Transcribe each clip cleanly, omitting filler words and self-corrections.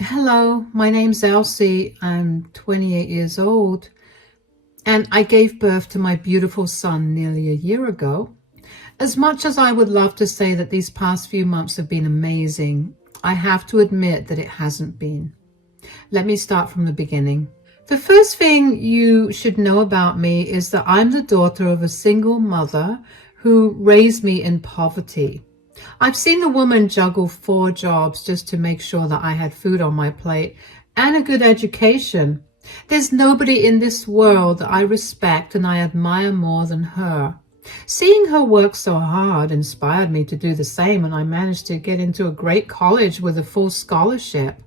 Hello, my name's Elsie. I'm 28 years old, and I gave birth to my beautiful son nearly a year ago. As much as I would love to say that these past few months have been amazing, I have to admit that it hasn't been. Let me start from the beginning. The first thing you should know about me is that I'm the daughter of a single mother who raised me in poverty. I've seen the woman juggle 4 jobs just to make sure that I had food on my plate and a good education. There's nobody in this world that I respect and I admire more than her. Seeing her work so hard inspired me to do the same, and I managed to get into a great college with a full scholarship.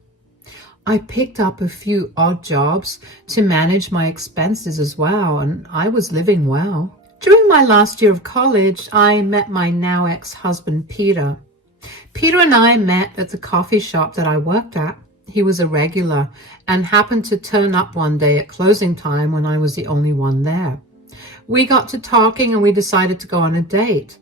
I picked up a few odd jobs to manage my expenses as well, and I was living well. During my last year of college, I met my now ex-husband, Peter. Peter and I met at the coffee shop that I worked at. He was a regular and happened to turn up one day at closing time when I was the only one there. We got to talking and we decided to go on a date.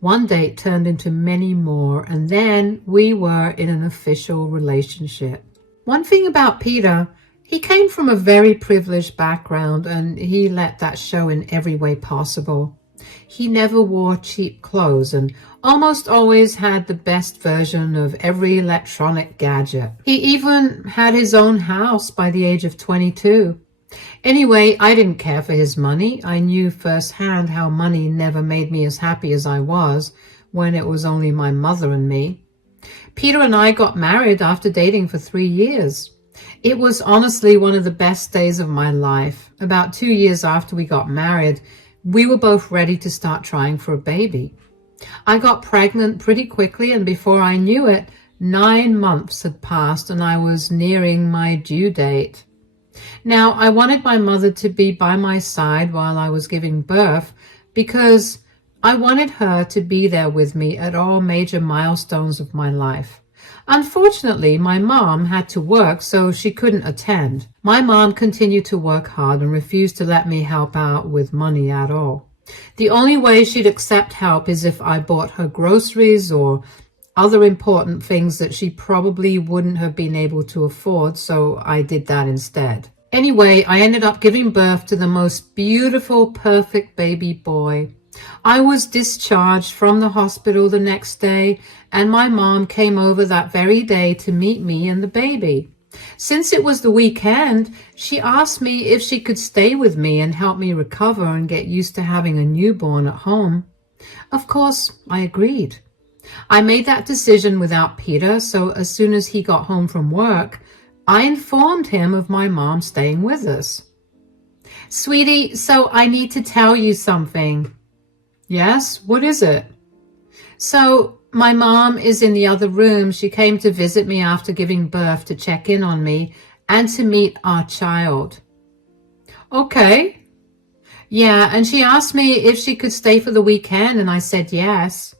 One date turned into many more, and then we were in an official relationship. One thing about Peter, he came from a very privileged background, and he let that show in every way possible. He never wore cheap clothes and almost always had the best version of every electronic gadget. He even had his own house by the age of 22. Anyway, I didn't care for his money. I knew firsthand how money never made me as happy as I was when it was only my mother and me. Peter and I got married after dating for 3 years. It was honestly one of the best days of my life. About 2 years after we got married, we were both ready to start trying for a baby. I got pregnant pretty quickly, and before I knew it, 9 months had passed and I was nearing my due date. Now, I wanted my mother to be by my side while I was giving birth because I wanted her to be there with me at all major milestones of my life. Unfortunately, my mom had to work, so she couldn't attend. My mom continued to work hard and refused to let me help out with money at all. The only way she'd accept help is if I bought her groceries or other important things that she probably wouldn't have been able to afford, so I did that instead. Anyway, I ended up giving birth to the most beautiful, perfect baby boy. I was discharged from the hospital the next day, and my mom came over that very day to meet me and the baby. Since it was the weekend, she asked me if she could stay with me and help me recover and get used to having a newborn at home. Of course, I agreed. I made that decision without Peter, so as soon as he got home from work, I informed him of my mom staying with us. "Sweetie, so I need to tell you something." "Yes, what is it?" "So my mom is in the other room. She came to visit me after giving birth to check in on me and to meet our child." "Okay." "Yeah, and she asked me if she could stay for the weekend, and I said yes."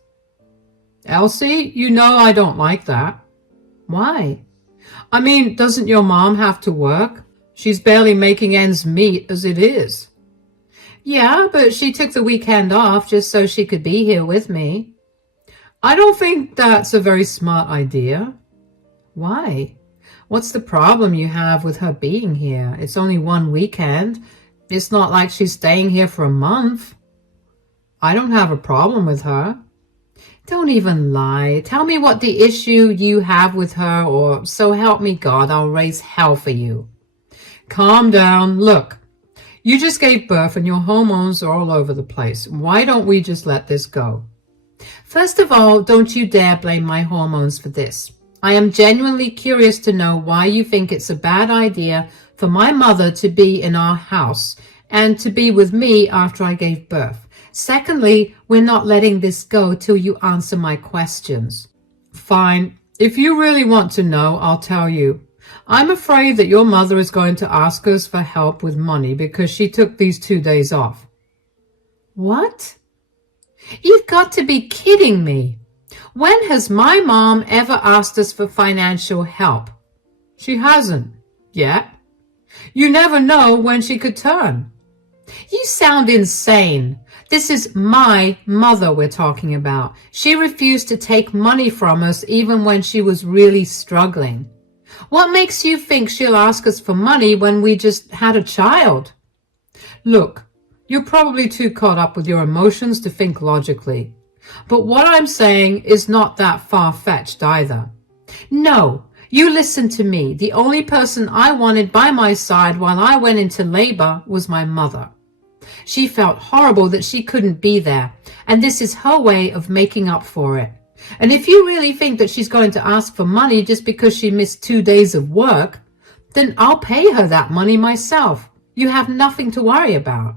"Elsie, you know I don't like that." "Why?" "I mean, doesn't your mom have to work? She's barely making ends meet as it is." "Yeah, but she took the weekend off just so she could be here with me." "I don't think that's a very smart idea." "Why? What's the problem you have with her being here? It's only one weekend. It's not like she's staying here for a month." "I don't have a problem with her." "Don't even lie. Tell me what the issue you have with her, or so help me God, I'll raise hell for you." "Calm down. Look, you just gave birth and your hormones are all over the place. Why don't we just let this go?" "First of all, don't you dare blame my hormones for this. I am genuinely curious to know why you think it's a bad idea for my mother to be in our house and to be with me after I gave birth. Secondly, we're not letting this go till you answer my questions." "Fine. If you really want to know, I'll tell you. I'm afraid that your mother is going to ask us for help with money because she took these 2 days off." "What? You've got to be kidding me. When has my mom ever asked us for financial help?" "She hasn't. Yet. You never know when she could turn." "You sound insane. This is my mother we're talking about. She refused to take money from us even when she was really struggling. What makes you think she'll ask us for money when we just had a child? Look, you're probably too caught up with your emotions to think logically. But what I'm saying is not that far-fetched either. No, you listen to me. The only person I wanted by my side while I went into labor was my mother. She felt horrible that she couldn't be there, and this is her way of making up for it. And if you really think that she's going to ask for money just because she missed 2 days of work, then I'll pay her that money myself. You have nothing to worry about.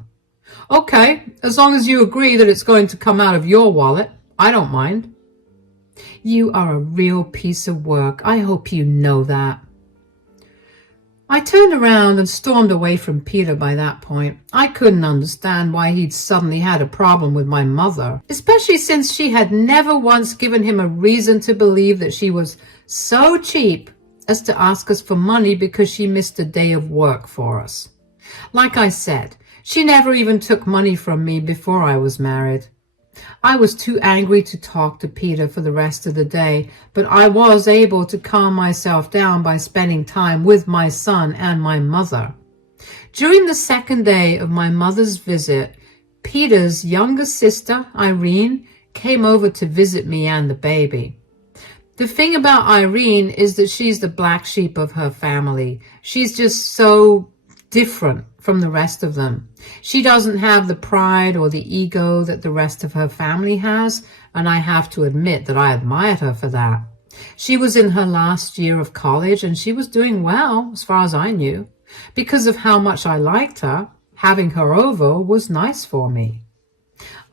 Okay, as long as you agree that it's going to come out of your wallet, I don't mind. You are a real piece of work. I hope you know that. I turned around and stormed away from Peter by that point. I couldn't understand why he'd suddenly had a problem with my mother, especially since she had never once given him a reason to believe that she was so cheap as to ask us for money because she missed a day of work for us. Like I said, she never even took money from me before I was married. I was too angry to talk to Peter for the rest of the day, but I was able to calm myself down by spending time with my son and my mother. During the second day of my mother's visit, Peter's younger sister, Irene, came over to visit me and the baby. The thing about Irene is that she's the black sheep of her family. She's just so different from the rest of them. She doesn't have the pride or the ego that the rest of her family has, and I have to admit that I admired her for that. She was in her last year of college, and she was doing well, as far as I knew. Because of how much I liked her, having her over was nice for me.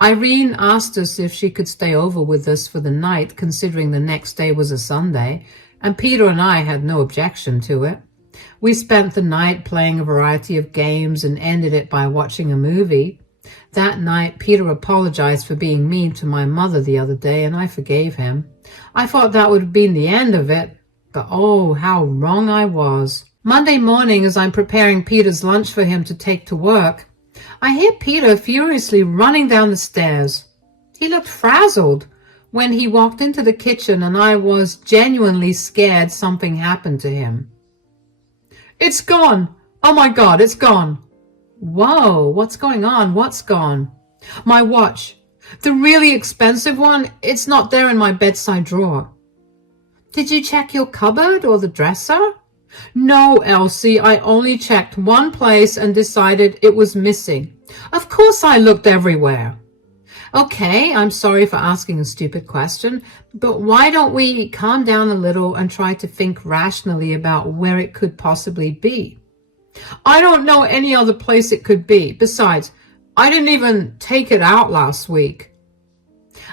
Irene asked us if she could stay over with us for the night, considering the next day was a Sunday, and Peter and I had no objection to it. We spent the night playing a variety of games and ended it by watching a movie. That night, Peter apologized for being mean to my mother the other day, and I forgave him. I thought that would have been the end of it, but oh, how wrong I was. Monday morning, as I'm preparing Peter's lunch for him to take to work, I hear Peter furiously running down the stairs. He looked frazzled when he walked into the kitchen, and I was genuinely scared something happened to him. It's gone! Oh my God, it's gone! Whoa, what's going on? What's gone? My watch. The really expensive one, it's not there in my bedside drawer. Did you check your cupboard or the dresser? No, Elsie, I only checked one place and decided it was missing. Of course I looked everywhere. Okay, I'm sorry for asking a stupid question, but why don't we calm down a little and try to think rationally about where it could possibly be? I don't know any other place it could be. Besides, I didn't even take it out last week.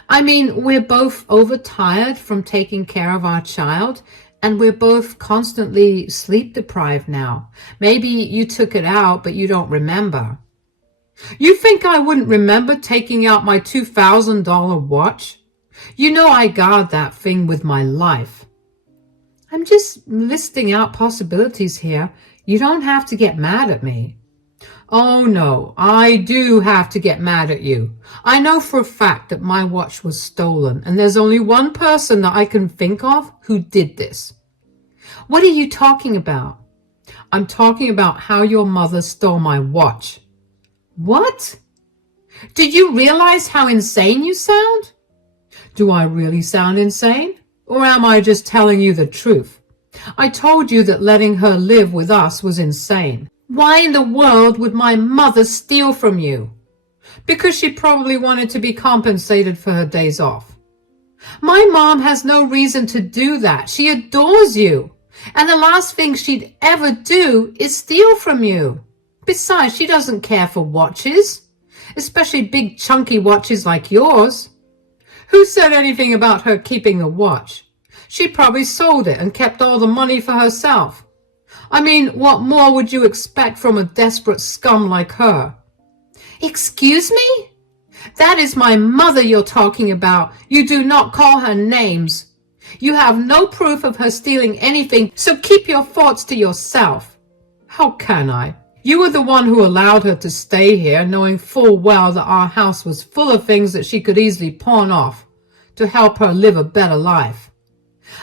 I mean, we're both overtired from taking care of our child, and we're both constantly sleep deprived now. Maybe you took it out, but you don't remember. You think I wouldn't remember taking out my $2,000 watch? You know I guard that thing with my life. I'm just listing out possibilities here. You don't have to get mad at me. Oh no, I do have to get mad at you. I know for a fact that my watch was stolen, and there's only one person that I can think of who did this. What are you talking about? I'm talking about how your mother stole my watch. What? Did you realize how insane you sound? Do I really sound insane? Or am I just telling you the truth? I told you that letting her live with us was insane. Why in the world would my mother steal from you? Because she probably wanted to be compensated for her days off. My mom has no reason to do that. She adores you. And the last thing she'd ever do is steal from you. Besides, she doesn't care for watches, especially big chunky watches like yours. Who said anything about her keeping the watch? She probably sold it and kept all the money for herself. I mean, what more would you expect from a desperate scum like her? Excuse me? That is my mother you're talking about. You do not call her names. You have no proof of her stealing anything, so keep your thoughts to yourself. How can I? You were the one who allowed her to stay here, knowing full well that our house was full of things that she could easily pawn off to help her live a better life.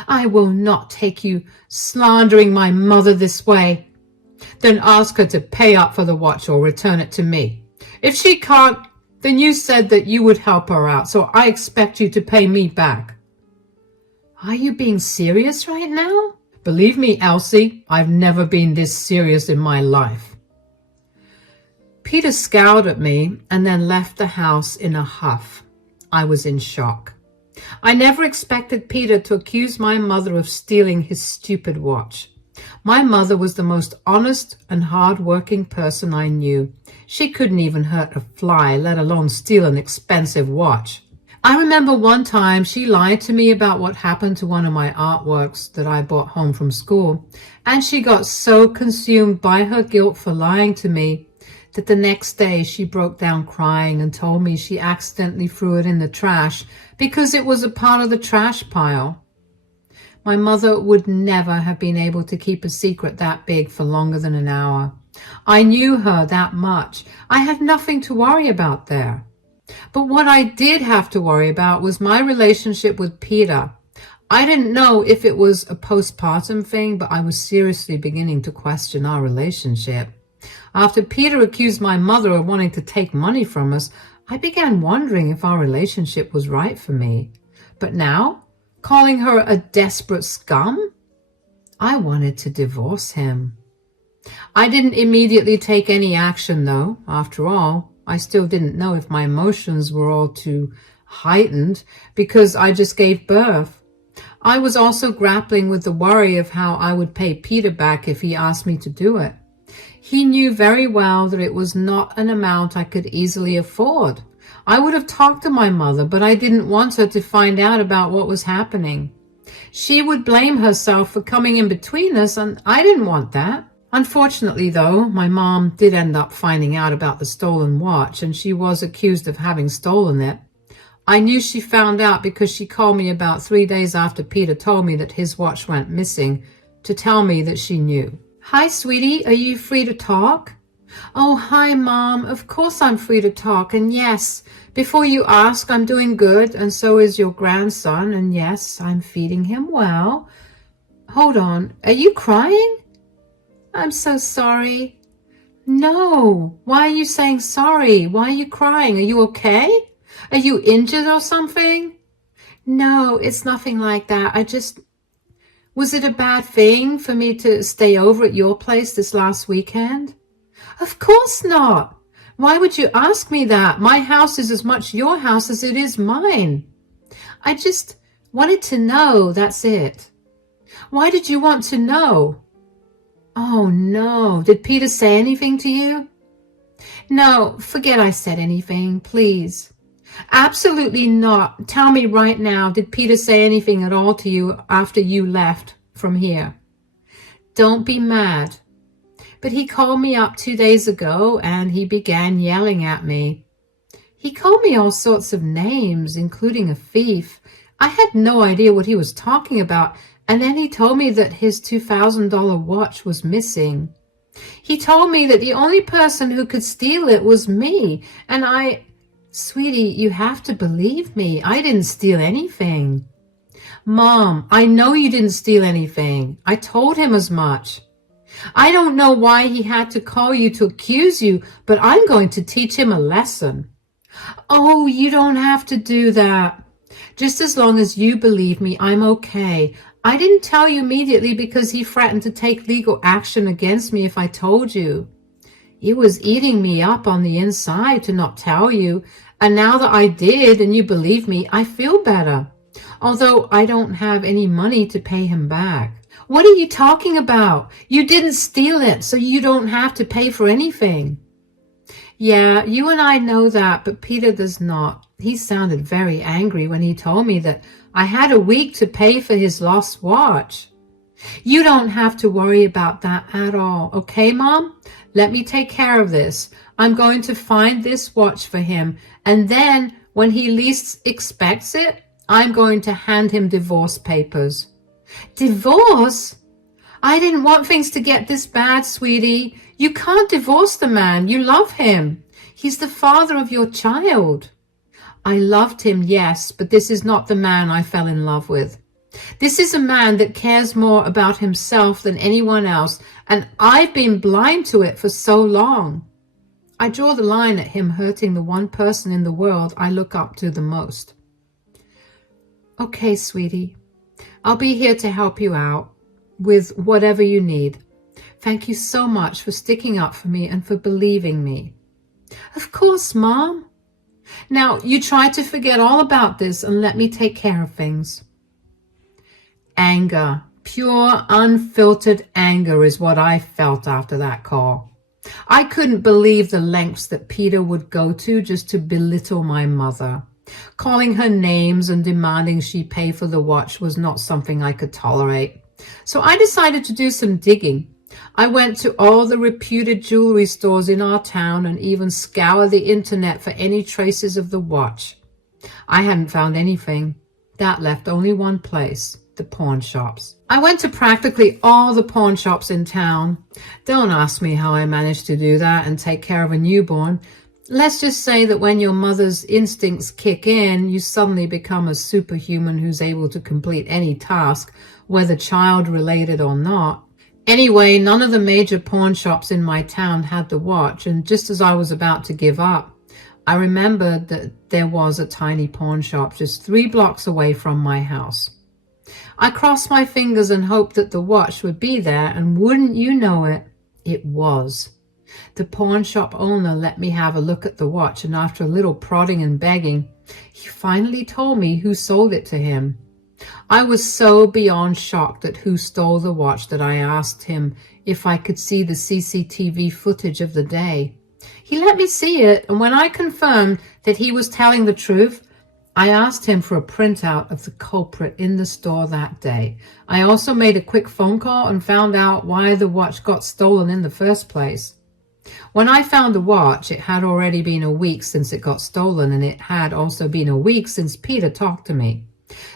I will not take you slandering my mother this way. Then ask her to pay up for the watch or return it to me. If she can't, then you said that you would help her out, so I expect you to pay me back. Are you being serious right now? Believe me, Elsie, I've never been this serious in my life. Peter scowled at me and then left the house in a huff. I was in shock. I never expected Peter to accuse my mother of stealing his stupid watch. My mother was the most honest and hard-working person I knew. She couldn't even hurt a fly, let alone steal an expensive watch. I remember one time she lied to me about what happened to one of my artworks that I brought home from school, and she got so consumed by her guilt for lying to me that the next day she broke down crying and told me she accidentally threw it in the trash because it was a part of the trash pile. My mother would never have been able to keep a secret that big for longer than an hour. I knew her that much. I had nothing to worry about there. But what I did have to worry about was my relationship with Peter. I didn't know if it was a postpartum thing, but I was seriously beginning to question our relationship. After Peter accused my mother of wanting to take money from us, I began wondering if our relationship was right for me. But now, calling her a desperate scum? I wanted to divorce him. I didn't immediately take any action, though. After all, I still didn't know if my emotions were all too heightened because I just gave birth. I was also grappling with the worry of how I would pay Peter back if he asked me to do it. He knew very well that it was not an amount I could easily afford. I would have talked to my mother, but I didn't want her to find out about what was happening. She would blame herself for coming in between us, and I didn't want that. Unfortunately, though, my mom did end up finding out about the stolen watch, and she was accused of having stolen it. I knew she found out because she called me about 3 days after Peter told me that his watch went missing to tell me that she knew. Hi, sweetie, are you free to talk? Oh, hi, Mom. Of course I'm free to talk. And yes, before you ask, I'm doing good, and so is your grandson. And yes, I'm feeding him well. Hold on. Are you crying? I'm so sorry. No. Why are you saying sorry? Why are you crying? Are you okay? Are you injured or something? No, it's nothing like that. Was it a bad thing for me to stay over at your place this last weekend? Of course not. Why would you ask me that? My house is as much your house as it is mine. I just wanted to know, that's it. Why did you want to know? Oh, no. Did Peter say anything to you? No, forget I said anything, please. Absolutely not. Tell me right now, did Peter say anything at all to you after you left from here? Don't be mad. But he called me up 2 days ago and he began yelling at me. He called me all sorts of names, including a thief. I had no idea what he was talking about, and then he told me that his $2,000 watch was missing. He told me that the only person who could steal it was me, and Sweetie, you have to believe me. I didn't steal anything. Mom, I know you didn't steal anything. I told him as much. I don't know why he had to call you to accuse you, but I'm going to teach him a lesson. Oh, you don't have to do that. Just as long as you believe me, I'm okay. I didn't tell you immediately because he threatened to take legal action against me if I told you. It was eating me up on the inside to not tell you, and now that I did and you believe me, I feel better, although I don't have any money to pay him back. What are you talking about? You didn't steal it, so you don't have to pay for anything. Yeah, you and I know that, but Peter does not. He sounded very angry when he told me that I had a week to pay for his lost watch. You don't have to worry about that at all. Okay, Mom? Let me take care of this. I'm going to find this watch for him, and then when he least expects it, I'm going to hand him divorce papers. Divorce? I didn't want things to get this bad, sweetie. You can't divorce the man. You love him. He's the father of your child. I loved him, yes, but this is not the man I fell in love with. This is a man that cares more about himself than anyone else, and I've been blind to it for so long. I draw the line at him hurting the one person in the world I look up to the most. Okay, sweetie, I'll be here to help you out with whatever you need. Thank you so much for sticking up for me and for believing me. Of course, Mom. Now, you try to forget all about this and let me take care of things. Anger, pure, unfiltered anger is what I felt after that call. I couldn't believe the lengths that Peter would go to just to belittle my mother. Calling her names and demanding she pay for the watch was not something I could tolerate. So I decided to do some digging. I went to all the reputed jewelry stores in our town and even scoured the internet for any traces of the watch. I hadn't found anything. That left only one place, the pawn shops. I went to practically all the pawn shops in town. Don't ask me how I managed to do that and take care of a newborn. Let's just say that when your mother's instincts kick in, you suddenly become a superhuman who's able to complete any task, whether child-related or not. Anyway, none of the major pawn shops in my town had the watch, and just as I was about to give up, I remembered that there was a tiny pawn shop just 3 blocks away from my house. I crossed my fingers and hoped that the watch would be there, and wouldn't you know it, it was. The pawn shop owner let me have a look at the watch, and after a little prodding and begging, he finally told me who sold it to him. I was so beyond shocked at who stole the watch that I asked him if I could see the CCTV footage of the day. He let me see it, and when I confirmed that he was telling the truth, I asked him for a printout of the culprit in the store that day. I also made a quick phone call and found out why the watch got stolen in the first place. When I found the watch, it had already been a week since it got stolen, and it had also been a week since Peter talked to me.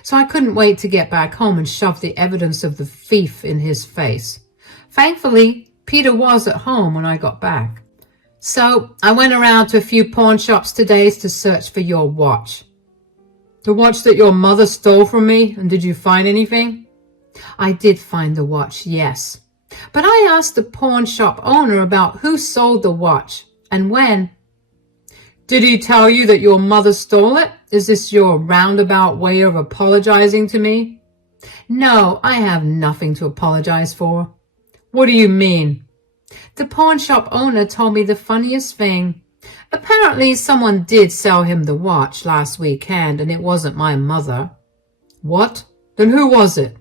So I couldn't wait to get back home and shove the evidence of the thief in his face. Thankfully, Peter was at home when I got back. So I went around to a few pawn shops today to search for your watch. The watch that your mother stole from me, and did you find anything? I did find the watch, yes. But I asked the pawn shop owner about who sold the watch and when. Did he tell you that your mother stole it? Is this your roundabout way of apologizing to me? No, I have nothing to apologize for. What do you mean? The pawn shop owner told me the funniest thing. Apparently someone did sell him the watch last weekend, and it wasn't my mother. What? Then who was it?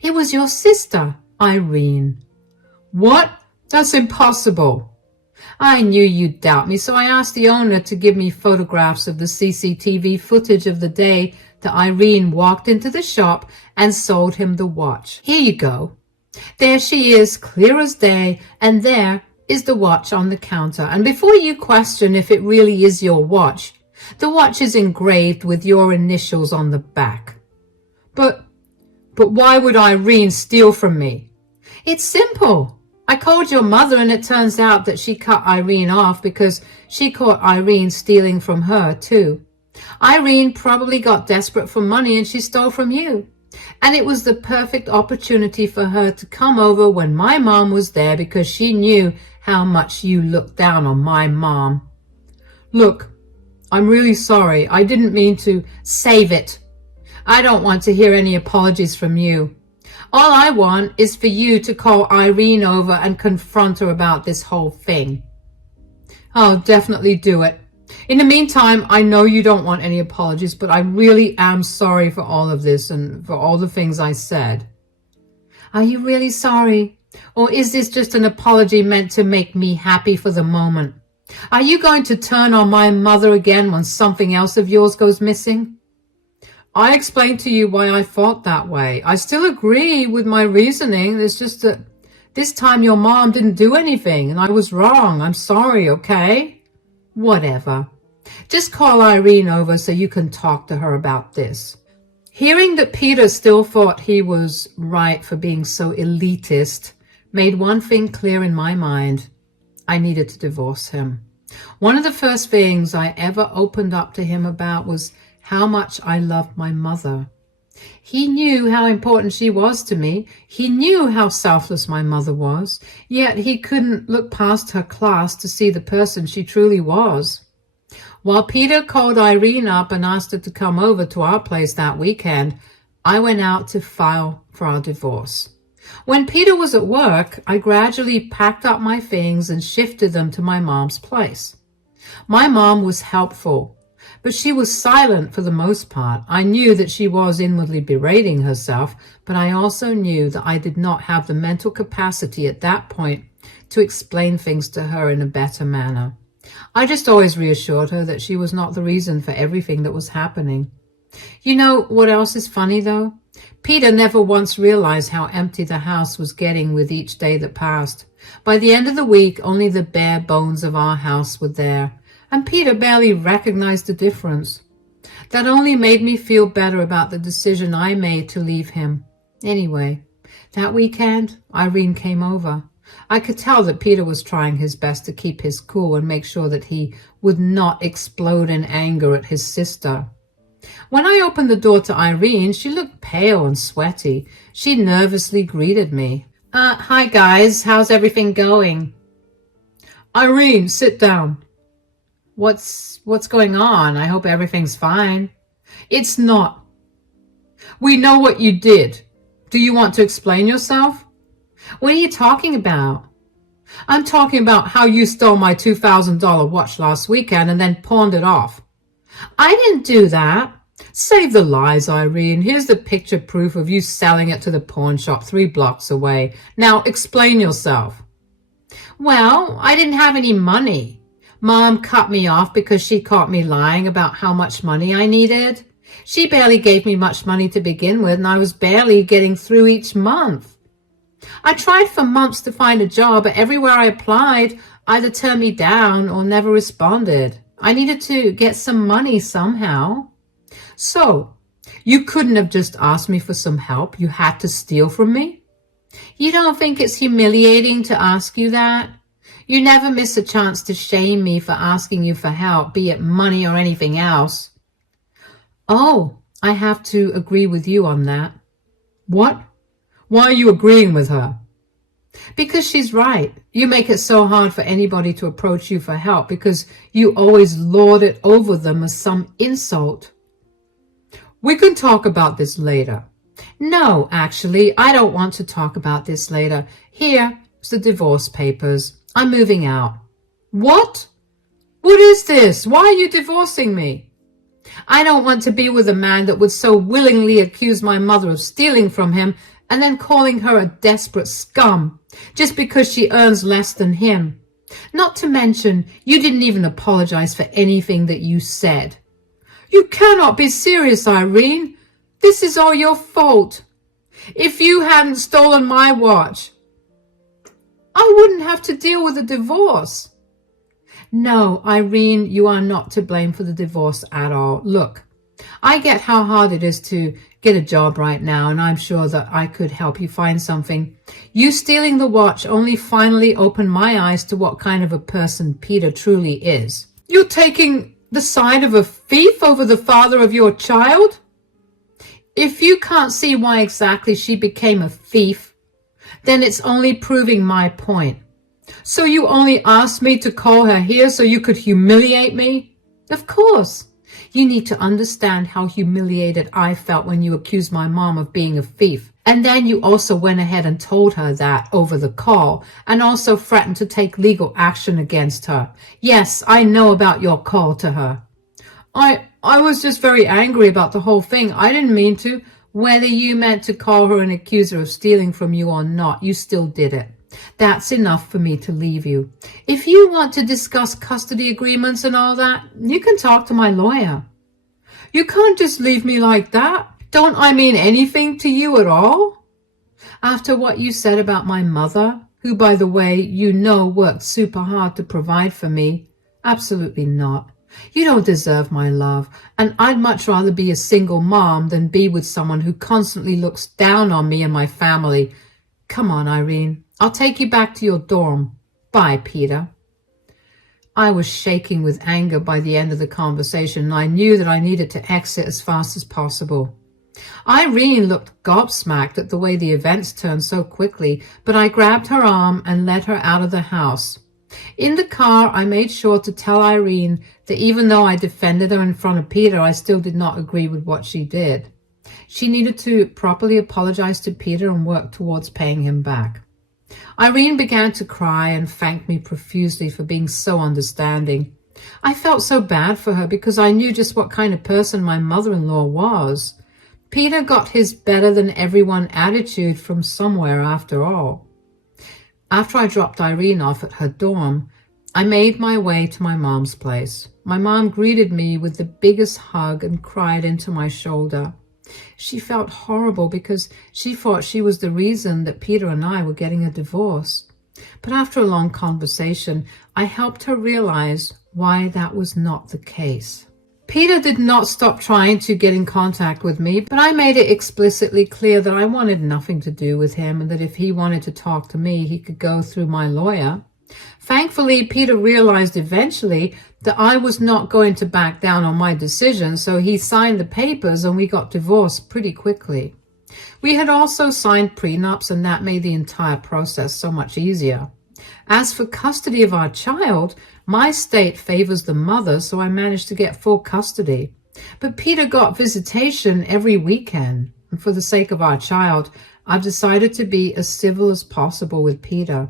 It was your sister, Irene. What? That's impossible. I knew you'd doubt me, so I asked the owner to give me photographs of the CCTV footage of the day that Irene walked into the shop and sold him the watch. Here you go. There she is, clear as day, and there is the watch on the counter. And before you question if it really is your watch, the watch is engraved with your initials on the back. But why would Irene steal from me? It's simple. I called your mother, and it turns out that she cut Irene off because she caught Irene stealing from her too. Irene probably got desperate for money and she stole from you. And it was the perfect opportunity for her to come over when my mom was there because she knew how much you looked down on my mom. Look, I'm really sorry. I didn't mean to. Save it. I don't want to hear any apologies from you. All I want is for you to call Irene over and confront her about this whole thing. I'll definitely do it. In the meantime, I know you don't want any apologies, but I really am sorry for all of this and for all the things I said. Are you really sorry? Or is this just an apology meant to make me happy for the moment? Are you going to turn on my mother again when something else of yours goes missing? I explained to you why I thought that way. I still agree with my reasoning. It's just that this time your mom didn't do anything and I was wrong. I'm sorry, okay? Whatever. Just call Irene over so you can talk to her about this. Hearing that Peter still thought he was right for being so elitist made one thing clear in my mind. I needed to divorce him. One of the first things I ever opened up to him about was how much I loved my mother. He knew how important she was to me. He knew how selfless my mother was, yet he couldn't look past her class to see the person she truly was. While Peter called Irene up and asked her to come over to our place that weekend, I went out to file for our divorce. When Peter was at work, I gradually packed up my things and shifted them to my mom's place. My mom was helpful, but she was silent for the most part. I knew that she was inwardly berating herself, but I also knew that I did not have the mental capacity at that point to explain things to her in a better manner. I just always reassured her that she was not the reason for everything that was happening. You know what else is funny, though? Peter never once realized how empty the house was getting with each day that passed. By the end of the week, only the bare bones of our house were there, and Peter barely recognized the difference. That only made me feel better about the decision I made to leave him. Anyway, that weekend, Irene came over. I could tell that Peter was trying his best to keep his cool and make sure that he would not explode in anger at his sister. When I opened the door to Irene, she looked pale and sweaty. She nervously greeted me. Hi guys, how's everything going? Irene, sit down. What's going on? I hope everything's fine. It's not. We know what you did. Do you want to explain yourself? What are you talking about? I'm talking about how you stole my $2,000 watch last weekend and then pawned it off. I didn't do that. Save the lies, Irene. Here's the picture proof of you selling it to the pawn shop 3 blocks away. Now explain yourself. Well, I didn't have any money. Mom cut me off because she caught me lying about how much money I needed. She barely gave me much money to begin with, and I was barely getting through each month. I tried for months to find a job, but everywhere I applied either turned me down or never responded. I needed to get some money somehow. So, you couldn't have just asked me for some help. You had to steal from me? You don't think it's humiliating to ask you that? You never miss a chance to shame me for asking you for help, be it money or anything else. Oh, I have to agree with you on that. What? Why are you agreeing with her? Because she's right. You make it so hard for anybody to approach you for help because you always lord it over them as some insult. We can talk about this later. No, actually, I don't want to talk about this later. Here's the divorce papers. I'm moving out. What? What is this? Why are you divorcing me? I don't want to be with a man that would so willingly accuse my mother of stealing from him and then calling her a desperate scum just because she earns less than him. Not to mention, you didn't even apologize for anything that you said. You cannot be serious, Irene. This is all your fault. If you hadn't stolen my watch, I wouldn't have to deal with a divorce. No, Irene, you are not to blame for the divorce at all. Look, I get how hard it is to get a job right now, and I'm sure that I could help you find something. You stealing the watch only finally opened my eyes to what kind of a person Peter truly is. You're taking the side of a thief over the father of your child? If you can't see why exactly she became a thief, then it's only proving my point. So you only asked me to call her here so you could humiliate me? Of course. You need to understand how humiliated I felt when you accused my mom of being a thief. And then you also went ahead and told her that over the call, and also threatened to take legal action against her. Yes, I know about your call to her. I was just very angry about the whole thing. I didn't mean to. Whether you meant to call her and accuse her of stealing from you or not, you still did it. That's enough for me to leave you. If you want to discuss custody agreements and all that, you can talk to my lawyer. You can't just leave me like that. Don't I mean anything to you at all? After what you said about my mother, who, by the way, you know worked super hard to provide for me, absolutely not. You don't deserve my love, and I'd much rather be a single mom than be with someone who constantly looks down on me and my family. Come on, Irene. I'll take you back to your dorm. Bye, Peter. I was shaking with anger by the end of the conversation, and I knew that I needed to exit as fast as possible. Irene looked gobsmacked at the way the events turned so quickly, but I grabbed her arm and led her out of the house. In the car, I made sure to tell Irene that even though I defended her in front of Peter, I still did not agree with what she did. She needed to properly apologize to Peter and work towards paying him back. Irene began to cry and thanked me profusely for being so understanding. I felt so bad for her because I knew just what kind of person my mother-in-law was. Peter got his better than everyone attitude from somewhere after all. After I dropped Irene off at her dorm, I made my way to my mom's place. My mom greeted me with the biggest hug and cried into my shoulder. She felt horrible because she thought she was the reason that Peter and I were getting a divorce. But after a long conversation, I helped her realize why that was not the case. Peter did not stop trying to get in contact with me, but I made it explicitly clear that I wanted nothing to do with him and that if he wanted to talk to me, he could go through my lawyer. Thankfully, Peter realized eventually that I was not going to back down on my decision, so he signed the papers and we got divorced pretty quickly. We had also signed prenups, and that made the entire process so much easier. As for custody of our child, my state favors the mother, so I managed to get full custody. But Peter got visitation every weekend, and for the sake of our child, I've decided to be as civil as possible with Peter.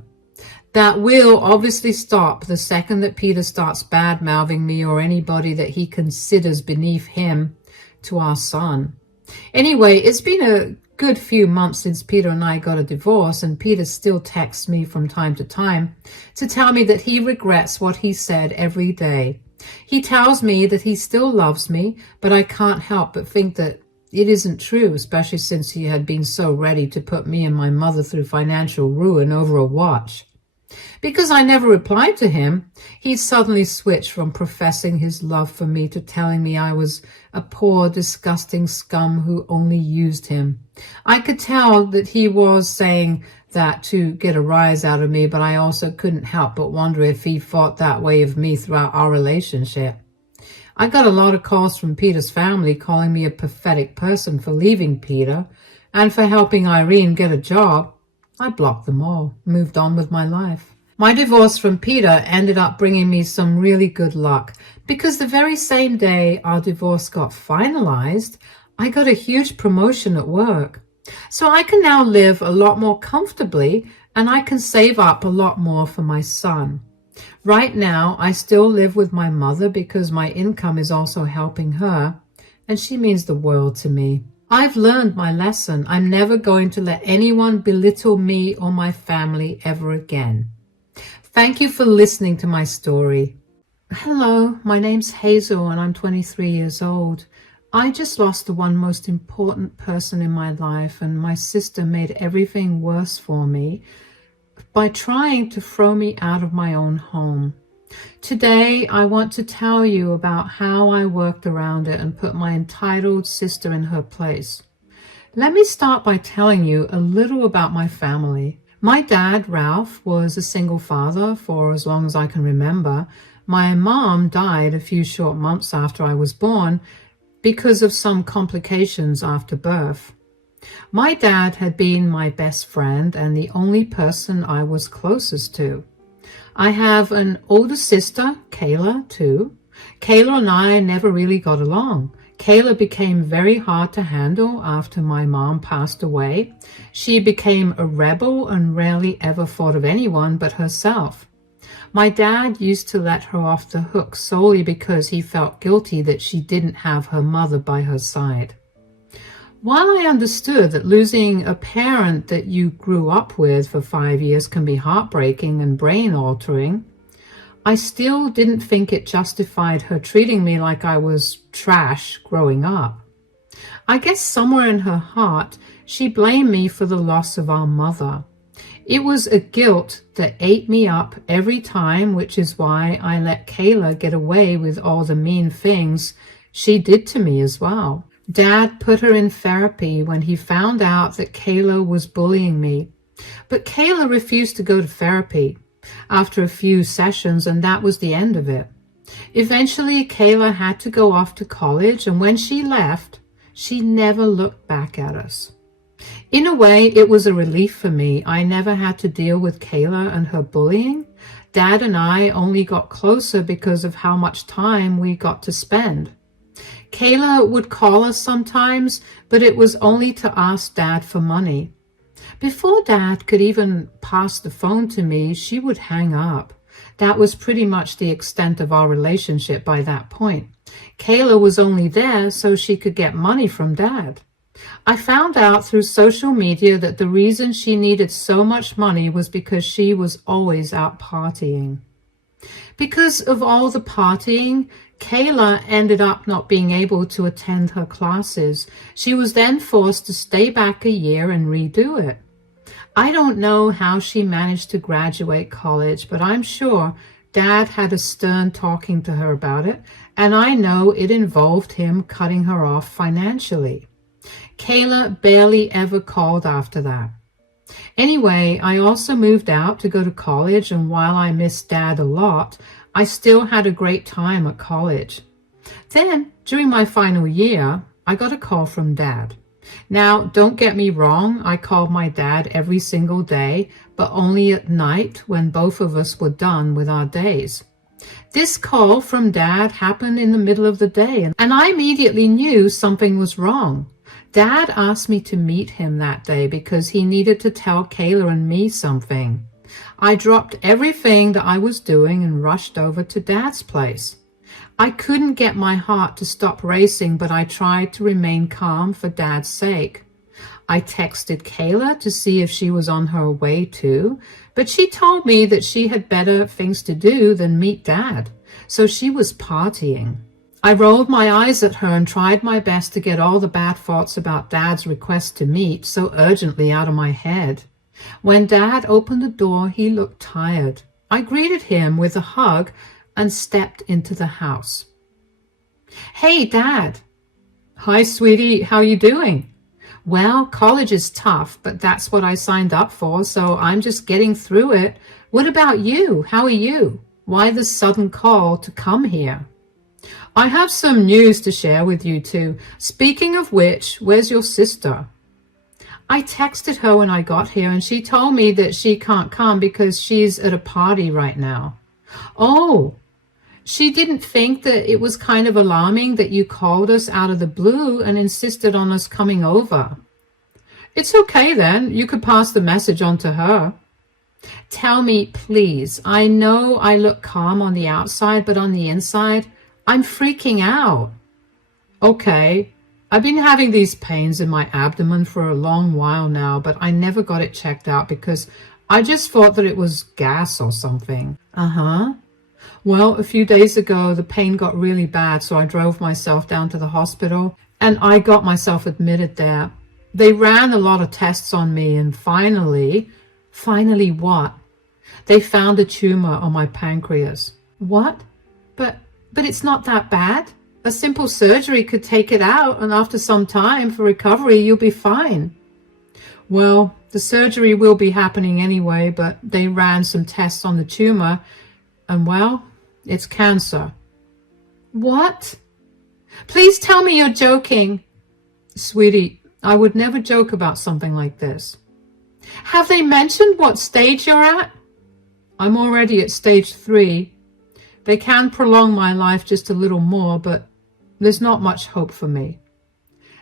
That will obviously stop the second that Peter starts bad-mouthing me or anybody that he considers beneath him to our son. Anyway, it's been a good few months since Peter and I got a divorce, and Peter still texts me from time to time to tell me that he regrets what he said every day. He tells me that he still loves me, but I can't help but think that it isn't true, especially since he had been so ready to put me and my mother through financial ruin over a watch. Because I never replied to him, he suddenly switched from professing his love for me to telling me I was a poor, disgusting scum who only used him. I could tell that he was saying that to get a rise out of me, but I also couldn't help but wonder if he thought that way of me throughout our relationship. I got a lot of calls from Peter's family calling me a pathetic person for leaving Peter and for helping Irene get a job. I blocked them all, moved on with my life. My divorce from Peter ended up bringing me some really good luck because the very same day our divorce got finalized, I got a huge promotion at work. So I can now live a lot more comfortably and I can save up a lot more for my son. Right now, I still live with my mother because my income is also helping her, and she means the world to me. I've learned my lesson. I'm never going to let anyone belittle me or my family ever again. Thank you for listening to my story. Hello, my name's Hazel and I'm 23 years old. I just lost the one most important person in my life, and my sister made everything worse for me by trying to throw me out of my own home. Today, I want to tell you about how I worked around it and put my entitled sister in her place. Let me start by telling you a little about my family. My dad, Ralph, was a single father for as long as I can remember. My mom died a few short months after I was born because of some complications after birth. My dad had been my best friend and the only person I was closest to. I have an older sister, Kayla, too. Kayla and I never really got along. Kayla became very hard to handle after my mom passed away. She became a rebel and rarely ever thought of anyone but herself. My dad used to let her off the hook solely because he felt guilty that she didn't have her mother by her side. While I understood that losing a parent that you grew up with for 5 years can be heartbreaking and brain-altering, I still didn't think it justified her treating me like I was trash growing up. I guess somewhere in her heart, she blamed me for the loss of our mother. It was a guilt that ate me up every time, which is why I let Kayla get away with all the mean things she did to me as well. Dad put her in therapy when he found out that Kayla was bullying me. But Kayla refused to go to therapy after a few sessions, and that was the end of it. Eventually, Kayla had to go off to college, and when she left, She never looked back at us. In a way, it was a relief for me. I never had to deal with Kayla and her bullying. Dad and I only got closer because of how much time we got to spend. Kayla would call us sometimes, but it was only to ask Dad for money. Before Dad could even pass the phone to me, she would hang up. That was pretty much the extent of our relationship by that point. Kayla was only there so she could get money from Dad. I found out through social media that the reason she needed so much money was because she was always out partying. Because of all the partying, Kayla ended up not being able to attend her classes. She was then forced to stay back a year and redo it. I don't know how she managed to graduate college, but I'm sure Dad had a stern talking to her about it, and I know it involved him cutting her off financially. Kayla barely ever called after that. Anyway, I also moved out to go to college, and while I missed Dad a lot, I still had a great time at college. Then, during my final year, I got a call from Dad. Now, don't get me wrong, I called my dad every single day, but only at night when both of us were done with our days. This call from Dad happened in the middle of the day, and I immediately knew something was wrong. Dad asked me to meet him that day because he needed to tell Kayla and me something. I dropped everything that I was doing and rushed over to Dad's place. I couldn't get my heart to stop racing, but I tried to remain calm for Dad's sake. I texted Kayla to see if she was on her way too, but she told me that she had better things to do than meet Dad, so she was partying. I rolled my eyes at her and tried my best to get all the bad thoughts about Dad's request to meet so urgently out of my head. When Dad opened the door, he looked tired. I greeted him with a hug and stepped into the house. "Hey, Dad." "Hi, sweetie. How you doing?" "Well, college is tough, but that's what I signed up for, so I'm just getting through it. What about you? How are you? Why the sudden call to come here?" "I have some news to share with you too. Speaking of which, where's your sister?" "I texted her when I got here, and she told me that she can't come because she's at a party right now." "Oh, she didn't think that it was kind of alarming that you called us out of the blue and insisted on us coming over." "It's okay then. You could pass the message on to her." "Tell me, please. I know I look calm on the outside, but on the inside, I'm freaking out." "Okay. I've been having these pains in my abdomen for a long while now, but I never got it checked out because I just thought that it was gas or something." "Uh-huh. Well, a few days ago, the pain got really bad, so I drove myself down to the hospital, and I got myself admitted there. They ran a lot of tests on me, and finally what? They found a tumor on my pancreas." "What? But it's not that bad. A simple surgery could take it out, and after some time for recovery, you'll be fine." "Well, the surgery will be happening anyway, but they ran some tests on the tumor, and well, it's cancer." "What? Please tell me you're joking." "Sweetie, I would never joke about something like this." "Have they mentioned what stage you're at?" "I'm already at stage 3. They can prolong my life just a little more, but there's not much hope for me."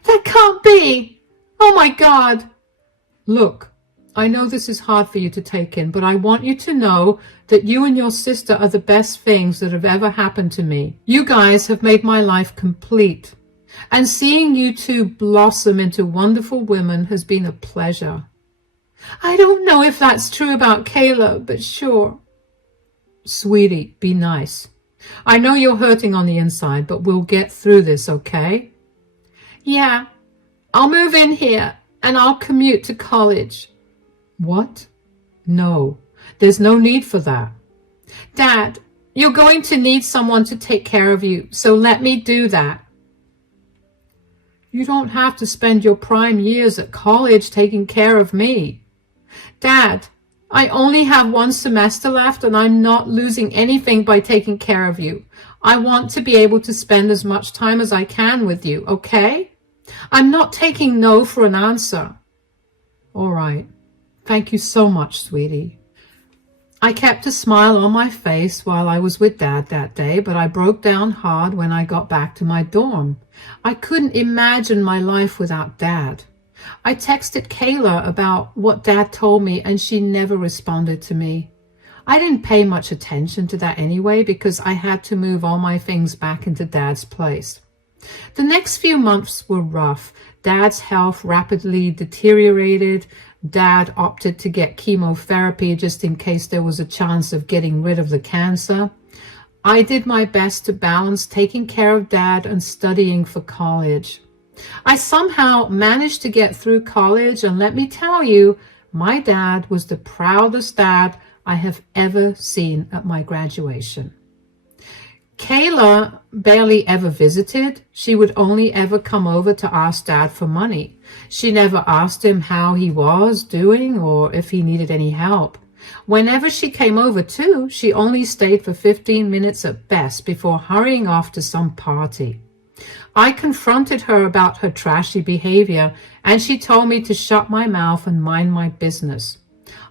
"That can't be! Oh my God!" "Look, I know this is hard for you to take in, but I want you to know that you and your sister are the best things that have ever happened to me. You guys have made my life complete, and seeing you two blossom into wonderful women has been a pleasure." "I don't know if that's true about Kayla, but sure." "Sweetie, be nice. I know you're hurting on the inside, but we'll get through this, okay?" "Yeah, I'll move in here, and I'll commute to college." "What? No, there's no need for that." "Dad, you're going to need someone to take care of you, so let me do that." "You don't have to spend your prime years at college taking care of me." "Dad, I only have 1 semester left, and I'm not losing anything by taking care of you. I want to be able to spend as much time as I can with you, okay? I'm not taking no for an answer. All right. Thank you so much, sweetie. I kept a smile on my face while I was with Dad that day, but I broke down hard when I got back to my dorm. I couldn't imagine my life without Dad. I texted Kayla about what Dad told me, and she never responded to me. I didn't pay much attention to that anyway because I had to move all my things back into Dad's place. The next few months were rough. Dad's health rapidly deteriorated. Dad opted to get chemotherapy just in case there was a chance of getting rid of the cancer. I did my best to balance taking care of Dad and studying for college. I somehow managed to get through college, and let me tell you, my dad was the proudest dad I have ever seen at my graduation. Kayla barely ever visited. She would only ever come over to ask Dad for money. She never asked him how he was doing or if he needed any help. Whenever she came over too, she only stayed for 15 minutes at best before hurrying off to some party. I confronted her about her trashy behavior, and she told me to shut my mouth and mind my business.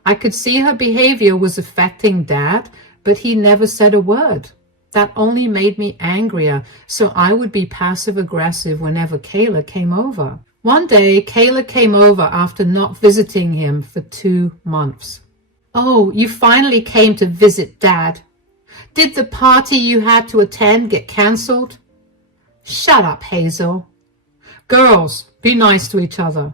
I could see her behavior was affecting Dad, but he never said a word. That only made me angrier, so I would be passive-aggressive whenever Kayla came over. One day, Kayla came over after not visiting him for 2 months. "Oh, you finally came to visit Dad. Did the party you had to attend get cancelled?" "Shut up, Hazel. Girls, be nice to each other."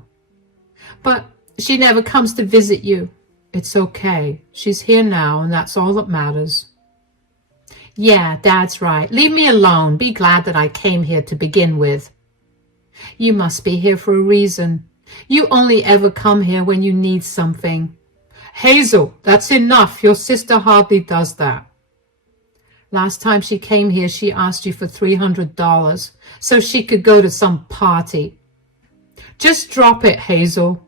"But she never comes to visit you." "It's okay. She's here now, and that's all that matters." "Yeah, Dad's right. Leave me alone. Be glad that I came here to begin with." "You must be here for a reason. You only ever come here when you need something." "Hazel, that's enough. Your sister hardly does that." "Last time she came here, she asked you for $300 so she could go to some party." "Just drop it, Hazel.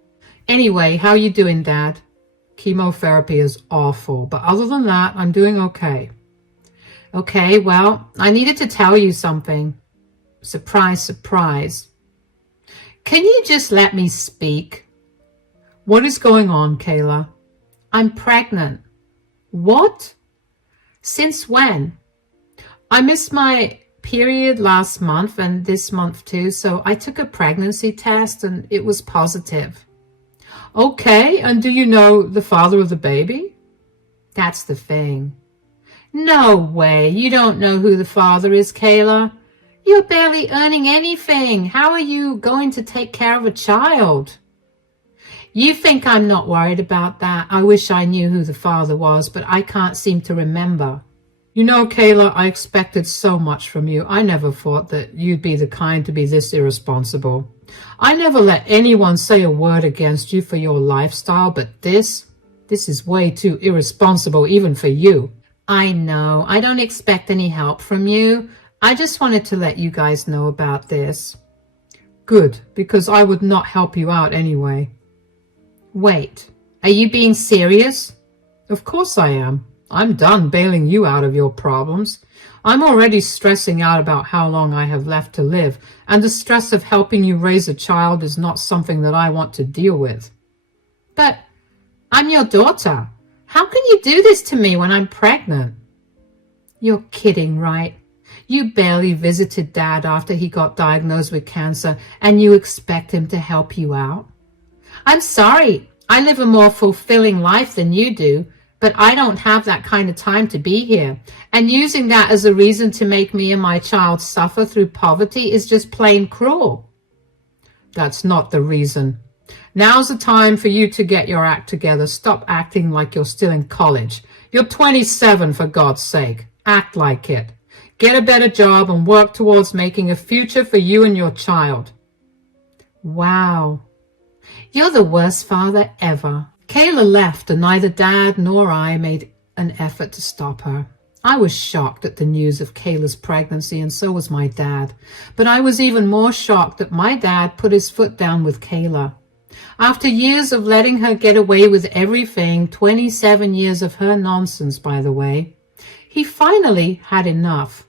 Anyway, how you doing, Dad?" "Chemotherapy is awful, but other than that, I'm doing okay." "Okay, well, I needed to tell you something." Surprise, surprise. "Can you just let me speak?" "What is going on, Kayla?" "I'm pregnant." "What? Since when?" "I missed my period last month and this month too, so I took a pregnancy test and it was positive." "Okay, and do you know the father of the baby?" "That's the thing." "No way, you don't know who the father is, Kayla. You're barely earning anything. How are you going to take care of a child?" "You think I'm not worried about that? I wish I knew who the father was, but I can't seem to remember." "You know, Kayla, I expected so much from you. I never thought that you'd be the kind to be this irresponsible. I never let anyone say a word against you for your lifestyle, but this is way too irresponsible even for you." "I know. I don't expect any help from you. I just wanted to let you guys know about this." "Good, because I would not help you out anyway." "Wait, are you being serious?" "Of course I am. I'm done bailing you out of your problems. I'm already stressing out about how long I have left to live, and the stress of helping you raise a child is not something that I want to deal with." "But I'm your daughter. How can you do this to me when I'm pregnant?" "You're kidding, right? You barely visited Dad after he got diagnosed with cancer, and you expect him to help you out?" "I'm sorry. I live a more fulfilling life than you do, but I don't have that kind of time to be here. And using that as a reason to make me and my child suffer through poverty is just plain cruel." "That's not the reason. Now's the time for you to get your act together. Stop acting like you're still in college. You're 27, for God's sake. Act like it. Get a better job and work towards making a future for you and your child." "Wow. You're the worst father ever." Kayla left, and neither Dad nor I made an effort to stop her. I was shocked at the news of Kayla's pregnancy, and so was my dad. But I was even more shocked that my dad put his foot down with Kayla. After years of letting her get away with everything, 27 years of her nonsense, by the way, he finally had enough.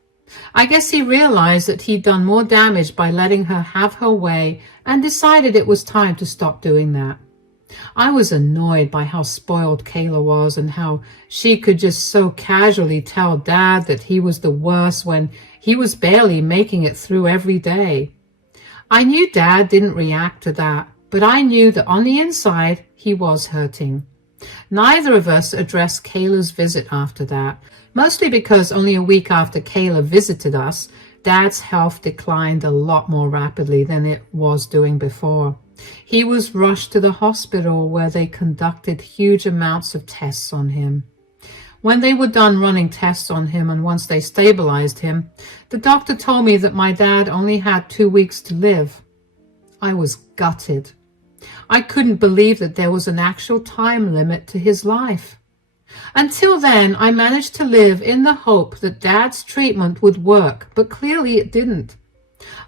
I guess he realized that he'd done more damage by letting her have her way and decided it was time to stop doing that. I was annoyed by how spoiled Kayla was and how she could just so casually tell Dad that he was the worst when he was barely making it through every day. I knew Dad didn't react to that, but I knew that on the inside he was hurting. Neither of us addressed Kayla's visit after that, mostly because only a week after Kayla visited us, Dad's health declined a lot more rapidly than it was doing before. He was rushed to the hospital where they conducted huge amounts of tests on him. When they were done running tests on him and once they stabilized him, the doctor told me that my dad only had 2 weeks to live. I was gutted. I couldn't believe that there was an actual time limit to his life. Until then, I managed to live in the hope that Dad's treatment would work, but clearly it didn't.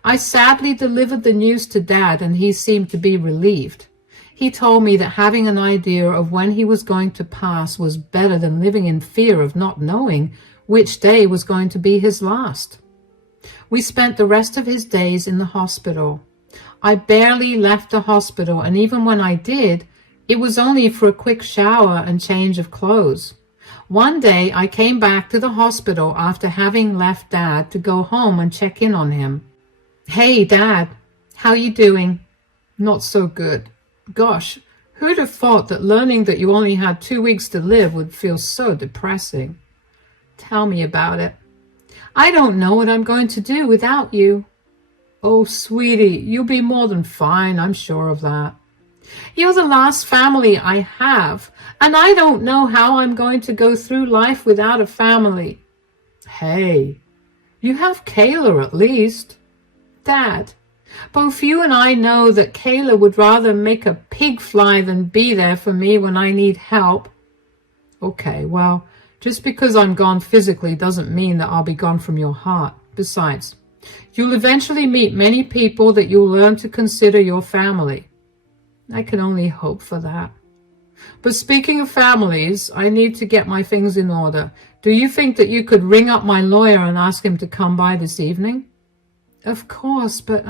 I sadly delivered the news to Dad and he seemed to be relieved. He told me that having an idea of when he was going to pass was better than living in fear of not knowing which day was going to be his last. We spent the rest of his days in the hospital. I barely left the hospital, and even when I did, it was only for a quick shower and change of clothes. One day I came back to the hospital after having left Dad to go home and check in on him. "Hey, Dad, how you doing?" "Not so good. Gosh, who'd have thought that learning that you only had 2 weeks to live would feel so depressing?" "Tell me about it." "I don't know what I'm going to do without you." "Oh, sweetie, you'll be more than fine, I'm sure of that." "You're the last family I have, and I don't know how I'm going to go through life without a family." "Hey, you have Kayla at least." "Dad, both you and I know that Kayla would rather make a pig fly than be there for me when I need help." "Okay, well, just because I'm gone physically doesn't mean that I'll be gone from your heart. Besides, you'll eventually meet many people that you'll learn to consider your family." "I can only hope for that." "But speaking of families, I need to get my things in order. Do you think that you could ring up my lawyer and ask him to come by this evening?" "Of course, but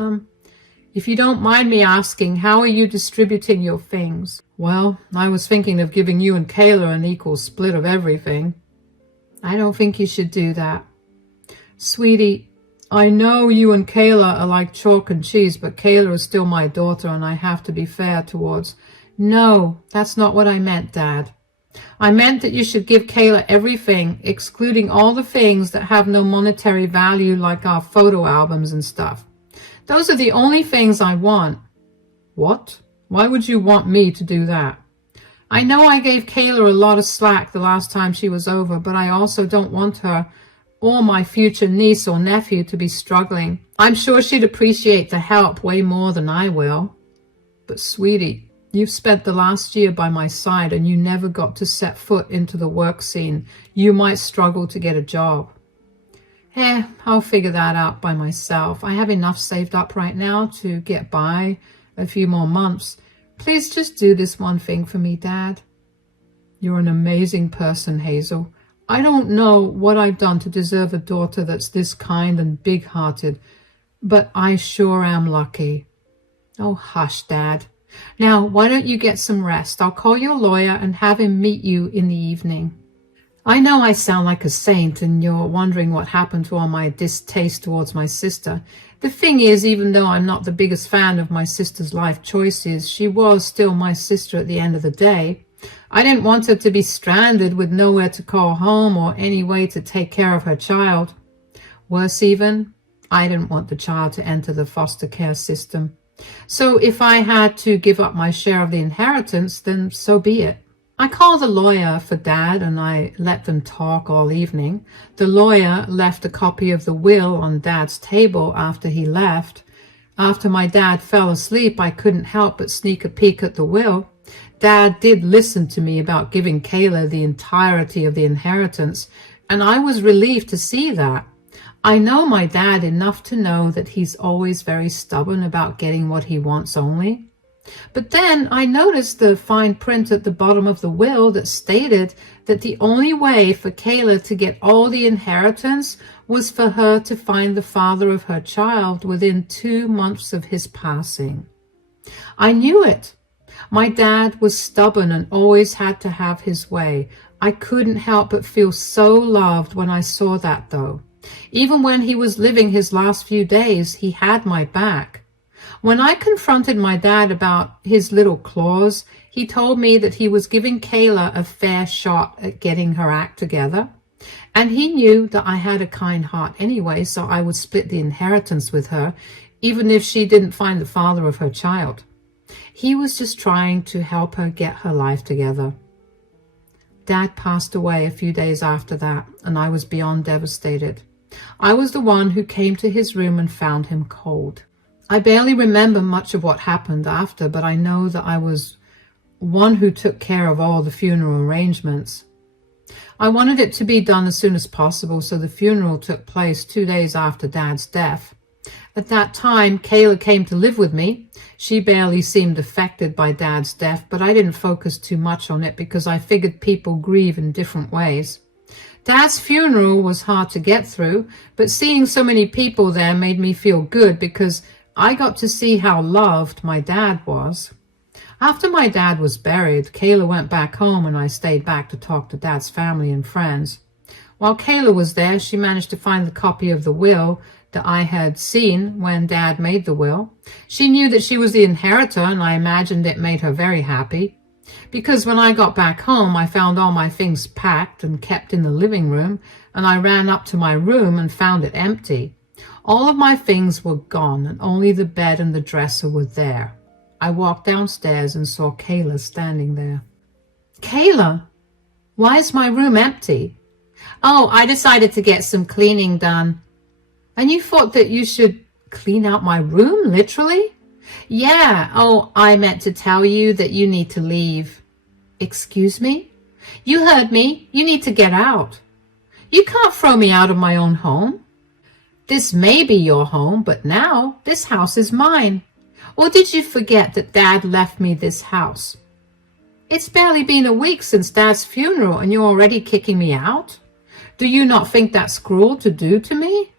if you don't mind me asking, how are you distributing your things?" "Well, I was thinking of giving you and Kayla an equal split of everything." "I don't think you should do that." "Sweetie, I know you and Kayla are like chalk and cheese, but Kayla is still my daughter and I have to be fair towards—" "No, that's not what I meant, Dad. I meant that you should give Kayla everything, excluding all the things that have no monetary value like our photo albums and stuff. Those are the only things I want." "What? Why would you want me to do that?" "I know I gave Kayla a lot of slack the last time she was over, but I also don't want her or my future niece or nephew to be struggling. I'm sure she'd appreciate the help way more than I will." "But sweetie, you've spent the last year by my side and you never got to set foot into the work scene. You might struggle to get a job." I'll figure that out by myself. I have enough saved up right now to get by a few more months. Please just do this one thing for me, Dad." "You're an amazing person, Hazel. I don't know what I've done to deserve a daughter that's this kind and big-hearted, but I sure am lucky." "Oh, hush, Dad. Now, why don't you get some rest? I'll call your lawyer and have him meet you in the evening." I know I sound like a saint and you're wondering what happened to all my distaste towards my sister. The thing is, even though I'm not the biggest fan of my sister's life choices, she was still my sister at the end of the day. I didn't want her to be stranded with nowhere to call home or any way to take care of her child. Worse even, I didn't want the child to enter the foster care system. So if I had to give up my share of the inheritance, then so be it. I called the lawyer for Dad and I let them talk all evening. The lawyer left a copy of the will on Dad's table after he left. After my dad fell asleep, I couldn't help but sneak a peek at the will. Dad did listen to me about giving Kayla the entirety of the inheritance, and I was relieved to see that. I know my dad enough to know that he's always very stubborn about getting what he wants only. But then I noticed the fine print at the bottom of the will that stated that the only way for Kayla to get all the inheritance was for her to find the father of her child within 2 months of his passing. I knew it. My dad was stubborn and always had to have his way. I couldn't help but feel so loved when I saw that, though. Even when he was living his last few days, he had my back. When I confronted my dad about his little claws, he told me that he was giving Kayla a fair shot at getting her act together. And he knew that I had a kind heart anyway, so I would split the inheritance with her, even if she didn't find the father of her child. He was just trying to help her get her life together. Dad passed away a few days after that, and I was beyond devastated. I was the one who came to his room and found him cold. I barely remember much of what happened after, but I know that I was one who took care of all the funeral arrangements. I wanted it to be done as soon as possible, so the funeral took place 2 days after Dad's death. At that time, Kayla came to live with me. She barely seemed affected by Dad's death, but I didn't focus too much on it because I figured people grieve in different ways. Dad's funeral was hard to get through, but seeing so many people there made me feel good because I got to see how loved my dad was. After my dad was buried, Kayla went back home and I stayed back to talk to Dad's family and friends. While Kayla was there, she managed to find the copy of the will that I had seen when Dad made the will. She knew that she was the inheritor, and I imagined it made her very happy. Because when I got back home, I found all my things packed and kept in the living room, and I ran up to my room and found it empty. All of my things were gone, and only the bed and the dresser were there. I walked downstairs and saw Kayla standing there. Kayla, why is my room empty? Oh, I decided to get some cleaning done. And you thought that you should clean out my room, literally? Yeah, oh, I meant to tell you that you need to leave. Excuse me? You heard me. You need to get out. You can't throw me out of my own home. This may be your home, but now this house is mine. Or did you forget that Dad left me this house? It's barely been a week since Dad's funeral and you're already kicking me out? Do you not think that's cruel to do to me?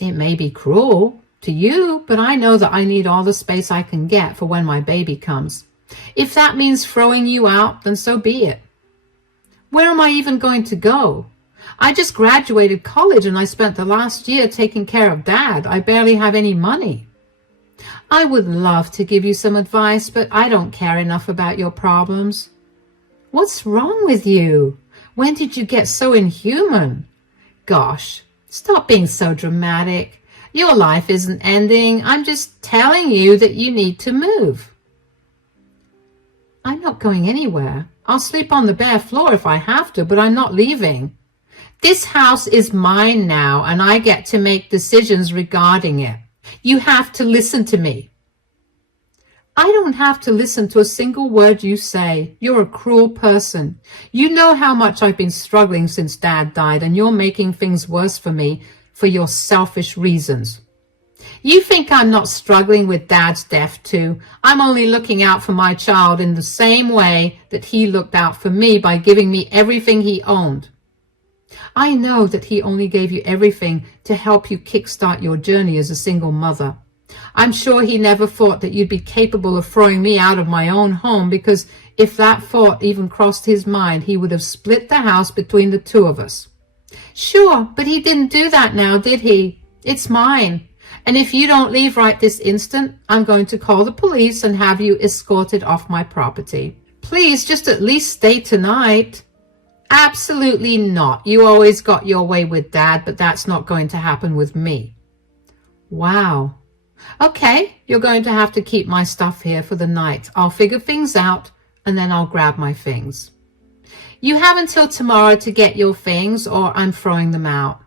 It may be cruel to you, but I know that I need all the space I can get for when my baby comes. If that means throwing you out, then so be it. Where am I even going to go? I just graduated college and I spent the last year taking care of Dad. I barely have any money. I would love to give you some advice, but I don't care enough about your problems. What's wrong with you? When did you get so inhuman? Gosh, stop being so dramatic. Your life isn't ending. I'm just telling you that you need to move. I'm not going anywhere. I'll sleep on the bare floor if I have to, but I'm not leaving. This house is mine now, and I get to make decisions regarding it. You have to listen to me. I don't have to listen to a single word you say. You're a cruel person. You know how much I've been struggling since Dad died, and you're making things worse for me for your selfish reasons. You think I'm not struggling with Dad's death too? I'm only looking out for my child in the same way that he looked out for me by giving me everything he owned. I know that he only gave you everything to help you kickstart your journey as a single mother. I'm sure he never thought that you'd be capable of throwing me out of my own home, because if that thought even crossed his mind, he would have split the house between the two of us. Sure, but he didn't do that now, did he? It's mine. And if you don't leave right this instant, I'm going to call the police and have you escorted off my property. Please, just at least stay tonight. Absolutely not. You always got your way with Dad, but that's not going to happen with me. Wow. Okay, you're going to have to keep my stuff here for the night. I'll figure things out, and then I'll grab my things. You have until tomorrow to get your things, or I'm throwing them out.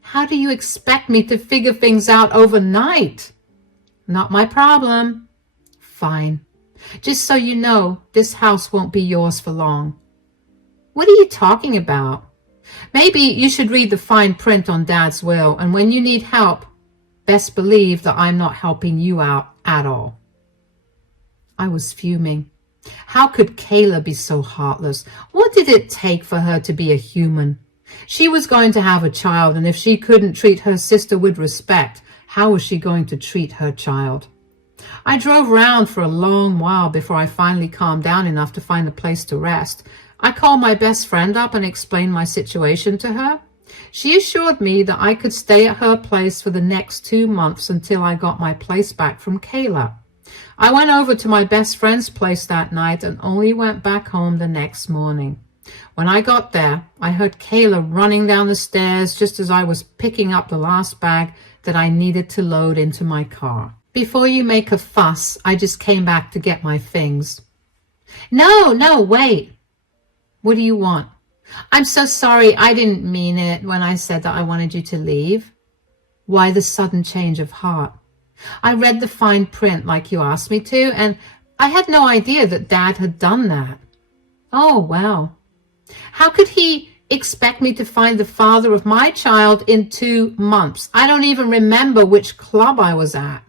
How do you expect me to figure things out overnight? Not my problem. Fine. Just so you know, this house won't be yours for long. What are you talking about? Maybe you should read the fine print on Dad's will, and when you need help, best believe that I'm not helping you out at all. I was fuming. How could Kayla be so heartless? What did it take for her to be a human? She was going to have a child, and if she couldn't treat her sister with respect, how was she going to treat her child? I drove around for a long while before I finally calmed down enough to find a place to rest. I called my best friend up and explained my situation to her. She assured me that I could stay at her place for the next 2 months until I got my place back from Kayla. I went over to my best friend's place that night and only went back home the next morning. When I got there, I heard Kayla running down the stairs just as I was picking up the last bag that I needed to load into my car. Before you make a fuss, I just came back to get my things. No, wait. What do you want? I'm so sorry, I didn't mean it when I said that I wanted you to leave. Why the sudden change of heart? I read the fine print like you asked me to, and I had no idea that Dad had done that. Oh, well. How could he expect me to find the father of my child in 2 months? I don't even remember which club I was at.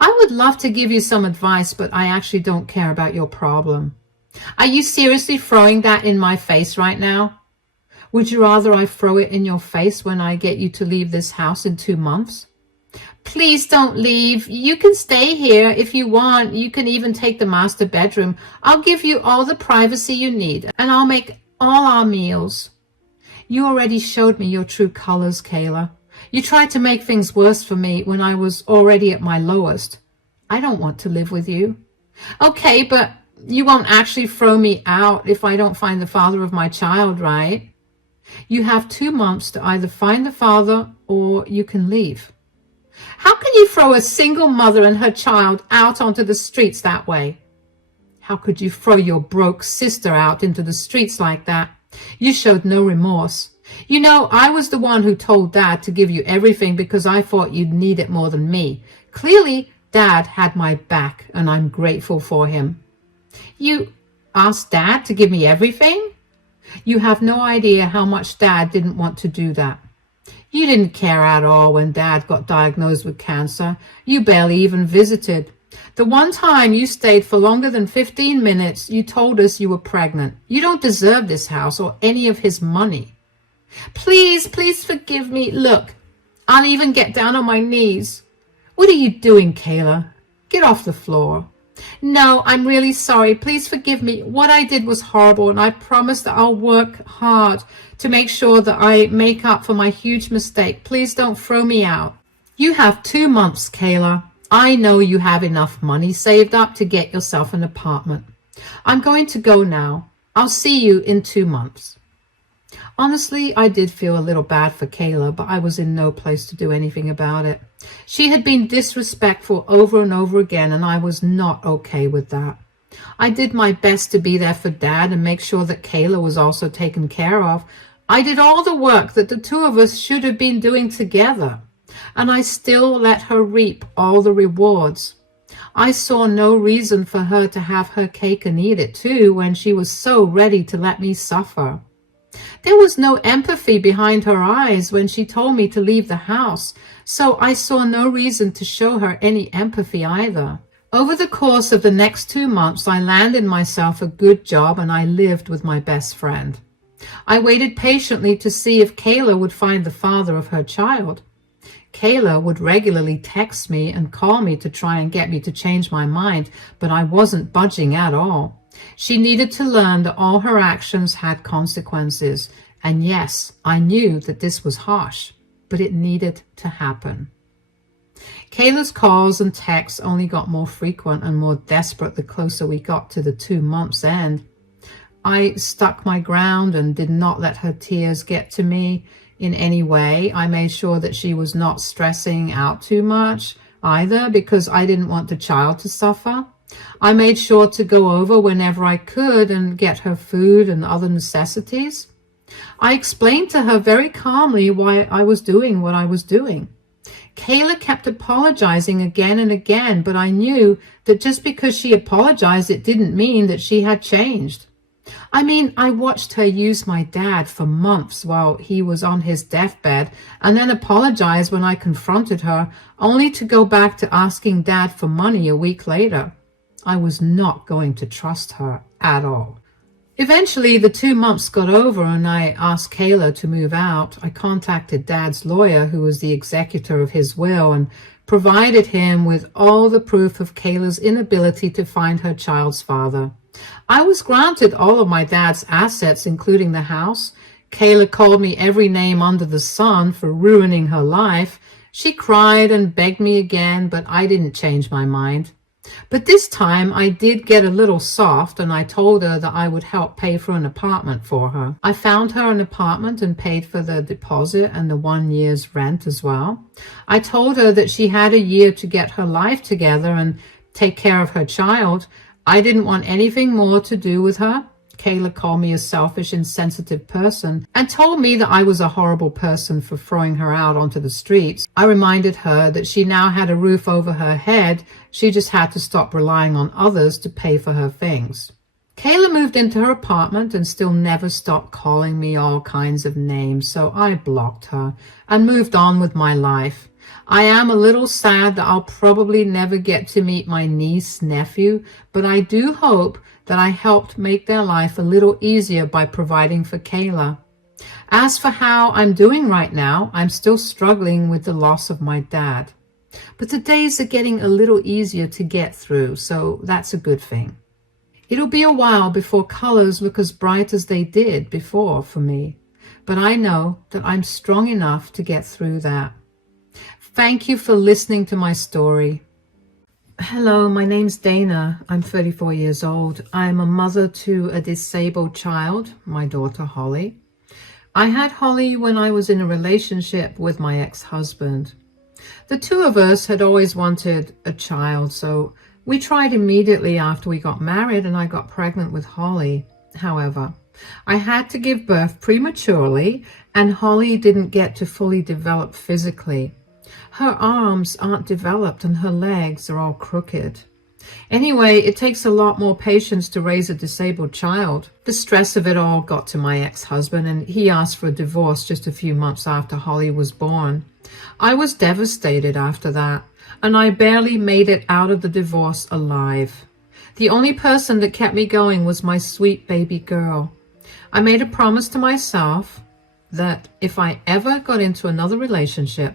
I would love to give you some advice, but I actually don't care about your problem. Are you seriously throwing that in my face right now? Would you rather I throw it in your face when I get you to leave this house in 2 months? Please don't leave. You can stay here if you want. You can even take the master bedroom. I'll give you all the privacy you need, and I'll make all our meals. You already showed me your true colors, Kayla. You tried to make things worse for me when I was already at my lowest. I don't want to live with you. Okay, but you won't actually throw me out if I don't find the father of my child, right? You have 2 months to either find the father or you can leave. How can you throw a single mother and her child out onto the streets that way? How could you throw your broke sister out into the streets like that? You showed no remorse. You know, I was the one who told Dad to give you everything because I thought you'd need it more than me. Clearly, Dad had my back, and I'm grateful for him. You asked Dad to give me everything? You have no idea how much Dad didn't want to do that. You didn't care at all when Dad got diagnosed with cancer. You barely even visited. The one time you stayed for longer than 15 minutes, you told us you were pregnant. You don't deserve this house or any of his money. Please forgive me. Look, I'll even get down on my knees. What are you doing, Kayla? Get off the floor. No, I'm really sorry. Please forgive me. What I did was horrible, and I promise that I'll work hard to make sure that I make up for my huge mistake. Please don't throw me out. You have 2 months, Kayla. I know you have enough money saved up to get yourself an apartment. I'm going to go now. I'll see you in 2 months. Honestly, I did feel a little bad for Kayla, but I was in no place to do anything about it. She had been disrespectful over and over again, and I was not okay with that. I did my best to be there for Dad and make sure that Kayla was also taken care of. I did all the work that the two of us should have been doing together, and I still let her reap all the rewards. I saw no reason for her to have her cake and eat it too when she was so ready to let me suffer. There was no empathy behind her eyes when she told me to leave the house, so I saw no reason to show her any empathy either. Over the course of the next 2 months, I landed myself a good job and I lived with my best friend. I waited patiently to see if Kayla would find the father of her child. Kayla would regularly text me and call me to try and get me to change my mind, but I wasn't budging at all. She needed to learn that all her actions had consequences, and yes, I knew that this was harsh, but it needed to happen. Kayla's calls and texts only got more frequent and more desperate the closer we got to the 2 months' end. I stuck my ground and did not let her tears get to me in any way. I made sure that she was not stressing out too much either because I didn't want the child to suffer. I made sure to go over whenever I could and get her food and other necessities. I explained to her very calmly why I was doing what I was doing. Kayla kept apologizing again and again, but I knew that just because she apologized, it didn't mean that she had changed. I mean, I watched her use my dad for months while he was on his deathbed and then apologize when I confronted her, only to go back to asking Dad for money a week later. I was not going to trust her at all. Eventually, the 2 months got over and I asked Kayla to move out. I contacted Dad's lawyer, who was the executor of his will, and provided him with all the proof of Kayla's inability to find her child's father. I was granted all of my dad's assets, including the house. Kayla called me every name under the sun for ruining her life. She cried and begged me again, but I didn't change my mind. But this time I did get a little soft, and I told her that I would help pay for an apartment for her. I found her an apartment and paid for the deposit and the 1 year's rent as well. I told her that she had a year to get her life together and take care of her child. I didn't want anything more to do with her. Kayla called me a selfish, insensitive person and told me that I was a horrible person for throwing her out onto the streets. I reminded her that she now had a roof over her head. She just had to stop relying on others to pay for her things. Kayla moved into her apartment and still never stopped calling me all kinds of names, so I blocked her and moved on with my life. I am a little sad that I'll probably never get to meet my niece, nephew, but I do hope that I helped make their life a little easier by providing for Kayla. As for how I'm doing right now, I'm still struggling with the loss of my dad. But the days are getting a little easier to get through, so that's a good thing. It'll be a while before colors look as bright as they did before for me, but I know that I'm strong enough to get through that. Thank you for listening to my story. Hello, my name's Dana. I'm 34 years old. I'm a mother to a disabled child, my daughter Holly. I had Holly when I was in a relationship with my ex-husband. The two of us had always wanted a child, so we tried immediately after we got married, and I got pregnant with Holly. However, I had to give birth prematurely, and Holly didn't get to fully develop physically. Her arms aren't developed and her legs are all crooked. Anyway, it takes a lot more patience to raise a disabled child. The stress of it all got to my ex-husband, and he asked for a divorce just a few months after Holly was born. I was devastated after that, and I barely made it out of the divorce alive. The only person that kept me going was my sweet baby girl. I made a promise to myself that if I ever got into another relationship,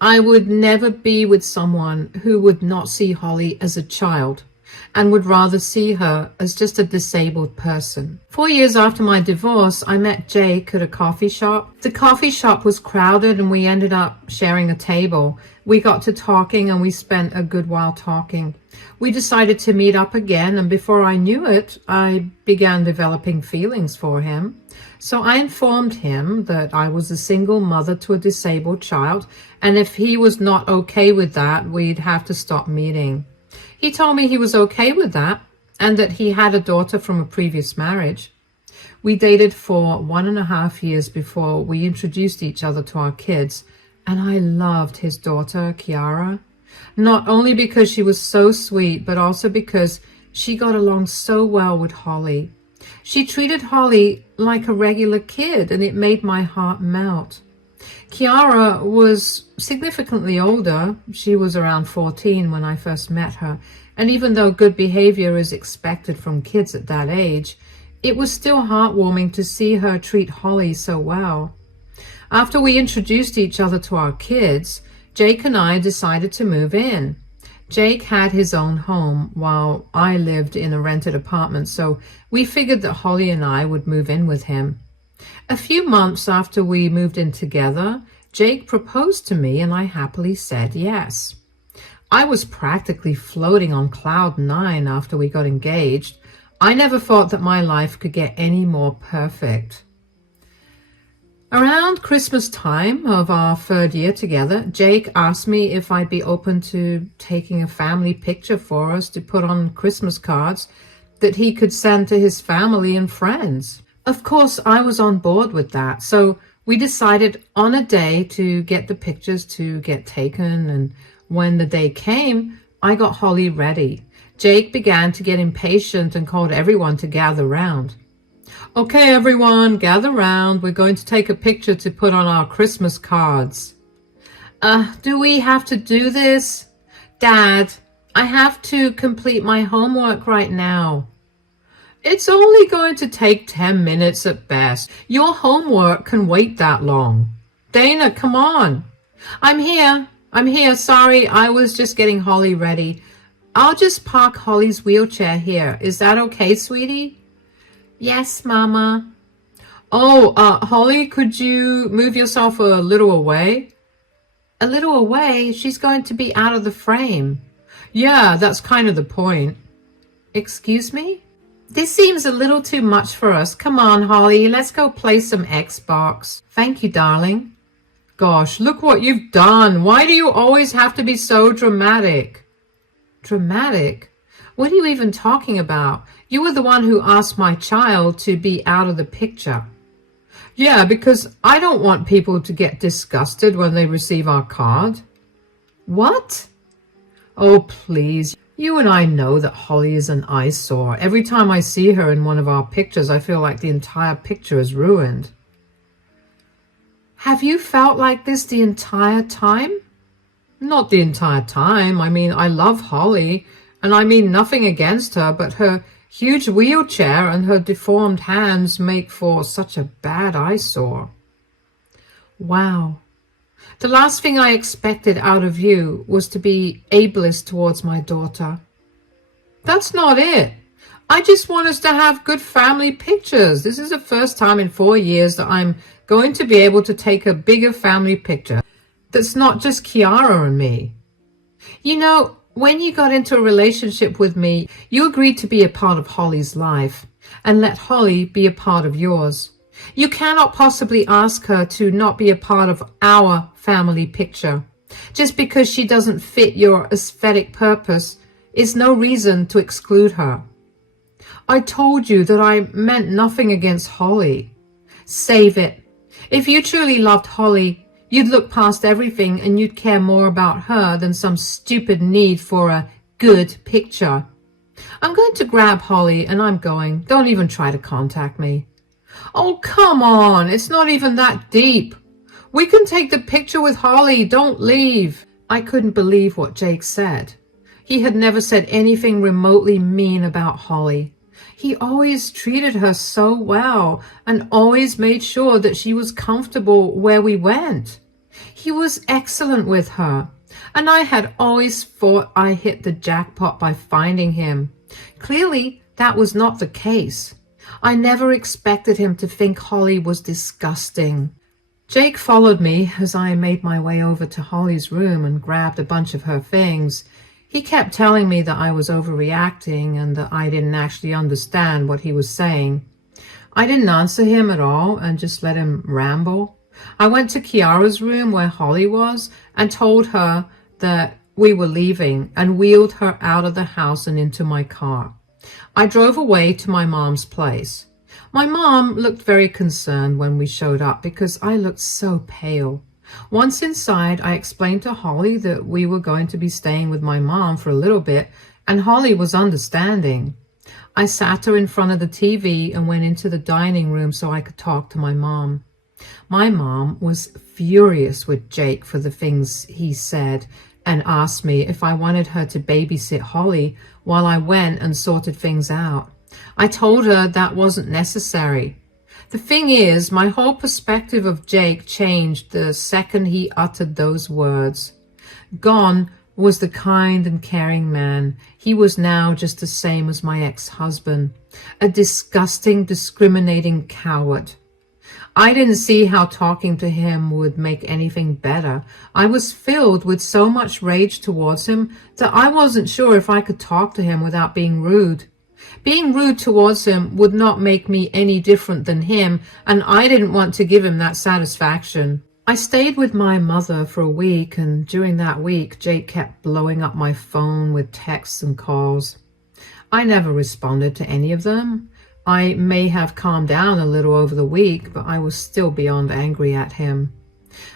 I would never be with someone who would not see Holly as a child and would rather see her as just a disabled person. 4 years after my divorce, I met Jake at a coffee shop. The coffee shop was crowded and we ended up sharing a table. We got to talking and we spent a good while talking. We decided to meet up again, and before I knew it, I began developing feelings for him. So I informed him that I was a single mother to a disabled child, and if he was not okay with that, we'd have to stop meeting. He told me he was okay with that, and that he had a daughter from a previous marriage. We dated for 1.5 years before we introduced each other to our kids, and I loved his daughter, Kiara. Not only because she was so sweet, but also because she got along so well with Holly. She treated Holly like a regular kid, and it made my heart melt. Kiara was significantly older. She was around 14 when I first met her, and even though good behavior is expected from kids at that age, it was still heartwarming to see her treat Holly so well. After we introduced each other to our kids, Jake and I decided to move in. Jake had his own home while I lived in a rented apartment, so we figured that Holly and I would move in with him. A few months after we moved in together, Jake proposed to me and I happily said yes. I was practically floating on cloud 9 after we got engaged. I never thought that my life could get any more perfect. Around Christmas time of our 3rd year together, Jake asked me if I'd be open to taking a family picture for us to put on Christmas cards that he could send to his family and friends. Of course, I was on board with that, so we decided on a day to get the pictures to get taken, and when the day came, I got Holly ready. Jake began to get impatient and called everyone to gather round. Okay, everyone, gather round. We're going to take a picture to put on our Christmas cards. Do we have to do this? Dad, I have to complete my homework right now. It's only going to take 10 minutes at best. Your homework can wait that long. Dana, come on. I'm here. I'm here. Sorry, I was just getting Holly ready. I'll just park Holly's wheelchair here. Is that okay, sweetie? Yes, Mama. Oh, Holly, could you move yourself a little away? A little away? She's going to be out of the frame. Yeah, that's kind of the point. Excuse me? This seems a little too much for us. Come on, Holly, let's go play some Xbox. Thank you, darling. Gosh, look what you've done. Why do you always have to be so dramatic? Dramatic? What are you even talking about? You were the one who asked my child to be out of the picture. Yeah, because I don't want people to get disgusted when they receive our card. What? Oh, please. You and I know that Holly is an eyesore. Every time I see her in one of our pictures, I feel like the entire picture is ruined. Have you felt like this the entire time? Not the entire time. I mean, I love Holly, and I mean nothing against her, but her huge wheelchair and her deformed hands make for such a bad eyesore. Wow. The last thing I expected out of you was to be ableist towards my daughter. That's not it. I just want us to have good family pictures. This is the first time in 4 years that I'm going to be able to take a bigger family picture that's not just Kiara and me. You know, when you got into a relationship with me, you agreed to be a part of Holly's life and let Holly be a part of yours. You cannot possibly ask her to not be a part of our family picture. Just because she doesn't fit your aesthetic purpose is no reason to exclude her. I told you that I meant nothing against Holly. Save it. If you truly loved Holly, you'd look past everything and you'd care more about her than some stupid need for a good picture. I'm going to grab Holly and I'm going. Don't even try to contact me. Oh, come on. It's not even that deep. We can take the picture with Holly. Don't leave. I couldn't believe what Jake said. He had never said anything remotely mean about Holly. He always treated her so well and always made sure that she was comfortable where we went. He was excellent with her, and I had always thought I hit the jackpot by finding him. Clearly, that was not the case. I never expected him to think Holly was disgusting. Jake followed me as I made my way over to Holly's room and grabbed a bunch of her things. He kept telling me that I was overreacting and that I didn't actually understand what he was saying. I didn't answer him at all and just let him ramble. I went to Kiara's room where Holly was and told her that we were leaving and wheeled her out of the house and into my car. I drove away to my mom's place. My mom looked very concerned when we showed up because I looked so pale. Once inside, I explained to Holly that we were going to be staying with my mom for a little bit, and Holly was understanding. I sat her in front of the TV and went into the dining room so I could talk to my mom. My mom was furious with Jake for the things he said and asked me if I wanted her to babysit Holly while I went and sorted things out. I told her that wasn't necessary. The thing is, my whole perspective of Jake changed the second he uttered those words. Gone was the kind and caring man. He was now just the same as my ex-husband, a disgusting, discriminating coward. I didn't see how talking to him would make anything better. I was filled with so much rage towards him that I wasn't sure if I could talk to him without being rude. Being rude towards him would not make me any different than him, and I didn't want to give him that satisfaction. I stayed with my mother for a week, and during that week, Jake kept blowing up my phone with texts and calls. I never responded to any of them. I may have calmed down a little over the week, but I was still beyond angry at him.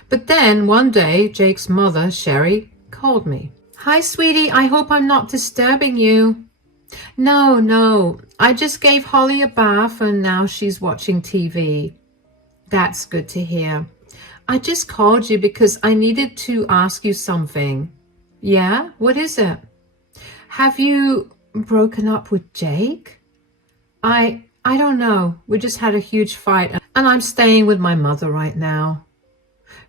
But then, one day, Jake's mother, Sherry, called me. "Hi, sweetie, I hope I'm not disturbing you." No, I just gave Holly a bath and now she's watching TV. That's good to hear. I just called you because I needed to ask you something. Yeah? What is it? Have you broken up with Jake? I don't know. We just had a huge fight and I'm staying with my mother right now.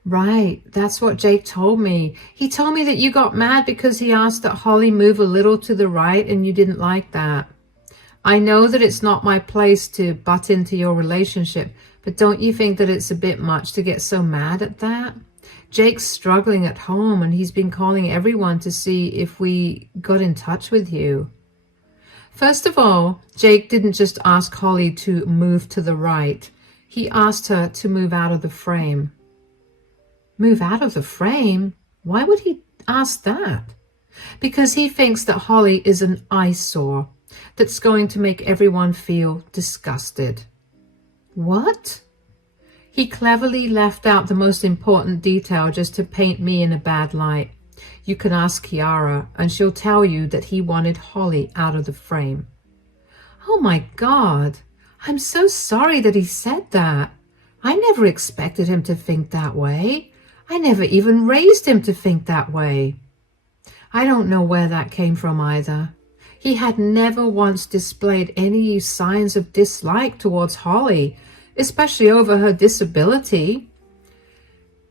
Right, that's what Jake told me. He told me that you got mad because he asked that Holly move a little to the right and you didn't like that. I know that it's not my place to butt into your relationship, but don't you think that it's a bit much to get so mad at that? Jake's struggling at home and he's been calling everyone to see if we got in touch with you. First of all, Jake didn't just ask Holly to move to the right. He asked her to move out of the frame. Move out of the frame? Why would he ask that? Because he thinks that Holly is an eyesore that's going to make everyone feel disgusted. What? He cleverly left out the most important detail just to paint me in a bad light. You can ask Kiara, and she'll tell you that he wanted Holly out of the frame. Oh my God, I'm so sorry that he said that. I never expected him to think that way. I never even raised him to think that way. I don't know where that came from either. He had never once displayed any signs of dislike towards Holly, especially over her disability.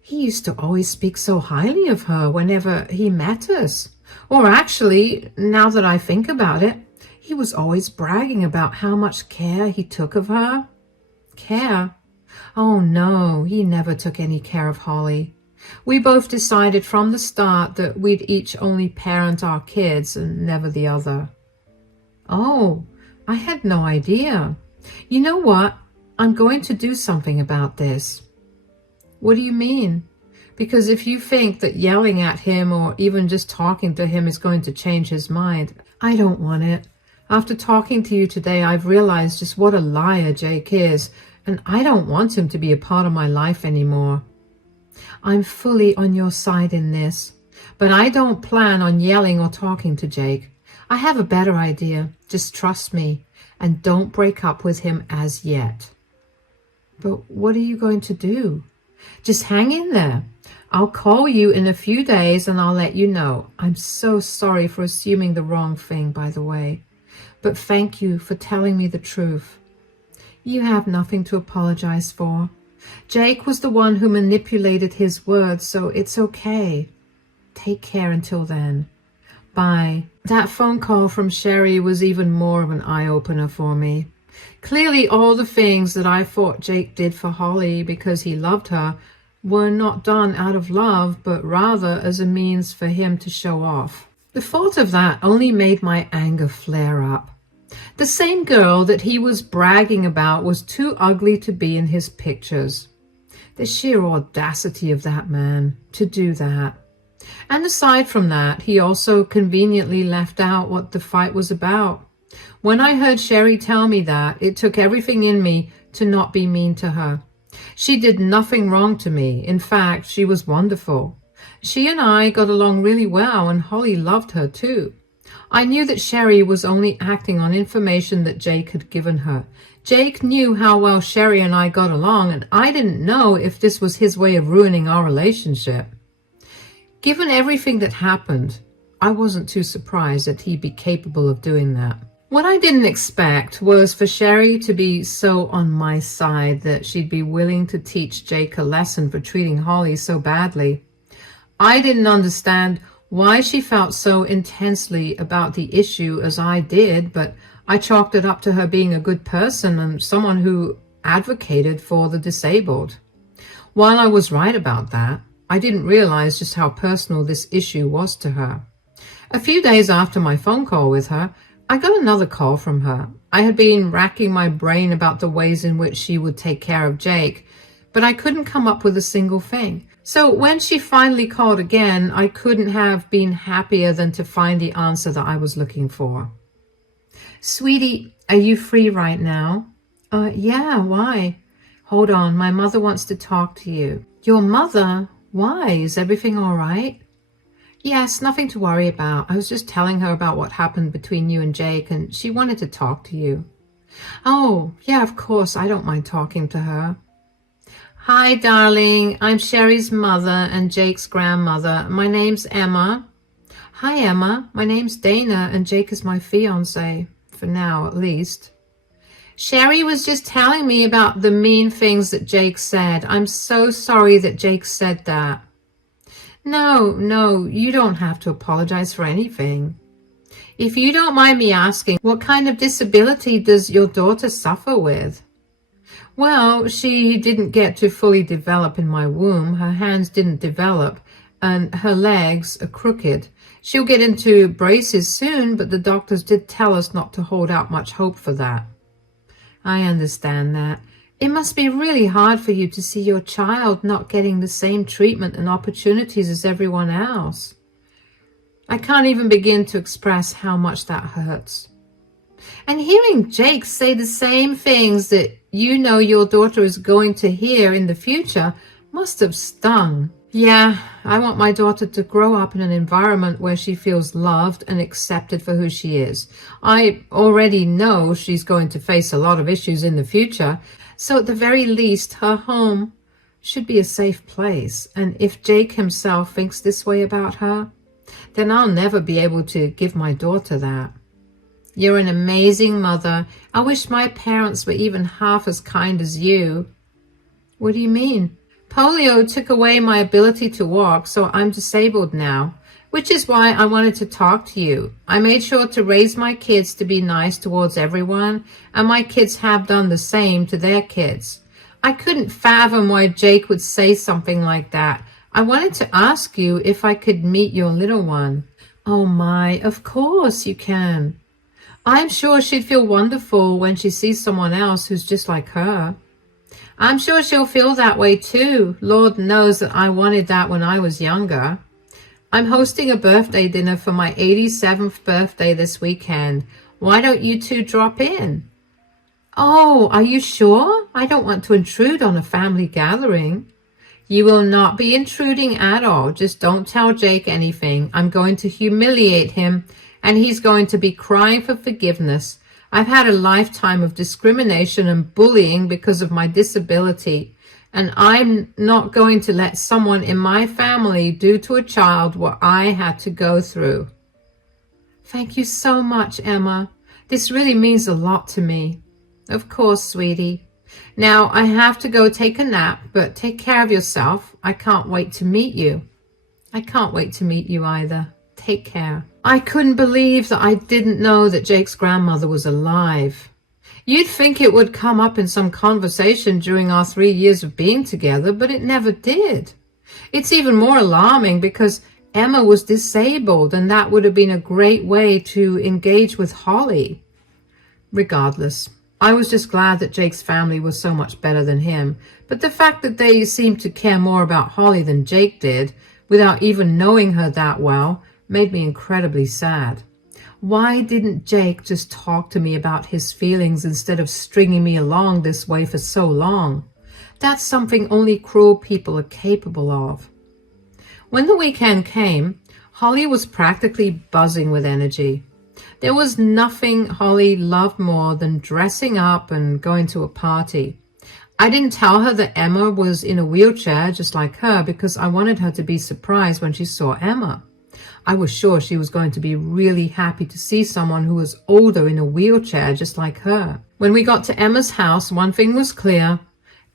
He used to always speak so highly of her whenever he met us. Or actually, now that I think about it, he was always bragging about how much care he took of her. Care? Oh no, he never took any care of Holly. We both decided from the start that we'd each only parent our kids and never the other. Oh, I had no idea. You know what? I'm going to do something about this. What do you mean? Because if you think that yelling at him or even just talking to him is going to change his mind, I don't want it. After talking to you today, I've realized just what a liar Jake is, and I don't want him to be a part of my life anymore. I'm fully on your side in this, but I don't plan on yelling or talking to Jake. I have a better idea. Just trust me, and don't break up with him as yet. But what are you going to do? Just hang in there. I'll call you in a few days and I'll let you know. I'm so sorry for assuming the wrong thing, by the way. But thank you for telling me the truth. You have nothing to apologize for. Jake was the one who manipulated his words, so it's okay. Take care until then. Bye. That phone call from Sherry was even more of an eye-opener for me. Clearly, all the things that I thought Jake did for Holly because he loved her were not done out of love, but rather as a means for him to show off. The thought of that only made my anger flare up. The same girl that he was bragging about was too ugly to be in his pictures. The sheer audacity of that man to do that. And aside from that, he also conveniently left out what the fight was about. When I heard Sherry tell me that, it took everything in me to not be mean to her. She did nothing wrong to me. In fact, she was wonderful. She and I got along really well, and Holly loved her too. I knew that Sherry was only acting on information that Jake had given her. Jake knew how well Sherry and I got along, and I didn't know if this was his way of ruining our relationship. Given everything that happened, I wasn't too surprised that he'd be capable of doing that. What I didn't expect was for Sherry to be so on my side that she'd be willing to teach Jake a lesson for treating Holly so badly. I didn't understand why she felt so intensely about the issue as I did, but I chalked it up to her being a good person and someone who advocated for the disabled. While I was right about that, I didn't realize just how personal this issue was to her. A few days after my phone call with her, I got another call from her. I had been racking my brain about the ways in which she would take care of Jake, but I couldn't come up with a single thing. So when she finally called again, I couldn't have been happier than to find the answer that I was looking for. Sweetie, are you free right now? Yeah, why? Hold on, my mother wants to talk to you. Your mother? Why? Is everything all right? Yes, nothing to worry about. I was just telling her about what happened between you and Jake, and she wanted to talk to you. Oh, yeah, of course. I don't mind talking to her. Hi, darling. I'm Sherry's mother and Jake's grandmother. My name's Emma. Hi, Emma. My name's Dana, and Jake is my fiancé. For now, at least. Sherry was just telling me about the mean things that Jake said. I'm so sorry that Jake said that. No, you don't have to apologize for anything. If you don't mind me asking, what kind of disability does your daughter suffer with? Well, she didn't get to fully develop in my womb. Her hands didn't develop, and her legs are crooked. She'll get into braces soon, but the doctors did tell us not to hold out much hope for that. I understand that. It must be really hard for you to see your child not getting the same treatment and opportunities as everyone else. I can't even begin to express how much that hurts. And hearing Jake say the same things that you know your daughter is going to hear in the future must have stung. Yeah, I want my daughter to grow up in an environment where she feels loved and accepted for who she is. I already know she's going to face a lot of issues in the future, so at the very least, her home should be a safe place. And if Jake himself thinks this way about her, then I'll never be able to give my daughter that. You're an amazing mother. I wish my parents were even half as kind as you. What do you mean? Polio took away my ability to walk, so I'm disabled now, which is why I wanted to talk to you. I made sure to raise my kids to be nice towards everyone, and my kids have done the same to their kids. I couldn't fathom why Jake would say something like that. I wanted to ask you if I could meet your little one. Oh my, of course you can. I'm sure she'd feel wonderful when she sees someone else who's just like her. I'm sure she'll feel that way too. Lord knows that I wanted that when I was younger. I'm hosting a birthday dinner for my 87th birthday this weekend. Why don't you two drop in? Oh, are you sure? I don't want to intrude on a family gathering. You will not be intruding at all. Just don't tell Jake anything. I'm going to humiliate him, and he's going to be crying for forgiveness. I've had a lifetime of discrimination and bullying because of my disability, and I'm not going to let someone in my family do to a child what I had to go through. Thank you so much, Emma. This really means a lot to me. Of course, sweetie. Now, I have to go take a nap, but take care of yourself. I can't wait to meet you. I can't wait to meet you either. Take care. I couldn't believe that I didn't know that Jake's grandmother was alive. You'd think it would come up in some conversation during our 3 years of being together, but it never did. It's even more alarming because Emma was disabled, and that would have been a great way to engage with Holly. Regardless, I was just glad that Jake's family was so much better than him, but the fact that they seemed to care more about Holly than Jake did, without even knowing her that well, made me incredibly sad. Why didn't Jake just talk to me about his feelings instead of stringing me along this way for so long? That's something only cruel people are capable of. When the weekend came, Holly was practically buzzing with energy. There was nothing Holly loved more than dressing up and going to a party. I didn't tell her that Emma was in a wheelchair just like her because I wanted her to be surprised when she saw Emma. I was sure she was going to be really happy to see someone who was older in a wheelchair just like her. When we got to Emma's house, one thing was clear.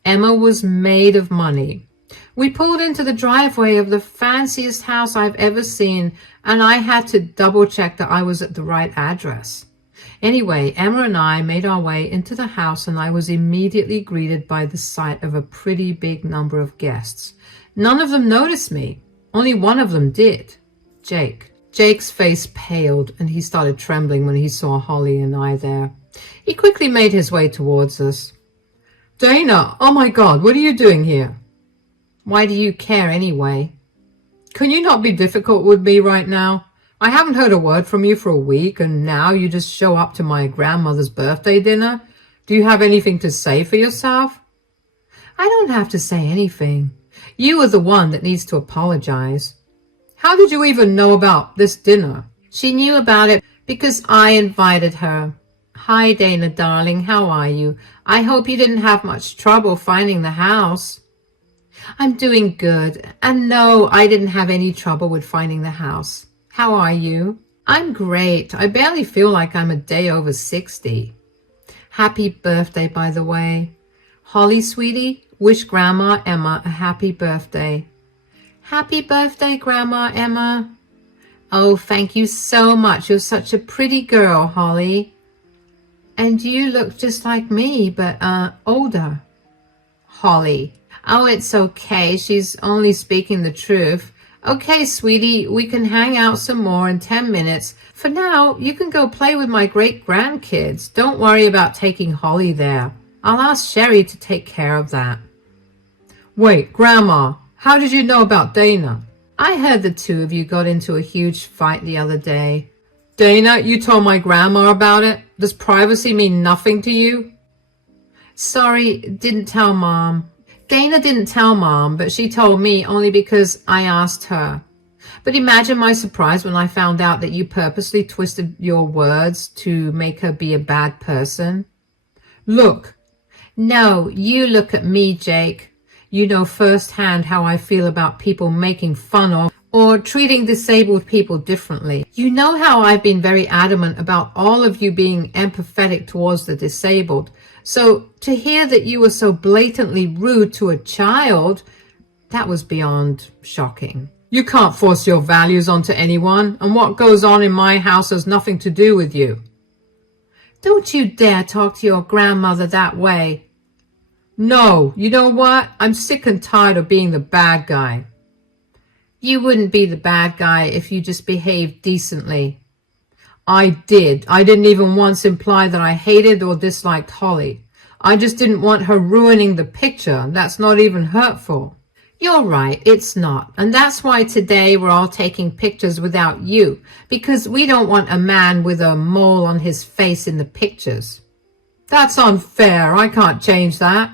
Emma was made of money. We pulled into the driveway of the fanciest house I've ever seen, and I had to double check that I was at the right address. Anyway, Emma and I made our way into the house, and I was immediately greeted by the sight of a pretty big number of guests. None of them noticed me. Only one of them did. Jake. Jake's face paled, and he started trembling when he saw Holly and I there. He quickly made his way towards us. Dana, oh my God, what are you doing here? Why do you care anyway? Can you not be difficult with me right now? I haven't heard a word from you for a week, and now you just show up to my grandmother's birthday dinner? Do you have anything to say for yourself? I don't have to say anything. You are the one that needs to apologize. How did you even know about this dinner? She knew about it because I invited her. Hi, Dana, darling. How are you? I hope you didn't have much trouble finding the house. I'm doing good. And no, I didn't have any trouble with finding the house. How are you? I'm great. I barely feel like I'm a day over 60. Happy birthday, by the way. Holly, sweetie, wish Grandma Emma a happy birthday. Happy birthday, Grandma Emma. Oh, thank you so much. You're such a pretty girl, Holly. And you look just like me, but older. Holly. Oh, it's okay. She's only speaking the truth. Okay, sweetie, we can hang out some more in 10 minutes. For now, you can go play with my great-grandkids. Don't worry about taking Holly there. I'll ask Sherry to take care of that. Wait, Grandma, how did you know about Dana? I heard the two of you got into a huge fight the other day. Dana, you told my grandma about it? Does privacy mean nothing to you? Sorry, didn't tell Mom. Dana didn't tell Mom, but she told me only because I asked her. But imagine my surprise when I found out that you purposely twisted your words to make her be a bad person. Look. No, you look at me, Jake. You know firsthand how I feel about people making fun of or treating disabled people differently. You know how I've been very adamant about all of you being empathetic towards the disabled. So to hear that you were so blatantly rude to a child, that was beyond shocking. You can't force your values onto anyone, and what goes on in my house has nothing to do with you. Don't you dare talk to your grandmother that way. No, you know what? I'm sick and tired of being the bad guy. You wouldn't be the bad guy if you just behaved decently. I did. I didn't even once imply that I hated or disliked Holly. I just didn't want her ruining the picture. That's not even hurtful. You're right, it's not. And that's why today we're all taking pictures without you, because we don't want a man with a mole on his face in the pictures. That's unfair. I can't change that.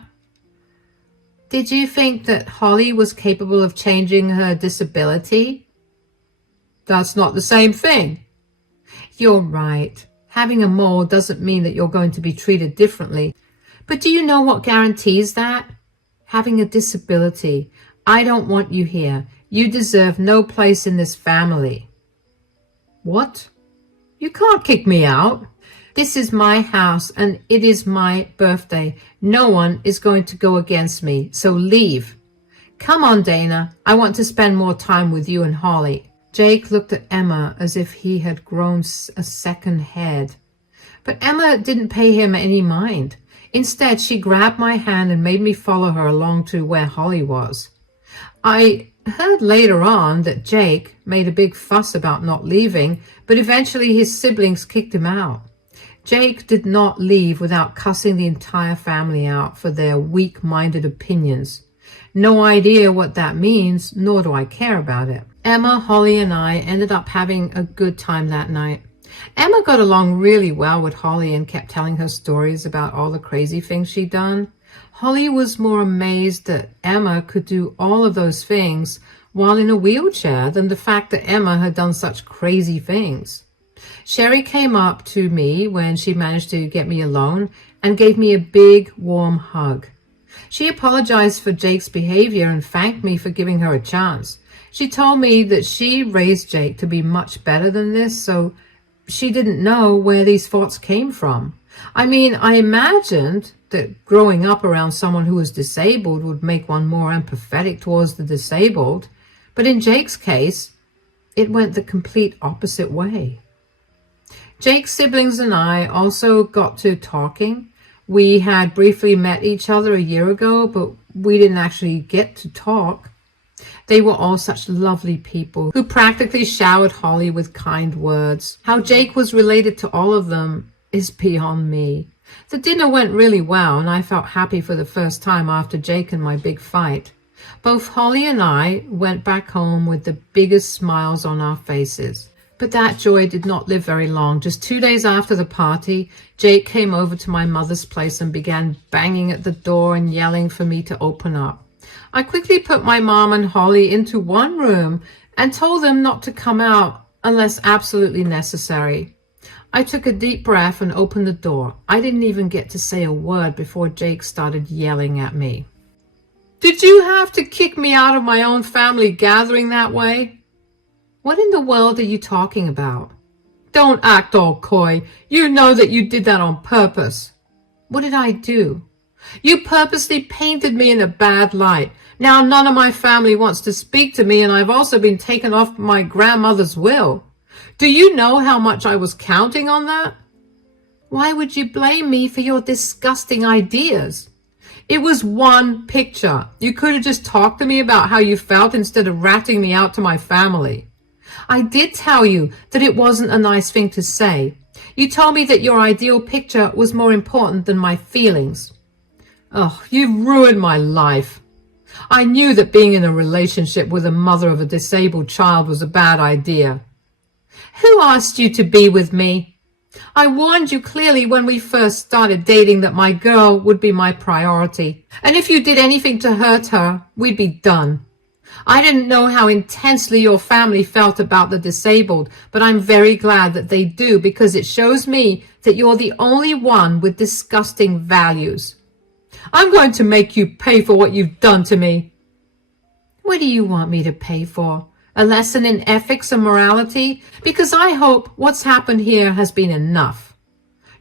Did you think that Holly was capable of changing her disability? That's not the same thing. You're right. Having a mole doesn't mean that you're going to be treated differently. But do you know what guarantees that? Having a disability. I don't want you here. You deserve no place in this family. What? You can't kick me out. This is my house and it is my birthday. No one is going to go against me, so leave. Come on, Dana. I want to spend more time with you and Holly. Jake looked at Emma as if he had grown a second head. But Emma didn't pay him any mind. Instead, she grabbed my hand and made me follow her along to where Holly was. I heard later on that Jake made a big fuss about not leaving, but eventually his siblings kicked him out. Jake did not leave without cussing the entire family out for their weak-minded opinions. No idea what that means, nor do I care about it. Emma, Holly, and I ended up having a good time that night. Emma got along really well with Holly and kept telling her stories about all the crazy things she'd done. Holly was more amazed that Emma could do all of those things while in a wheelchair than the fact that Emma had done such crazy things. Sherry came up to me when she managed to get me alone and gave me a big, warm hug. She apologized for Jake's behavior and thanked me for giving her a chance. She told me that she raised Jake to be much better than this, so she didn't know where these thoughts came from. I mean, I imagined that growing up around someone who was disabled would make one more empathetic towards the disabled, but in Jake's case, it went the complete opposite way. Jake's siblings and I also got to talking. We had briefly met each other a year ago, but we didn't actually get to talk. They were all such lovely people who practically showered Holly with kind words. How Jake was related to all of them is beyond me. The dinner went really well, and I felt happy for the first time after Jake and my big fight. Both Holly and I went back home with the biggest smiles on our faces. But that joy did not live very long. Just 2 days after the party, Jake came over to my mother's place and began banging at the door and yelling for me to open up. I quickly put my mom and Holly into one room and told them not to come out unless absolutely necessary. I took a deep breath and opened the door. I didn't even get to say a word before Jake started yelling at me. Did you have to kick me out of my own family gathering that way? What in the world are you talking about? Don't act all coy. You know that you did that on purpose. What did I do? You purposely painted me in a bad light. Now none of my family wants to speak to me, and I've also been taken off my grandmother's will. Do you know how much I was counting on that? Why would you blame me for your disgusting ideas? It was one picture. You could have just talked to me about how you felt instead of ratting me out to my family. I did tell you that it wasn't a nice thing to say. You told me that your ideal picture was more important than my feelings. Oh, you've ruined my life. I knew that being in a relationship with a mother of a disabled child was a bad idea. Who asked you to be with me? I warned you clearly when we first started dating that my girl would be my priority, and if you did anything to hurt her, we'd be done. I didn't know how intensely your family felt about the disabled, but I'm very glad that they do, because it shows me that you're the only one with disgusting values. I'm going to make you pay for what you've done to me. What do you want me to pay for? A lesson in ethics and morality? Because I hope what's happened here has been enough.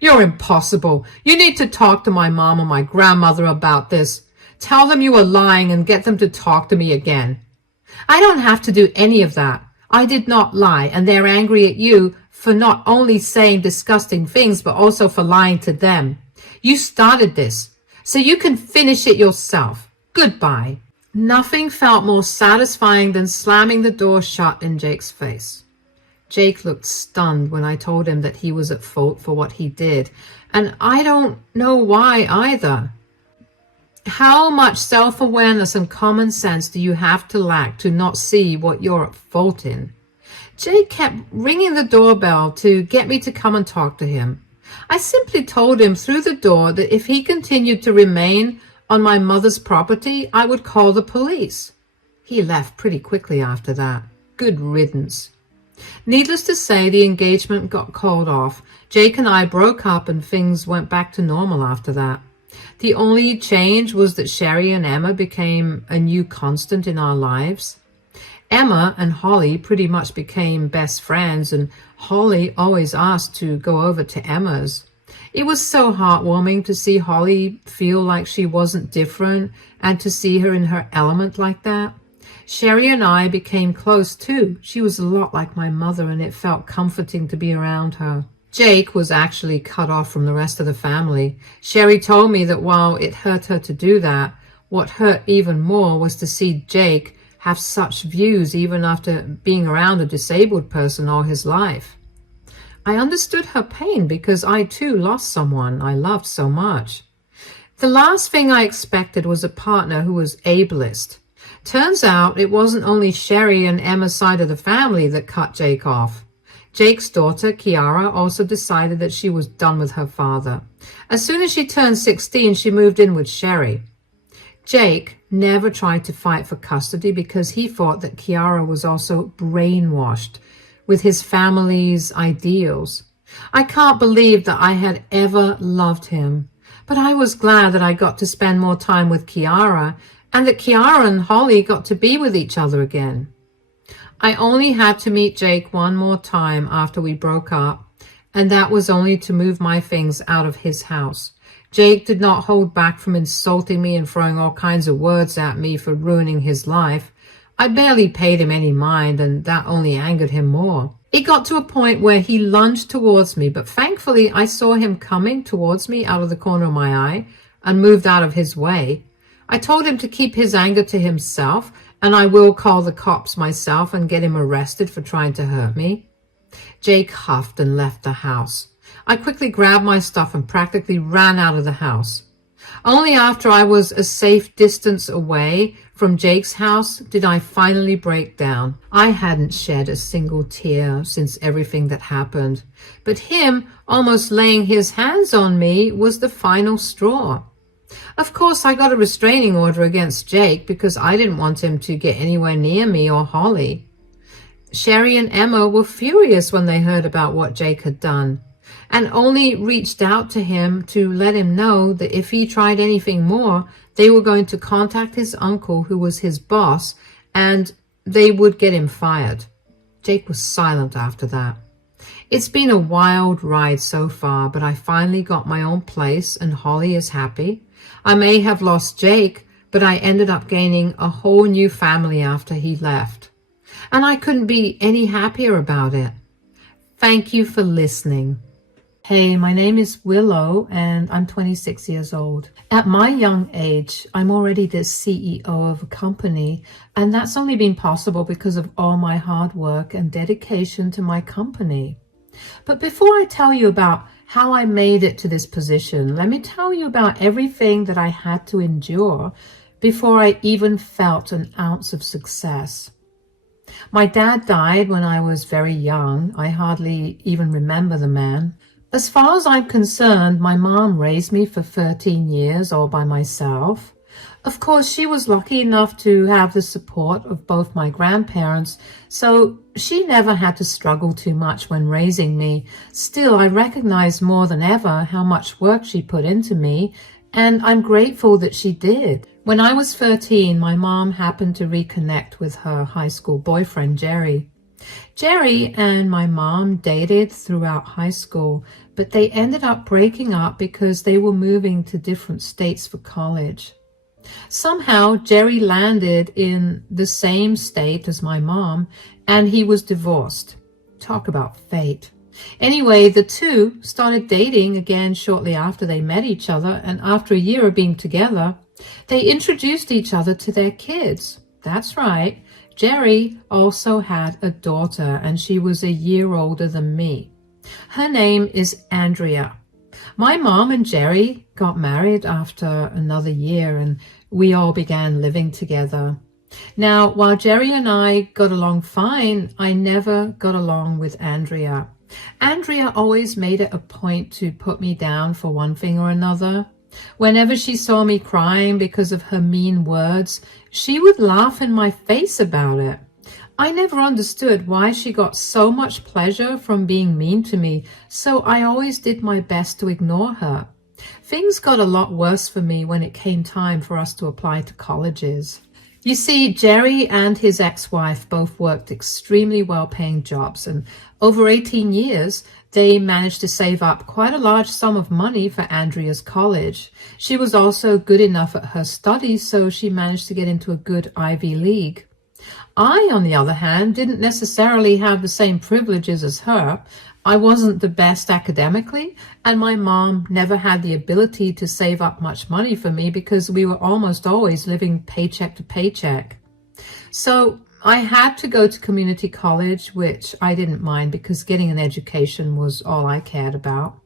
You're impossible. You need to talk to my mom and my grandmother about this. Tell them you were lying and get them to talk to me again. I don't have to do any of that. I did not lie, and they're angry at you for not only saying disgusting things, but also for lying to them. You started this, so you can finish it yourself. Goodbye. Nothing felt more satisfying than slamming the door shut in Jake's face. Jake looked stunned when I told him that he was at fault for what he did, and I don't know why either. How much self-awareness and common sense do you have to lack to not see what you're at fault in? Jake kept ringing the doorbell to get me to come and talk to him. I simply told him through the door that if he continued to remain on my mother's property, I would call the police. He left pretty quickly after that. Good riddance. Needless to say, the engagement got called off. Jake and I broke up and things went back to normal after that. The only change was that Sherry and Emma became a new constant in our lives. Emma and Holly pretty much became best friends, and Holly always asked to go over to Emma's. It was so heartwarming to see Holly feel like she wasn't different and to see her in her element like that. Sherry and I became close too. She was a lot like my mother, and it felt comforting to be around her. Jake was actually cut off from the rest of the family. Sherry told me that while it hurt her to do that, what hurt even more was to see Jake have such views even after being around a disabled person all his life. I understood her pain because I too lost someone I loved so much. The last thing I expected was a partner who was ableist. Turns out it wasn't only Sherry and Emma's side of the family that cut Jake off. Jake's daughter, Kiara, also decided that she was done with her father. As soon as she turned 16, she moved in with Sherry. Jake never tried to fight for custody because he thought that Kiara was also brainwashed with his family's ideals. I can't believe that I had ever loved him, but I was glad that I got to spend more time with Kiara and that Kiara and Holly got to be with each other again. I only had to meet Jake one more time after we broke up, and that was only to move my things out of his house. Jake did not hold back from insulting me and throwing all kinds of words at me for ruining his life. I barely paid him any mind, and that only angered him more. It got to a point where he lunged towards me, but thankfully I saw him coming towards me out of the corner of my eye and moved out of his way. I told him to keep his anger to himself, and I will call the cops myself and get him arrested for trying to hurt me. Jake huffed and left the house. I quickly grabbed my stuff and practically ran out of the house. Only after I was a safe distance away from Jake's house did I finally break down. I hadn't shed a single tear since everything that happened, but him almost laying his hands on me was the final straw. Of course, I got a restraining order against Jake because I didn't want him to get anywhere near me or Holly. Sherry and Emma were furious when they heard about what Jake had done, and only reached out to him to let him know that if he tried anything more, they were going to contact his uncle, who was his boss, and they would get him fired. Jake was silent after that. It's been a wild ride so far, but I finally got my own place and Holly is happy. I may have lost Jake, but I ended up gaining a whole new family after he left. And I couldn't be any happier about it. Thank you for listening. Hey, my name is Willow and I'm 26 years old. At my young age, I'm already the CEO of a company, and that's only been possible because of all my hard work and dedication to my company. But before I tell you about how I made it to this position, let me tell you about everything that I had to endure before I even felt an ounce of success. My dad died when I was very young. I hardly even remember the man. As far as I'm concerned, my mom raised me for 13 years all by myself. Of course, she was lucky enough to have the support of both my grandparents, so she never had to struggle too much when raising me. Still, I recognize more than ever how much work she put into me, and I'm grateful that she did. When I was 13, my mom happened to reconnect with her high school boyfriend, Jerry. Jerry and my mom dated throughout high school, but they ended up breaking up because they were moving to different states for college. Somehow, Jerry landed in the same state as my mom, and he was divorced. Talk about fate. Anyway, the two started dating again shortly after they met each other, and after a year of being together, they introduced each other to their kids. That's right. Jerry also had a daughter, and she was a year older than me. Her name is Andrea. My mom and Jerry got married after another year, and we all began living together. Now, while Jerry and I got along fine, I never got along with Andrea. Andrea always made it a point to put me down for one thing or another. Whenever she saw me crying because of her mean words, she would laugh in my face about it. I never understood why she got so much pleasure from being mean to me, so I always did my best to ignore her. Things got a lot worse for me when it came time for us to apply to colleges. You see, Jerry and his ex-wife both worked extremely well-paying jobs, and over 18 years, they managed to save up quite a large sum of money for Andrea's college. She was also good enough at her studies, so she managed to get into a good Ivy League. I, on the other hand, didn't necessarily have the same privileges as her. I wasn't the best academically, and my mom never had the ability to save up much money for me because we were almost always living paycheck to paycheck. So I had to go to community college, which I didn't mind because getting an education was all I cared about.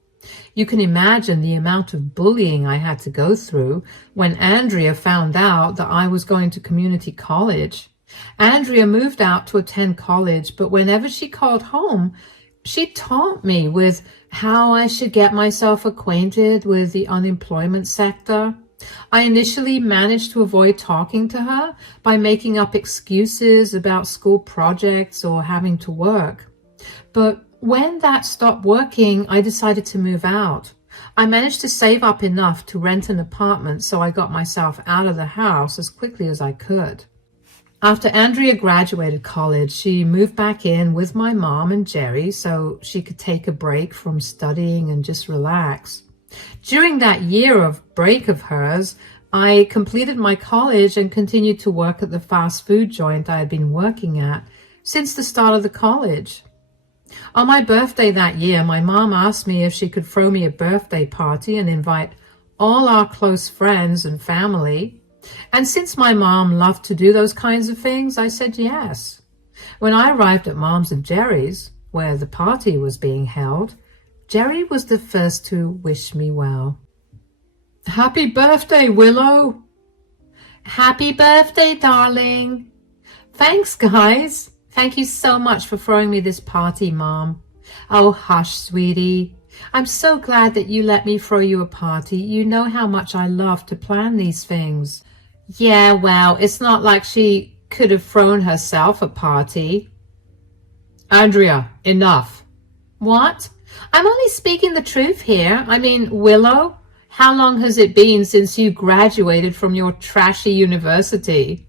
You can imagine the amount of bullying I had to go through when Andrea found out that I was going to community college. Andrea moved out to attend college, but whenever she called home, she taught me with how I should get myself acquainted with the unemployment sector. I initially managed to avoid talking to her by making up excuses about school projects or having to work. But when that stopped working, I decided to move out. I managed to save up enough to rent an apartment, so I got myself out of the house as quickly as I could. After Andrea graduated college, she moved back in with my mom and Jerry so she could take a break from studying and just relax. During that year of break of hers, I completed my college and continued to work at the fast food joint I had been working at since the start of the college. On my birthday that year, my mom asked me if she could throw me a birthday party and invite all our close friends and family. And since my mom loved to do those kinds of things, I said yes. When I arrived at Mom's and Jerry's, where the party was being held, Jerry was the first to wish me well. Happy birthday, Willow! Happy birthday, darling! Thanks, guys. Thank you so much for throwing me this party, Mom. Oh, hush, sweetie. I'm so glad that you let me throw you a party. You know how much I love to plan these things. Yeah, well, it's not like she could have thrown herself a party. Andrea, enough. What? I'm only speaking the truth here. I mean, Willow, how long has it been since you graduated from your trashy university?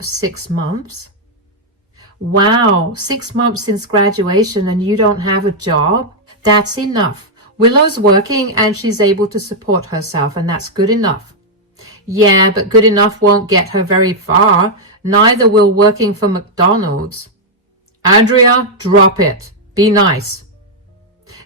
6 months. Wow, 6 months since graduation and you don't have a job? That's enough. Willow's working and she's able to support herself, and that's good enough. Yeah, but good enough won't get her very far. Neither will working for McDonald's. Andrea, drop it. Be nice.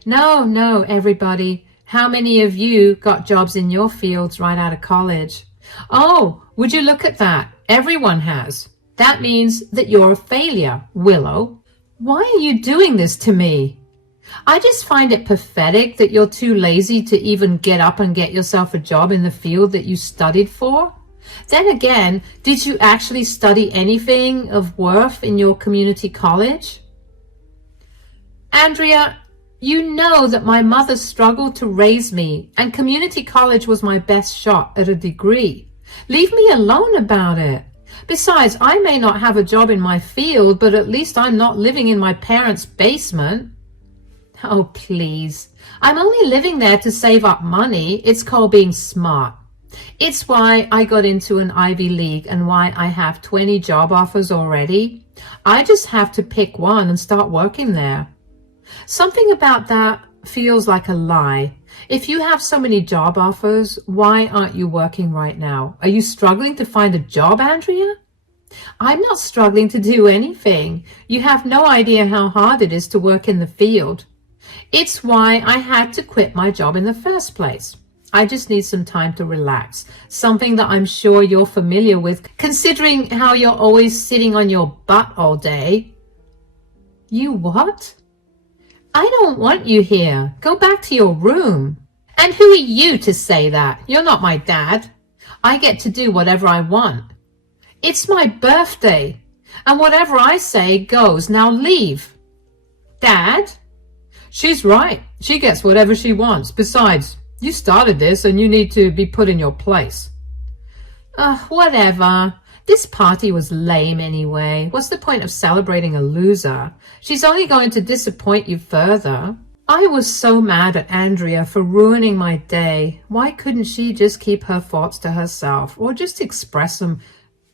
No, everybody. How many of you got jobs in your fields right out of college? Oh, would you look at that? Everyone has. That means that you're a failure, Willow. Why are you doing this to me? I just find it pathetic that you're too lazy to even get up and get yourself a job in the field that you studied for. Then again, did you actually study anything of worth in your community college? Andrea, you know that my mother struggled to raise me, and community college was my best shot at a degree. Leave me alone about it. Besides, I may not have a job in my field, but at least I'm not living in my parents' basement. Oh, please. I'm only living there to save up money. It's called being smart. It's why I got into an Ivy League and why I have 20 job offers already. I just have to pick one and start working there. Something about that feels like a lie. If you have so many job offers, why aren't you working right now? Are you struggling to find a job, Andrea? I'm not struggling to do anything. You have no idea how hard it is to work in the field. It's why I had to quit my job in the first place. I just need some time to relax, something that I'm sure you're familiar with, considering how you're always sitting on your butt all day. You what? I don't want you here. Go back to your room. And who are you to say that? You're not my dad. I get to do whatever I want. It's my birthday, and whatever I say goes. Now leave. Dad? She's right. She gets whatever she wants. Besides, you started this and you need to be put in your place. Whatever. This party was lame anyway. What's the point of celebrating a loser? She's only going to disappoint you further. I was so mad at Andrea for ruining my day. Why couldn't she just keep her thoughts to herself or just express them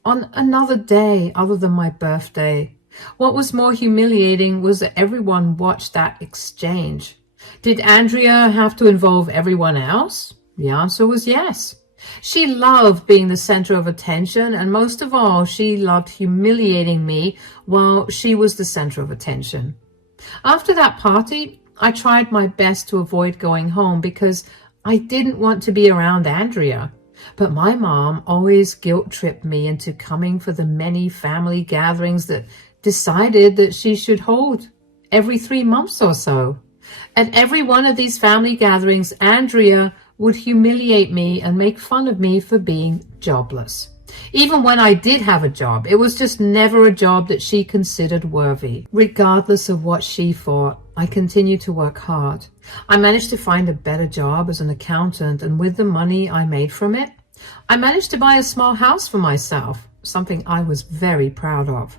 on another day other than my birthday? What was more humiliating was that everyone watched that exchange. Did Andrea have to involve everyone else? The answer was yes. She loved being the center of attention, and most of all, she loved humiliating me while she was the center of attention. After that party, I tried my best to avoid going home because I didn't want to be around Andrea. But my mom always guilt-tripped me into coming for the many family gatherings that decided that she should hold every 3 months or so. At every one of these family gatherings, Andrea would humiliate me and make fun of me for being jobless. Even when I did have a job, it was just never a job that she considered worthy. Regardless of what she thought, I continued to work hard. I managed to find a better job as an accountant, and with the money I made from it, I managed to buy a small house for myself, something I was very proud of.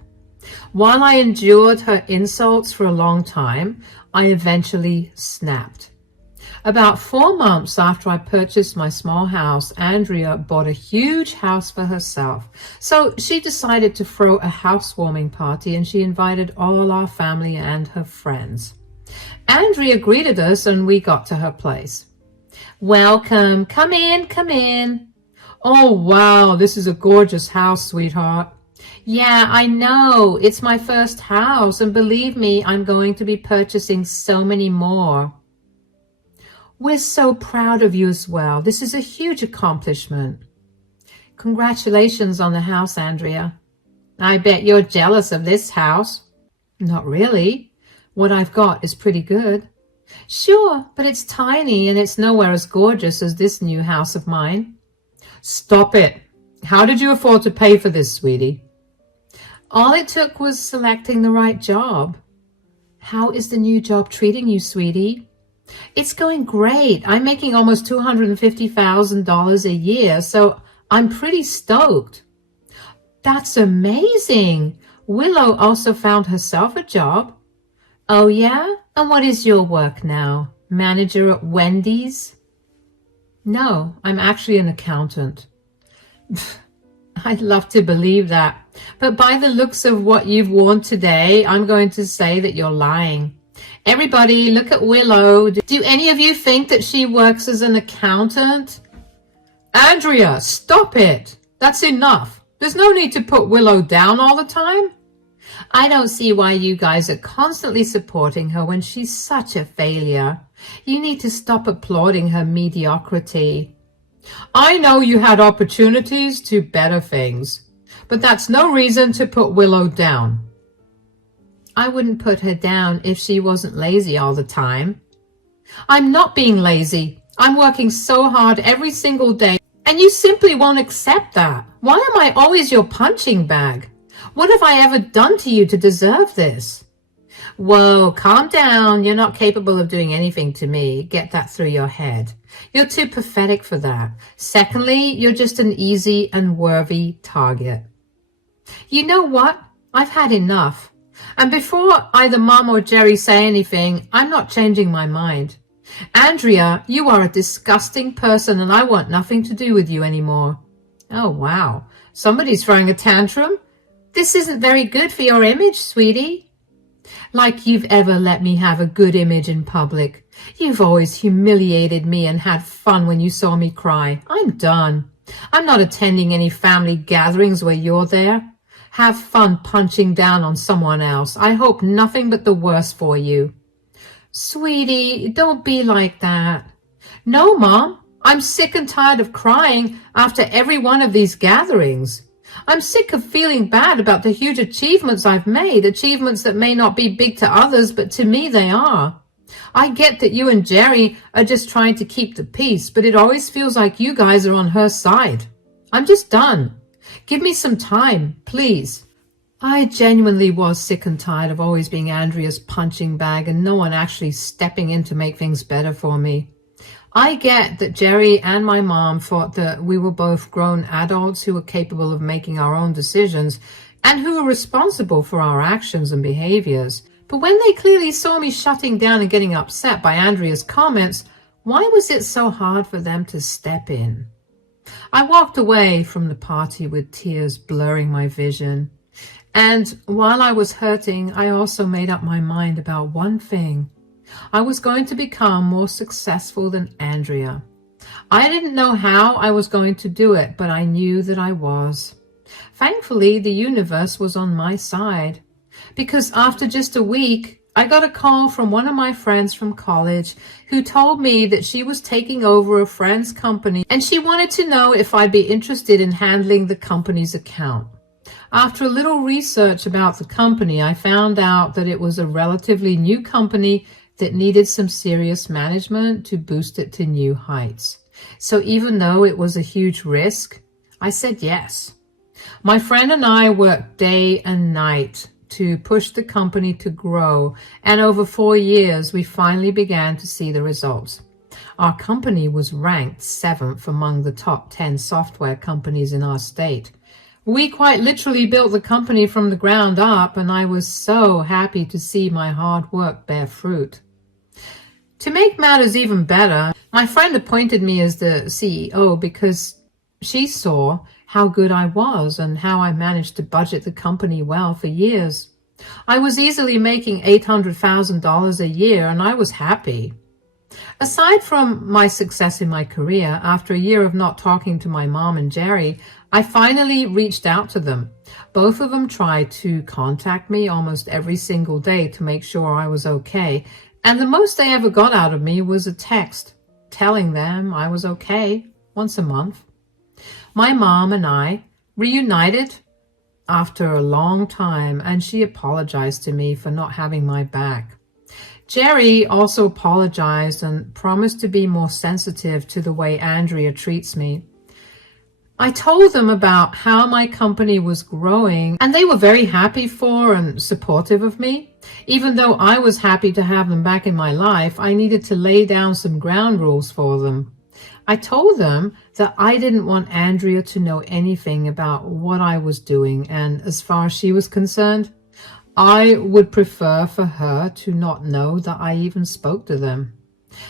While I endured her insults for a long time, I eventually snapped. About 4 months after I purchased my small house, Andrea bought a huge house for herself. So she decided to throw a housewarming party, and she invited all our family and her friends. Andrea greeted us and we got to her place. Welcome, come in, come in. Oh, wow, this is a gorgeous house, sweetheart. Yeah, I know. It's my first house, and believe me, I'm going to be purchasing so many more. We're so proud of you as well. This is a huge accomplishment. Congratulations on the house, Andrea. I bet you're jealous of this house. Not really. What I've got is pretty good. Sure, but it's tiny and it's nowhere as gorgeous as this new house of mine. Stop it. How did you afford to pay for this, sweetie? All it took was selecting the right job. How is the new job treating you, sweetie? It's going great. I'm making almost $250,000 a year, so I'm pretty stoked. That's amazing. Willow also found herself a job. Oh, yeah? And what is your work now? Manager at Wendy's? No, I'm actually an accountant. I'd love to believe that, But by the looks of what you've worn today, I'm going to say that you're lying. Everybody, look at Willow. Do any of you think that she works as an accountant? Andrea, stop it. That's enough. There's no need to put Willow down all the time. I don't see why you guys are constantly supporting her when she's such a failure. You need to stop applauding her mediocrity. I know you had opportunities to better things, but that's no reason to put Willow down. I wouldn't put her down if she wasn't lazy all the time. I'm not being lazy. I'm working so hard every single day, and you simply won't accept that. Why am I always your punching bag? What have I ever done to you to deserve this? Whoa, calm down. You're not capable of doing anything to me. Get that through your head. You're too pathetic for that. Secondly, you're just an easy and worthy target. You know what? I've had enough. And before either Mom or Jerry say anything, I'm not changing my mind. Andrea, you are a disgusting person and I want nothing to do with you anymore. Oh, wow. Somebody's throwing a tantrum? This isn't very good for your image, sweetie. Like you've ever let me have a good image in public. You've always humiliated me and had fun when you saw me cry. I'm done. I'm not attending any family gatherings where you're there. Have fun punching down on someone else. I hope nothing but the worst for you. Sweetie, don't be like that. No, Mom. I'm sick and tired of crying after every one of these gatherings. I'm sick of feeling bad about the huge achievements I've made, achievements that may not be big to others, but to me they are. I get that you and Jerry are just trying to keep the peace, but it always feels like you guys are on her side. I'm just done. Give me some time, please. I genuinely was sick and tired of always being Andrea's punching bag and no one actually stepping in to make things better for me. I get that Jerry and my mom thought that we were both grown adults who were capable of making our own decisions and who were responsible for our actions and behaviors. But when they clearly saw me shutting down and getting upset by Andrea's comments, why was it so hard for them to step in? I walked away from the party with tears blurring my vision. And while I was hurting, I also made up my mind about one thing. I was going to become more successful than Andrea. I didn't know how I was going to do it, but I knew that I was. Thankfully, the universe was on my side, because after just a week, I got a call from one of my friends from college who told me that she was taking over a friend's company and she wanted to know if I'd be interested in handling the company's account. After a little research about the company, I found out that it was a relatively new company that needed some serious management to boost it to new heights. So even though it was a huge risk, I said yes. My friend and I worked day and night to push the company to grow, and over 4 years, we finally began to see the results. Our company was ranked 7th among the top 10 software companies in our state. We quite literally built the company from the ground up, and I was so happy to see my hard work bear fruit. To make matters even better, my friend appointed me as the CEO because she saw how good I was and how I managed to budget the company well for years. I was easily making $800,000 a year, and I was happy. Aside from my success in my career, after a year of not talking to my mom and Jerry, I finally reached out to them. Both of them tried to contact me almost every single day to make sure I was okay, and the most they ever got out of me was a text telling them I was okay once a month. My mom and I reunited after a long time, and she apologized to me for not having my back. Jerry also apologized and promised to be more sensitive to the way Andrea treats me. I told them about how my company was growing, and they were very happy for and supportive of me. Even though I was happy to have them back in my life, I needed to lay down some ground rules for them. I told them that I didn't want Andrea to know anything about what I was doing, and as far as she was concerned, I would prefer for her to not know that I even spoke to them.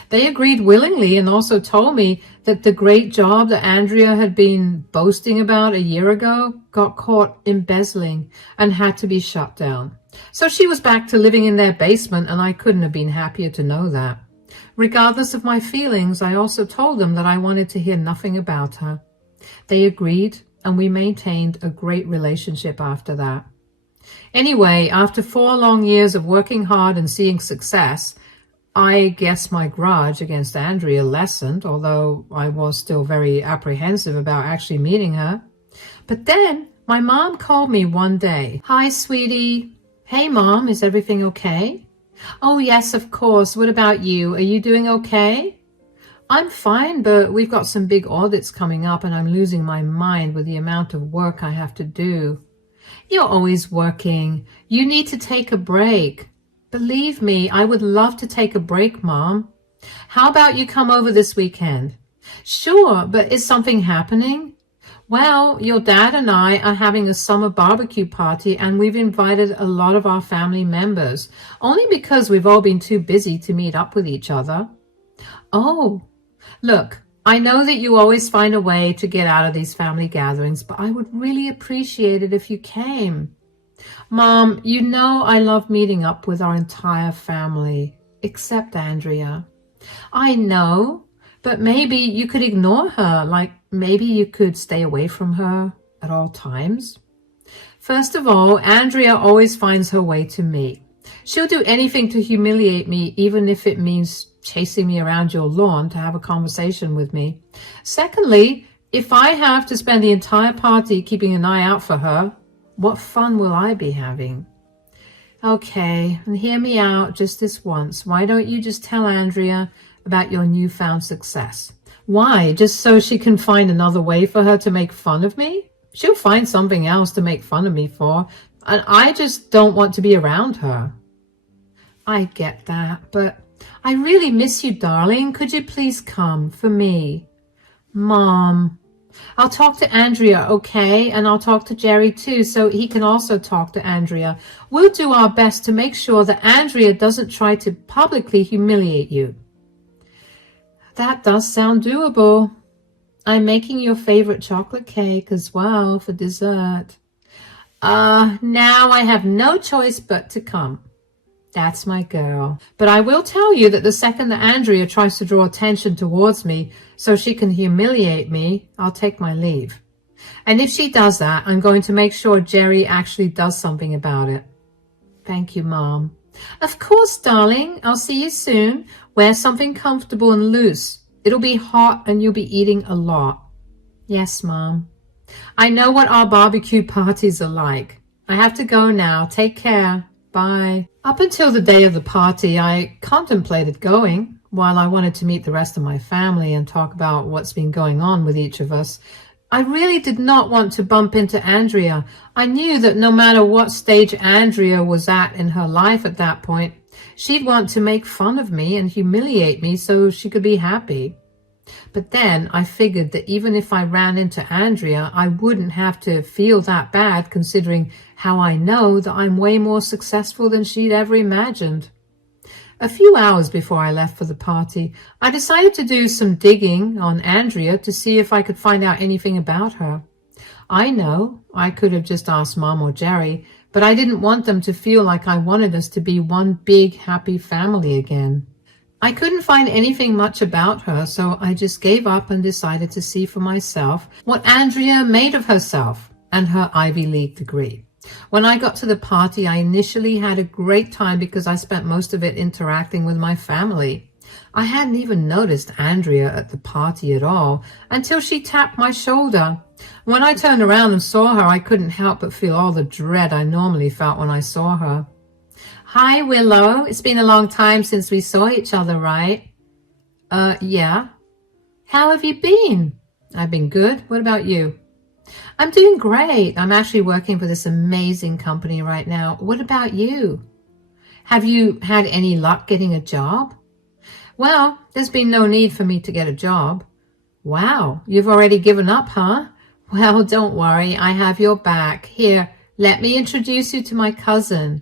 They agreed willingly and also told me that the great job that Andrea had been boasting about a year ago got caught embezzling and had to be shut down. So she was back to living in their basement, and I couldn't have been happier to know that. Regardless of my feelings, I also told them that I wanted to hear nothing about her. They agreed, and we maintained a great relationship after that. Anyway, after 4 long years of working hard and seeing success, I guess my grudge against Andrea lessened, although I was still very apprehensive about actually meeting her. But then my mom called me one day. "Hi, sweetie." "Hey, Mom, is everything okay?" "Oh, yes, of course. What about you? Are you doing okay?" "I'm fine, but we've got some big audits coming up and I'm losing my mind with the amount of work I have to do." "You're always working. You need to take a break." "Believe me, I would love to take a break, Mom." "How about you come over this weekend?" "Sure, but is something happening?" "Well, your dad and I are having a summer barbecue party and we've invited a lot of our family members, only because we've all been too busy to meet up with each other." "Oh, look, I know that you always find a way to get out of these family gatherings, but I would really appreciate it if you came." "Mom, you know I love meeting up with our entire family, except Andrea." "I know, but maybe you could ignore her, like maybe you could stay away from her at all times." "First of all, Andrea always finds her way to me. She'll do anything to humiliate me, even if it means chasing me around your lawn to have a conversation with me. Secondly, if I have to spend the entire party keeping an eye out for her, what fun will I be having?" "Okay, and hear me out just this once. Why don't you just tell Andrea about your newfound success?" "Why? Just so she can find another way for her to make fun of me?" "She'll find something else to make fun of me for, and I just don't want to be around her." "I get that, but I really miss you, darling. Could you please come for me?" "Mom." "I'll talk to Andrea, okay? And I'll talk to Jerry too, so he can also talk to Andrea. We'll do our best to make sure that Andrea doesn't try to publicly humiliate you." That does sound doable. I'm making your favorite chocolate cake as well for dessert. Now I have no choice but to come. That's my girl. But I will tell you that the second that Andrea tries to draw attention towards me so she can humiliate me, I'll take my leave. And if she does that, I'm going to make sure Jerry actually does something about it. Thank you, Mom. Of course, darling. I'll see you soon. Wear something comfortable and loose. It'll be hot and you'll be eating a lot. Yes, Mom. I know what our barbecue parties are like. I have to go now. Take care. Bye. Up until the day of the party, I contemplated going. While I wanted to meet the rest of my family and talk about what's been going on with each of us, I really did not want to bump into Andrea. I knew that no matter what stage Andrea was at in her life at that point, she'd want to make fun of me and humiliate me so she could be happy. But then I figured that even if I ran into Andrea, I wouldn't have to feel that bad, considering how I know that I'm way more successful than she'd ever imagined. A few hours before I left for the party, I decided to do some digging on Andrea to see if I could find out anything about her. I know I could have just asked Mom or Jerry, but I didn't want them to feel like I wanted us to be one big happy family again. I couldn't find anything much about her, so I just gave up and decided to see for myself what Andrea made of herself and her Ivy League degree. When I got to the party, I initially had a great time because I spent most of it interacting with my family. I hadn't even noticed Andrea at the party at all until she tapped my shoulder. When I turned around and saw her, I couldn't help but feel all the dread I normally felt when I saw her. "Hi, Willow. It's been a long time since we saw each other, right?" Yeah. "How have you been?" "I've been good. What about you?" "I'm doing great. I'm actually working for this amazing company right now. What about you? Have you had any luck getting a job?" "Well, there's been no need for me to get a job." "Wow, you've already given up, huh?" "Well, don't worry. I have your back. Here, let me introduce you to my cousin."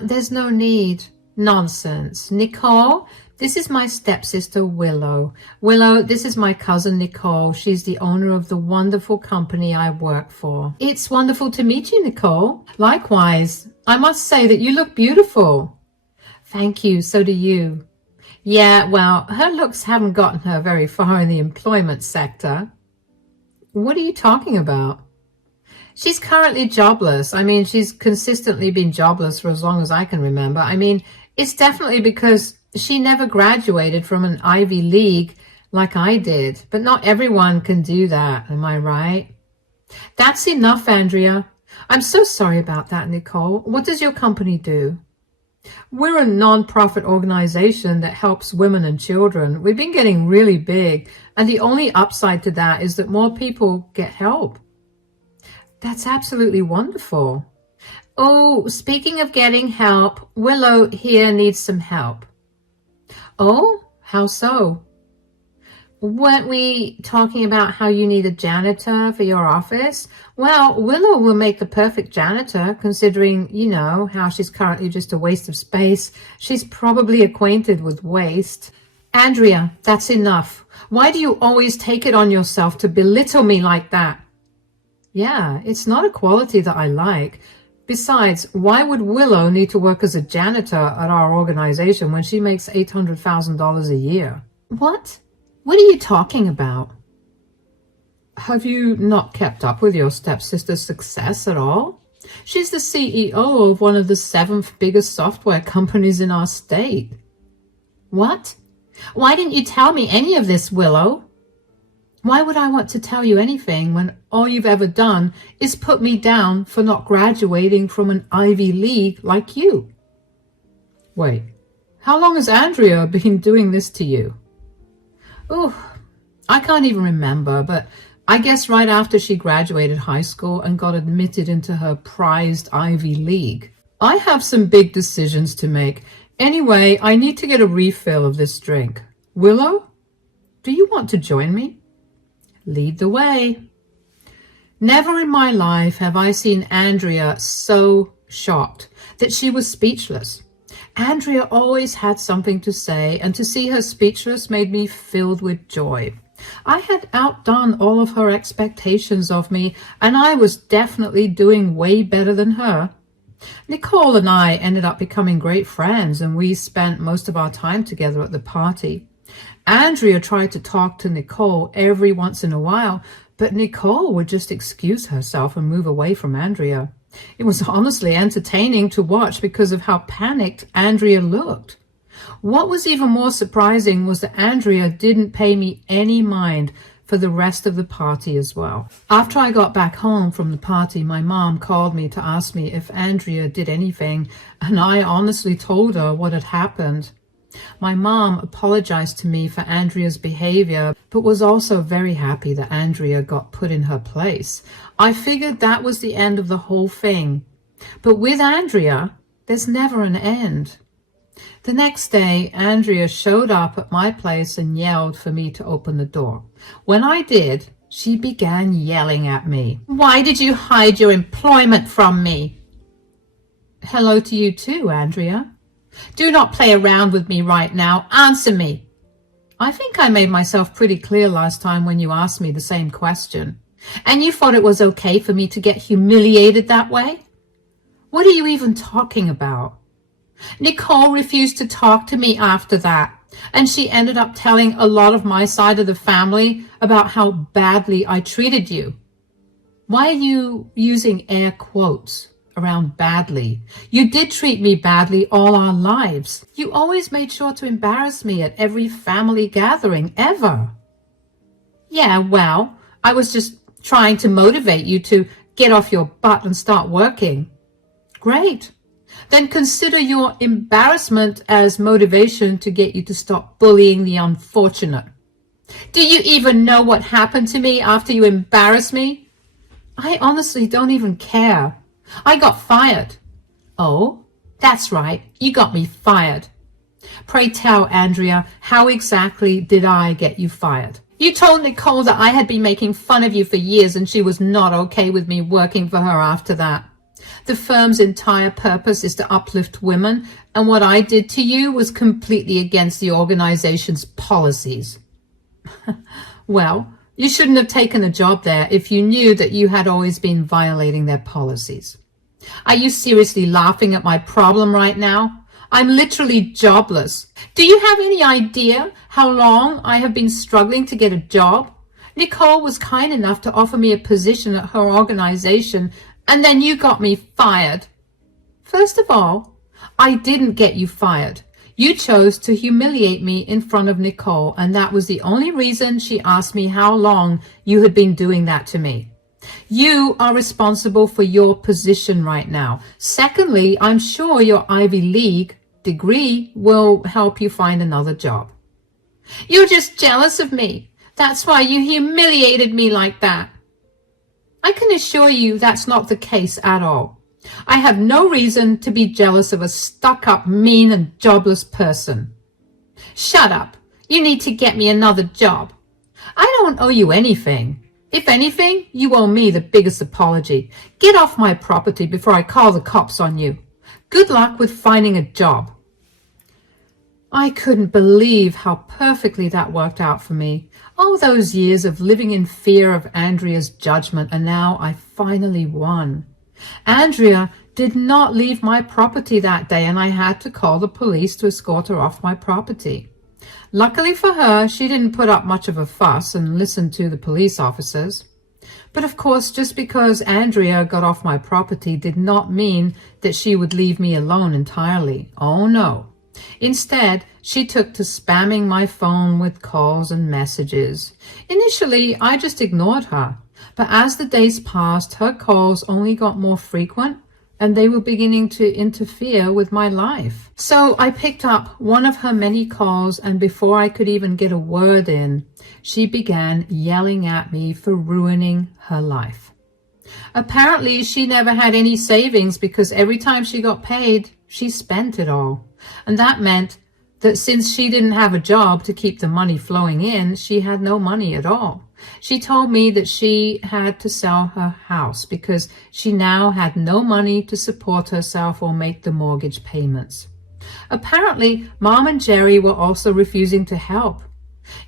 There's no need." "Nonsense. Nicole, This is my stepsister, Willow. Willow, this is my cousin, Nicole. She's the owner of the wonderful company I work for. It's wonderful to meet you, Nicole. Likewise, I must say that you look beautiful. Thank you, so do you. Yeah, well, her looks haven't gotten her very far in the employment sector. What are you talking about? She's currently jobless. I mean, she's consistently been jobless for as long as I can remember. I mean, it's definitely because she never graduated from an Ivy League like I did. But not everyone can do that, am I right? That's enough, Andrea. I'm so sorry about that, Nicole. What does your company do? We're a non-profit organization that helps women and children. We've been getting really big, and the only upside to that is that more people get help. That's absolutely wonderful. Oh, speaking of getting help, Willow here needs some help. Oh, how so? Weren't we talking about how you need a janitor for your office? Well, Willow will make the perfect janitor, considering, you know, how she's currently just a waste of space. She's probably acquainted with waste. Andrea, that's enough. Why do you always take it on yourself to belittle me like that? Yeah, it's not a quality that I like. Besides, why would Willow need to work as a janitor at our organization when she makes $800,000 a year? What? What are you talking about? Have you not kept up with your stepsister's success at all? She's the CEO of one of the 7th biggest software companies in our state. What? Why didn't you tell me any of this, Willow? Why would I want to tell you anything when all you've ever done is put me down for not graduating from an Ivy League like you? Wait, how long has Andrea been doing this to you? Oh, I can't even remember, but I guess right after she graduated high school and got admitted into her prized Ivy League. I have some big decisions to make. Anyway, I need to get a refill of this drink. Willow, do you want to join me? Lead the way. Never in my life have I seen Andrea so shocked that she was speechless. Andrea always had something to say, and to see her speechless made me filled with joy. I had outdone all of her expectations of me, and I was definitely doing way better than her. Nicole and I ended up becoming great friends, and we spent most of our time together at the party. Andrea tried to talk to Nicole every once in a while, but Nicole would just excuse herself and move away from Andrea. It was honestly entertaining to watch because of how panicked Andrea looked. What was even more surprising was that Andrea didn't pay me any mind for the rest of the party as well. After I got back home from the party, my mom called me to ask me if Andrea did anything, and I honestly told her what had happened. My mom apologized to me for Andrea's behavior, but was also very happy that Andrea got put in her place. I figured that was the end of the whole thing. But with Andrea, there's never an end. The next day, Andrea showed up at my place and yelled for me to open the door. When I did, she began yelling at me. Why did you hide your employment from me? Hello to you too, Andrea. Do not play around with me right now. Answer me. I think I made myself pretty clear last time when you asked me the same question. And you thought it was okay for me to get humiliated that way? What are you even talking about? Nicole refused to talk to me after that, and she ended up telling a lot of my side of the family about how badly I treated you. Why are you using air quotes around badly? You did treat me badly all our lives. You always made sure to embarrass me at every family gathering ever. Yeah, well, I was just trying to motivate you to get off your butt and start working. Great. Then consider your embarrassment as motivation to get you to stop bullying the unfortunate. Do you even know what happened to me after you embarrassed me? I honestly don't even care. I got fired. Oh, that's right. You got me fired. Pray tell, Andrea, how exactly did I get you fired? You told Nicole that I had been making fun of you for years and she was not okay with me working for her after that. The firm's entire purpose is to uplift women, and what I did to you was completely against the organization's policies. Well, you shouldn't have taken a job there if you knew that you had always been violating their policies. Are you seriously laughing at my problem right now? I'm literally jobless. Do you have any idea how long I have been struggling to get a job? Nicole was kind enough to offer me a position at her organization, and then you got me fired. First of all, I didn't get you fired. You chose to humiliate me in front of Nicole, and that was the only reason she asked me how long you had been doing that to me. You are responsible for your position right now. Secondly, I'm sure your Ivy League degree will help you find another job. You're just jealous of me. That's why you humiliated me like that. I can assure you that's not the case at all. I have no reason to be jealous of a stuck-up, mean and jobless person. Shut up. You need to get me another job. I don't owe you anything. If anything, you owe me the biggest apology. Get off my property before I call the cops on you. Good luck with finding a job. I couldn't believe how perfectly that worked out for me. All those years of living in fear of Andrea's judgment, and now I finally won. Andrea did not leave my property that day, and I had to call the police to escort her off my property. Luckily for her, she didn't put up much of a fuss and listen to the police officers. But of course, just because Andrea got off my property did not mean that she would leave me alone entirely. Oh no. Instead, she took to spamming my phone with calls and messages. Initially, I just ignored her, but as the days passed, her calls only got more frequent, and they were beginning to interfere with my life. So I picked up one of her many calls, and before I could even get a word in, she began yelling at me for ruining her life. Apparently, she never had any savings because every time she got paid, she spent it all. And that meant that since she didn't have a job to keep the money flowing in, she had no money at all. She told me that she had to sell her house because she now had no money to support herself or make the mortgage payments. Apparently, Mom and Jerry were also refusing to help.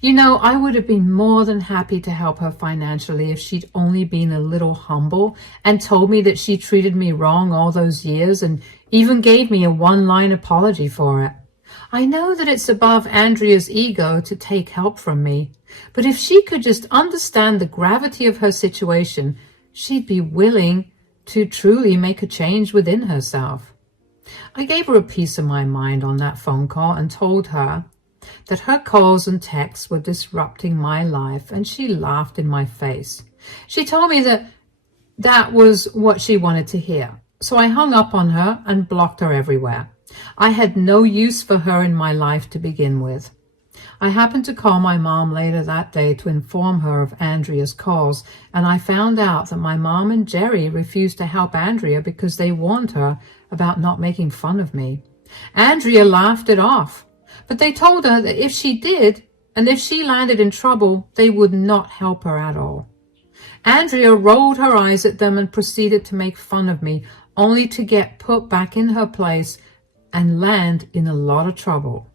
You know, I would have been more than happy to help her financially if she'd only been a little humble and told me that she treated me wrong all those years and even gave me a one-line apology for it. I know that it's above Andrea's ego to take help from me, but if she could just understand the gravity of her situation, she'd be willing to truly make a change within herself. I gave her a piece of my mind on that phone call and told her that her calls and texts were disrupting my life, and she laughed in my face. She told me that that was what she wanted to hear. So I hung up on her and blocked her everywhere. I had no use for her in my life to begin with. I happened to call my mom later that day to inform her of Andrea's calls, and I found out that my mom and Jerry refused to help Andrea because they warned her about not making fun of me. Andrea laughed it off, but they told her that if she did, and if she landed in trouble, they would not help her at all. Andrea rolled her eyes at them and proceeded to make fun of me, only to get put back in her place and land in a lot of trouble.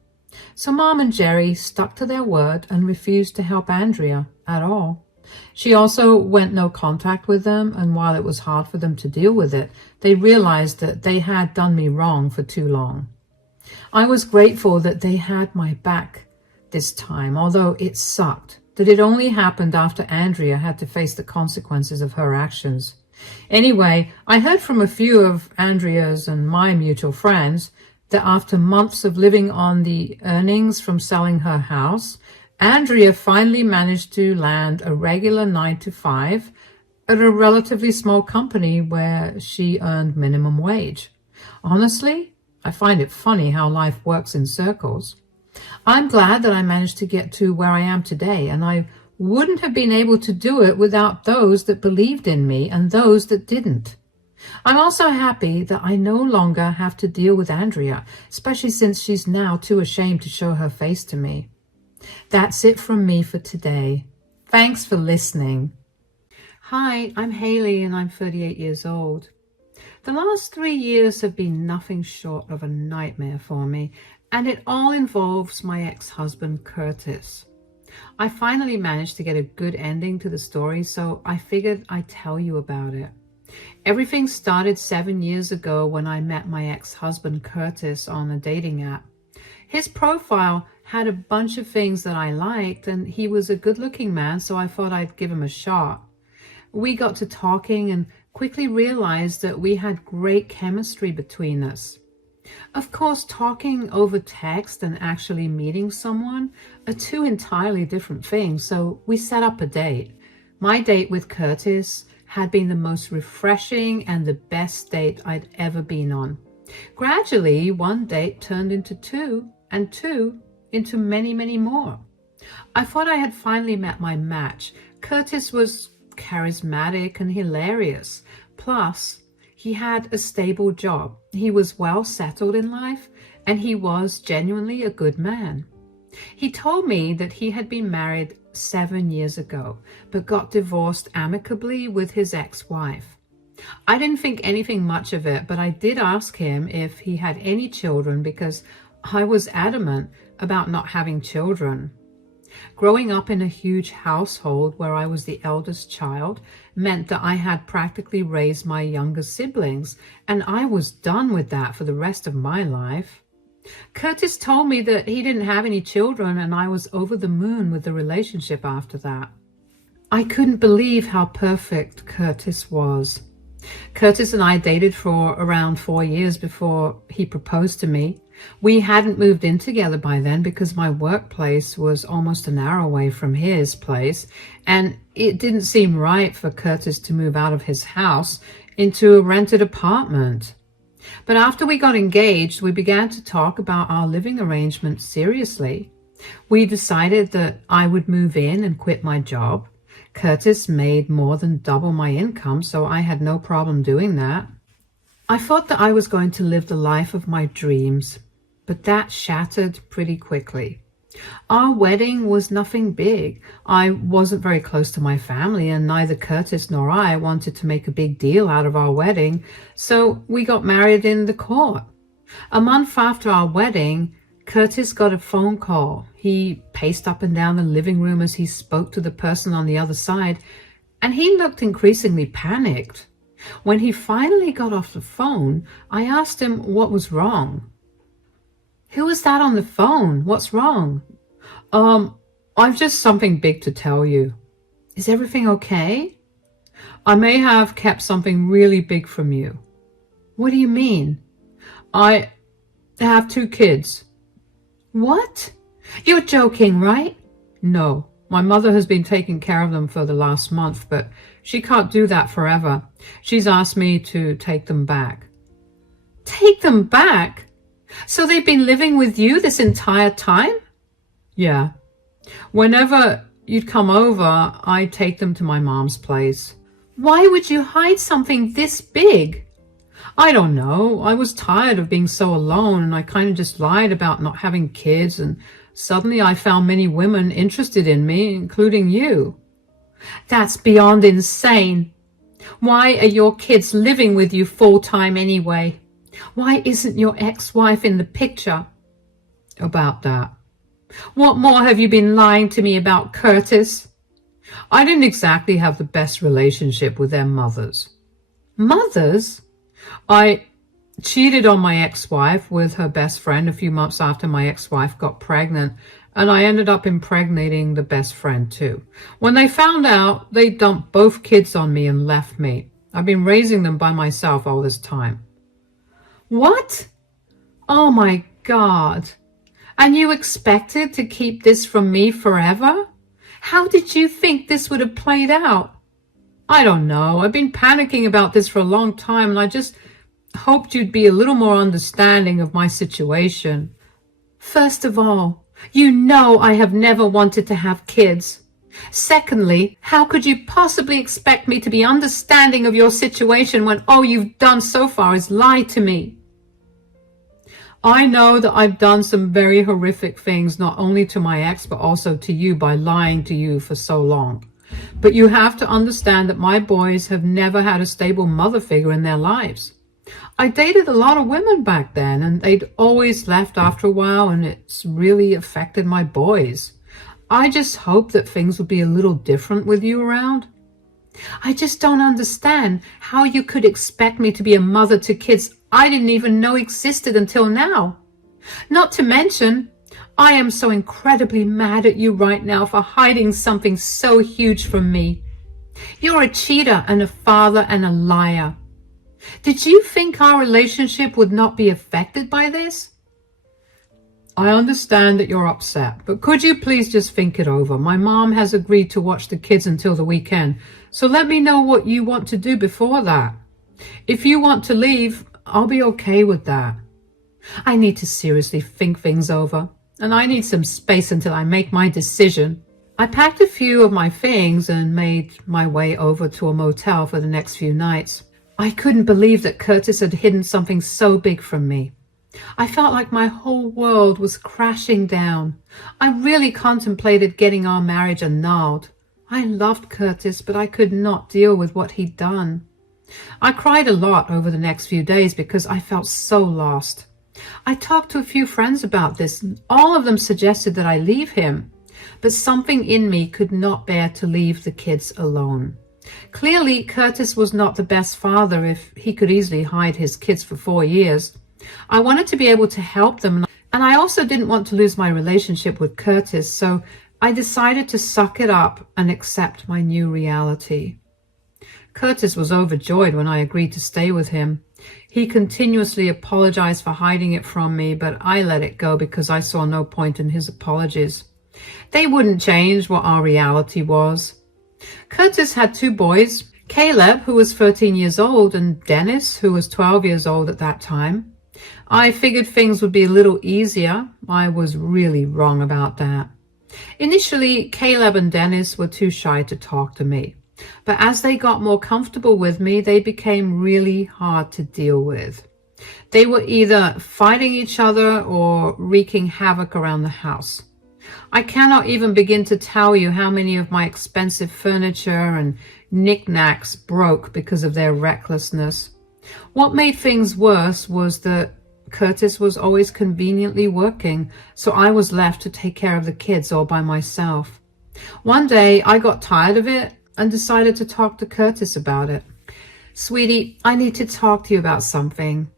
So Mom and Jerry stuck to their word and refused to help Andrea at all. She also went no contact with them, and while it was hard for them to deal with it, they realized that they had done me wrong for too long. I was grateful that they had my back this time, although it sucked that it only happened after Andrea had to face the consequences of her actions. Anyway, I heard from a few of Andrea's and my mutual friends that after months of living on the earnings from selling her house, Andrea finally managed to land a regular 9-to-5 at a relatively small company where she earned minimum wage. Honestly, I find it funny how life works in circles. I'm glad that I managed to get to where I am today, and I wouldn't have been able to do it without those that believed in me and those that didn't. I'm also happy that I no longer have to deal with Andrea, especially since she's now too ashamed to show her face to me. That's it from me for today. Thanks for listening. Hi, I'm Haley and I'm 38 years old. The last 3 years have been nothing short of a nightmare for me, and it all involves my ex-husband, Curtis. I finally managed to get a good ending to the story, so I figured I'd tell you about it. Everything started 7 years ago when I met my ex-husband, Curtis, on a dating app. His profile had a bunch of things that I liked, and he was a good-looking man, so I thought I'd give him a shot. We got to talking and quickly realized that we had great chemistry between us. Of course, talking over text and actually meeting someone are two entirely different things, so we set up a date. My date with Curtis had been the most refreshing and the best date I'd ever been on. Gradually, one date turned into two, and two into many, many more. I thought I had finally met my match. Curtis was charismatic and hilarious. Plus, he had a stable job. He was well settled in life, and he was genuinely a good man. He told me that he had been married 7 years ago, but got divorced amicably with his ex-wife. I didn't think anything much of it, but I did ask him if he had any children because I was adamant about not having children. Growing up in a huge household where I was the eldest child meant that I had practically raised my younger siblings, and I was done with that for the rest of my life. Curtis told me that he didn't have any children, and I was over the moon with the relationship after that. I couldn't believe how perfect Curtis was. Curtis and I dated for around 4 years before he proposed to me. We hadn't moved in together by then because my workplace was almost an hour away from his place, and it didn't seem right for Curtis to move out of his house into a rented apartment. But after we got engaged, we began to talk about our living arrangement seriously. We decided that I would move in and quit my job. Curtis made more than double my income, so I had no problem doing that. I thought that I was going to live the life of my dreams, but that shattered pretty quickly. Our wedding was nothing big. I wasn't very close to my family, and neither Curtis nor I wanted to make a big deal out of our wedding, so we got married in the court. A month after our wedding, Curtis got a phone call. He paced up and down the living room as he spoke to the person on the other side, and he looked increasingly panicked. When he finally got off the phone, I asked him what was wrong. "Who was that on the phone? What's wrong?" I've just something big to tell you." "Is everything okay?" "I may have kept something really big from you." "What do you mean?" "I have 2 kids." "What? You're joking, right?" "No. My mother has been taking care of them for the last month, but she can't do that forever. She's asked me to take them back." "Take them back? So they've been living with you this entire time?" "Yeah. Whenever you'd come over, I'd take them to my mom's place." "Why would you hide something this big?" "I don't know. I was tired of being so alone, and I kind of just lied about not having kids, and suddenly I found many women interested in me, including you." "That's beyond insane. Why are your kids living with you full-time anyway? Why isn't your ex-wife in the picture?" "About that." "What more have you been lying to me about, Curtis?" "I didn't exactly have the best relationship with their mothers." "Mothers?" "I cheated on my ex-wife with her best friend a few months after my ex-wife got pregnant, and I ended up impregnating the best friend too. When they found out, they dumped both kids on me and left me. I've been raising them by myself all this time." "What? Oh my God. And you expected to keep this from me forever? How did you think this would have played out?" "I don't know. I've been panicking about this for a long time, and I just hoped you'd be a little more understanding of my situation." "First of all, you know I have never wanted to have kids. Secondly, how could you possibly expect me to be understanding of your situation when all you've done so far is lie to me?" "I know that I've done some very horrific things, not only to my ex, but also to you by lying to you for so long. But you have to understand that my boys have never had a stable mother figure in their lives. I dated a lot of women back then, and they'd always left after a while, and it's really affected my boys. I just hope that things would be a little different with you around. I just don't understand how you could expect me to be a mother to kids I didn't even know existed until now. Not to mention, I am so incredibly mad at you right now for hiding something so huge from me. You're a cheater and a father and a liar. Did you think our relationship would not be affected by this? I understand that you're upset, but could you please just think it over? My mom has agreed to watch the kids until the weekend, so let me know what you want to do before that. If you want to leave, I'll be okay with that. I need to seriously think things over, and I need some space until I make my decision. I packed a few of my things and made my way over to a motel for the next few nights. I couldn't believe that Curtis had hidden something so big from me. I felt like my whole world was crashing down. I really contemplated getting our marriage annulled. I loved Curtis, but I could not deal with what he'd done. I cried a lot over the next few days because I felt so lost. I talked to a few friends about this, and all of them suggested that I leave him, but something in me could not bear to leave the kids alone. Clearly, Curtis was not the best father if he could easily hide his kids for 4 years. I wanted to be able to help them, and I also didn't want to lose my relationship with Curtis, so I decided to suck it up and accept my new reality. Curtis was overjoyed when I agreed to stay with him. He continuously apologized for hiding it from me, but I let it go because I saw no point in his apologies. They wouldn't change what our reality was. Curtis had 2 boys, Caleb, who was 13 years old, and Dennis, who was 12 years old at that time. I figured things would be a little easier. I was really wrong about that. Initially, Caleb and Dennis were too shy to talk to me, but as they got more comfortable with me, they became really hard to deal with. They were either fighting each other or wreaking havoc around the house. I cannot even begin to tell you how many of my expensive furniture and knickknacks broke because of their recklessness. What made things worse was that Curtis was always conveniently working, so I was left to take care of the kids all by myself. One day, I got tired of it and decided to talk to Curtis about it. Sweetie, I need to talk to you about something.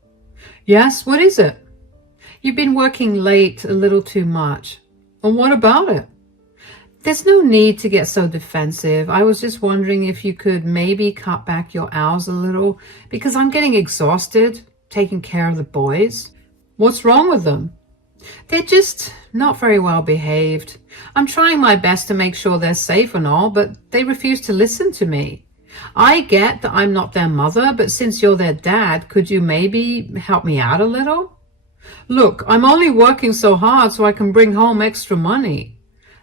Yes, what is it? You've been working late a little too much. And what about it? There's no need to get so defensive. I was just wondering if you could maybe cut back your hours a little, because I'm getting exhausted taking care of the boys. What's wrong with them? They're just not very well behaved. I'm trying my best to make sure they're safe and all, but they refuse to listen to me. I get that I'm not their mother, but since you're their dad, could you maybe help me out a little? Look, I'm only working so hard so I can bring home extra money.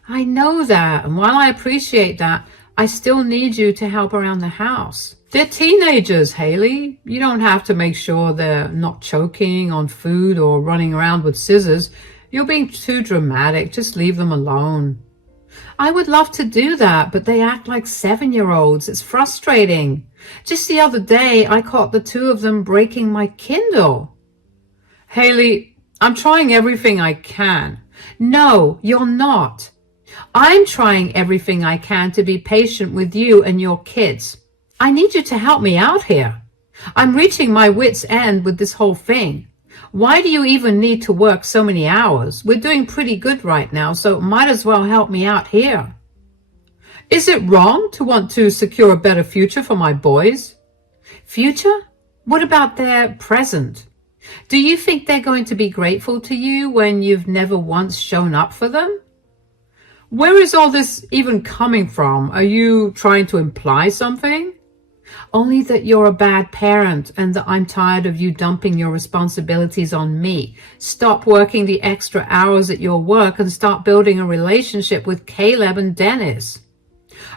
I know that, and while I appreciate that, I still need you to help around the house. They're teenagers, Haley. You don't have to make sure they're not choking on food or running around with scissors. You're being too dramatic. Just leave them alone. I would love to do that, but they act like 7-year-olds. It's frustrating. Just the other day, I caught the 2 of them breaking my Kindle. Haley, I'm trying everything I can. No, you're not. I'm trying everything I can to be patient with you and your kids. I need you to help me out here. I'm reaching my wit's end with this whole thing. Why do you even need to work so many hours? We're doing pretty good right now, so might as well help me out here. Is it wrong to want to secure a better future for my boys? Future? What about their present? Do you think they're going to be grateful to you when you've never once shown up for them? Where is all this even coming from? Are you trying to imply something? Only that you're a bad parent and that I'm tired of you dumping your responsibilities on me. Stop working the extra hours at your work and start building a relationship with Caleb and Dennis.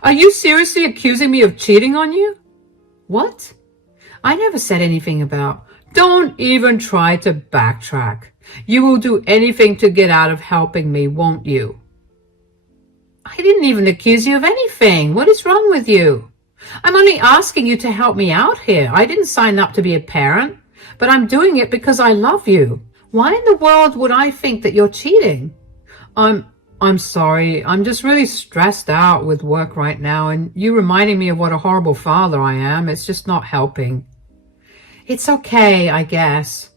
Are you seriously accusing me of cheating on you? What? I never said anything about. Don't even try to backtrack. You will do anything to get out of helping me, won't you? I didn't even accuse you of anything. What is wrong with you? I'm only asking you to help me out here. I didn't sign up to be a parent. but I'm doing it because I love you. Why in the world would I think that you're cheating? I'm sorry. I'm just really stressed out with work right now, and you reminding me of what a horrible father I am. It's just not helping. It's okay, I guess.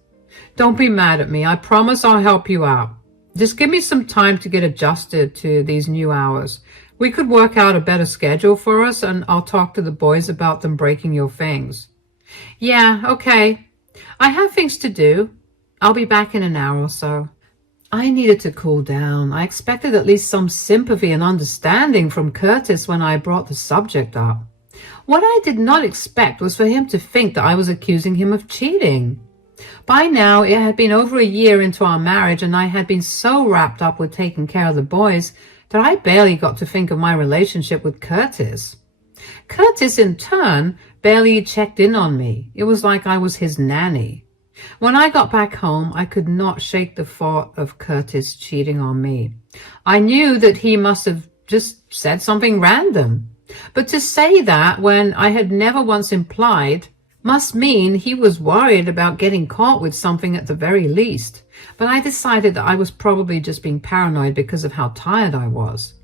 Don't be mad at me. I promise I'll help you out. Just give me some time to get adjusted to these new hours. We could work out a better schedule for us, and I'll talk to the boys about them breaking your things. Yeah, okay. I have things to do. I'll be back in an hour or so. I needed to cool down. I expected at least some sympathy and understanding from Curtis when I brought the subject up. What I did not expect was for him to think that I was accusing him of cheating. By now, it had been over a year into our marriage, and I had been so wrapped up with taking care of the boys that I barely got to think of my relationship with Curtis. Curtis, in turn, barely checked in on me. It was like I was his nanny. When I got back home, I could not shake the thought of Curtis cheating on me. I knew that he must have just said something random. But to say that when I had never once implied must mean he was worried about getting caught with something at the very least. But I decided that I was probably just being paranoid because of how tired I was.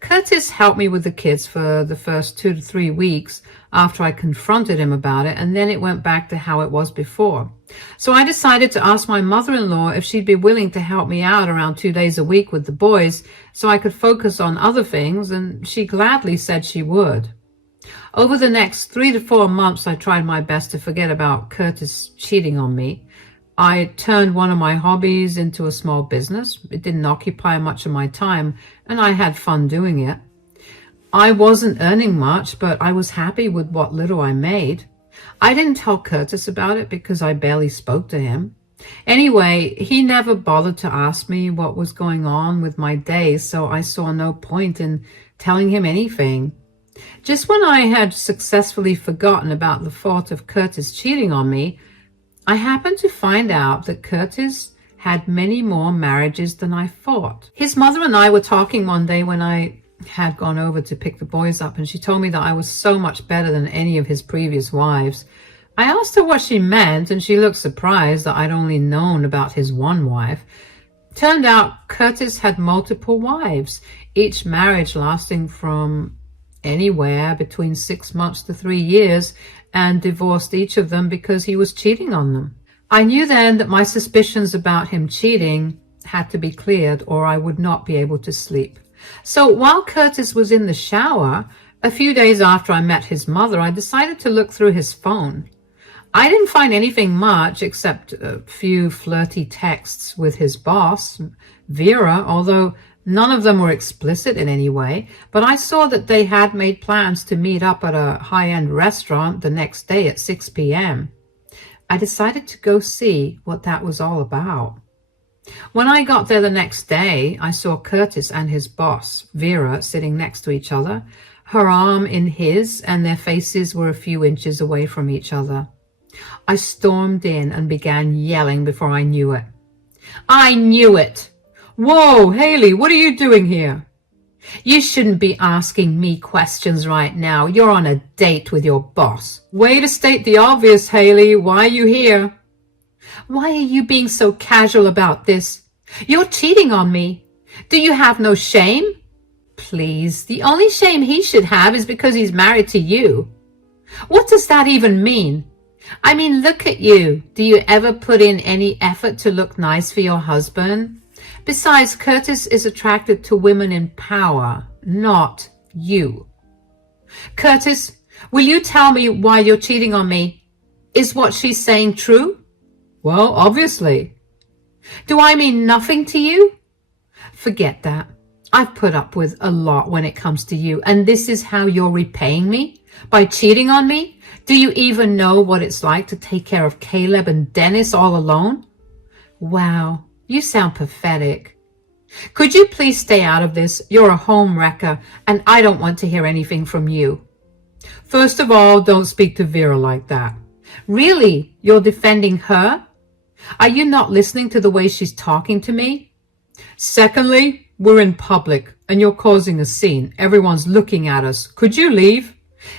Curtis helped me with the kids for the first 2 to 3 weeks after I confronted him about it, and then it went back to how it was before. So I decided to ask my mother-in-law if she'd be willing to help me out around 2 days a week with the boys so I could focus on other things, and she gladly said she would. Over the next 3 to 4 months, I tried my best to forget about Curtis cheating on me. I turned one of my hobbies into a small business. It didn't occupy much of my time, and I had fun doing it. I wasn't earning much, but I was happy with what little I made. I didn't tell Curtis about it because I barely spoke to him. Anyway, he never bothered to ask me what was going on with my day, so I saw no point in telling him anything. Just when I had successfully forgotten about the thought of Curtis cheating on me, I happened to find out that Curtis had many more marriages than I thought. His mother and I were talking one day when I had gone over to pick the boys up, and she told me that I was so much better than any of his previous wives. I asked her what she meant, and she looked surprised that I'd only known about his one wife. Turned out Curtis had multiple wives, each marriage lasting from anywhere between 6 months to 3 years, and divorced each of them because he was cheating on them. I knew then that my suspicions about him cheating had to be cleared, or I would not be able to sleep. So while Curtis was in the shower, a few days after I met his mother, I decided to look through his phone. I didn't find anything much except a few flirty texts with his boss, Vera, although none of them were explicit in any way, but I saw that they had made plans to meet up at a high-end restaurant the next day at 6 p.m. I decided to go see what that was all about. When I got there the next day, I saw Curtis and his boss, Vera, sitting next to each other, her arm in his, and their faces were a few inches away from each other. I stormed in and began yelling before I knew it. I knew it! Whoa, Haley, what are you doing here? You shouldn't be asking me questions right now. You're on a date with your boss. Way to state the obvious, Haley. Why are you here? Why are you being so casual about this? You're cheating on me. Do you have no shame? Please, the only shame he should have is because he's married to you. What does that even mean? I mean, look at you. Do you ever put in any effort to look nice for your husband? Besides, Curtis is attracted to women in power, not you. Curtis, will you tell me why you're cheating on me? Is what she's saying true? Well, obviously. Do I mean nothing to you? Forget that. I've put up with a lot when it comes to you, and this is how you're repaying me? By cheating on me? Do you even know what it's like to take care of Caleb and Dennis all alone? Wow, you sound pathetic. Could you please stay out of this? You're a home wrecker, and I don't want to hear anything from you. First of all, don't speak to Vera like that. Really? You're defending her? Are you not listening to the way she's talking to me? Secondly, we're in public, and you're causing a scene. Everyone's looking at us. Could you leave?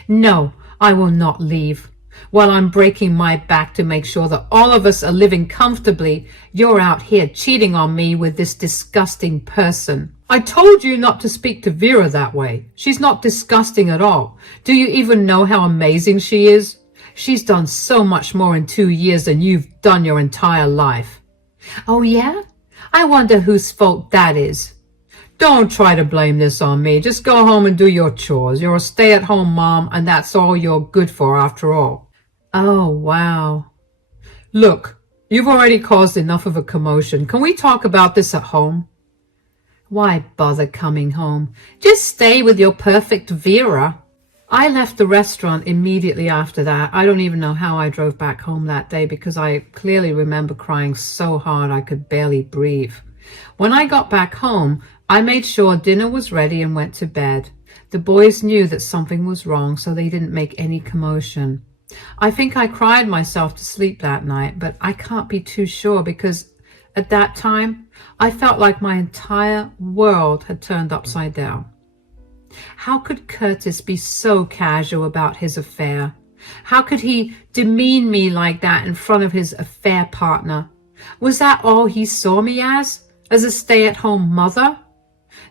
No, I will not leave. While I'm breaking my back to make sure that all of us are living comfortably, you're out here cheating on me with this disgusting person. I told you not to speak to Vera that way. She's not disgusting at all. Do you even know how amazing she is? She's done so much more in 2 years than you've done your entire life. Oh yeah? I wonder whose fault that is. Don't try to blame this on me. Just go home and do your chores. You're a stay-at-home mom, and that's all you're good for after all. Oh, wow. Look, you've already caused enough of a commotion. Can we talk about this at home? Why bother coming home? Just stay with your perfect Vera. I left the restaurant immediately after that. I don't even know how I drove back home that day because I clearly remember crying so hard I could barely breathe. When I got back home, I made sure dinner was ready and went to bed. The boys knew that something was wrong, so they didn't make any commotion. I think I cried myself to sleep that night, but I can't be too sure because at that time, I felt like my entire world had turned upside down. How could Curtis be so casual about his affair? How could he demean me like that in front of his affair partner? Was that all he saw me as a stay-at-home mother?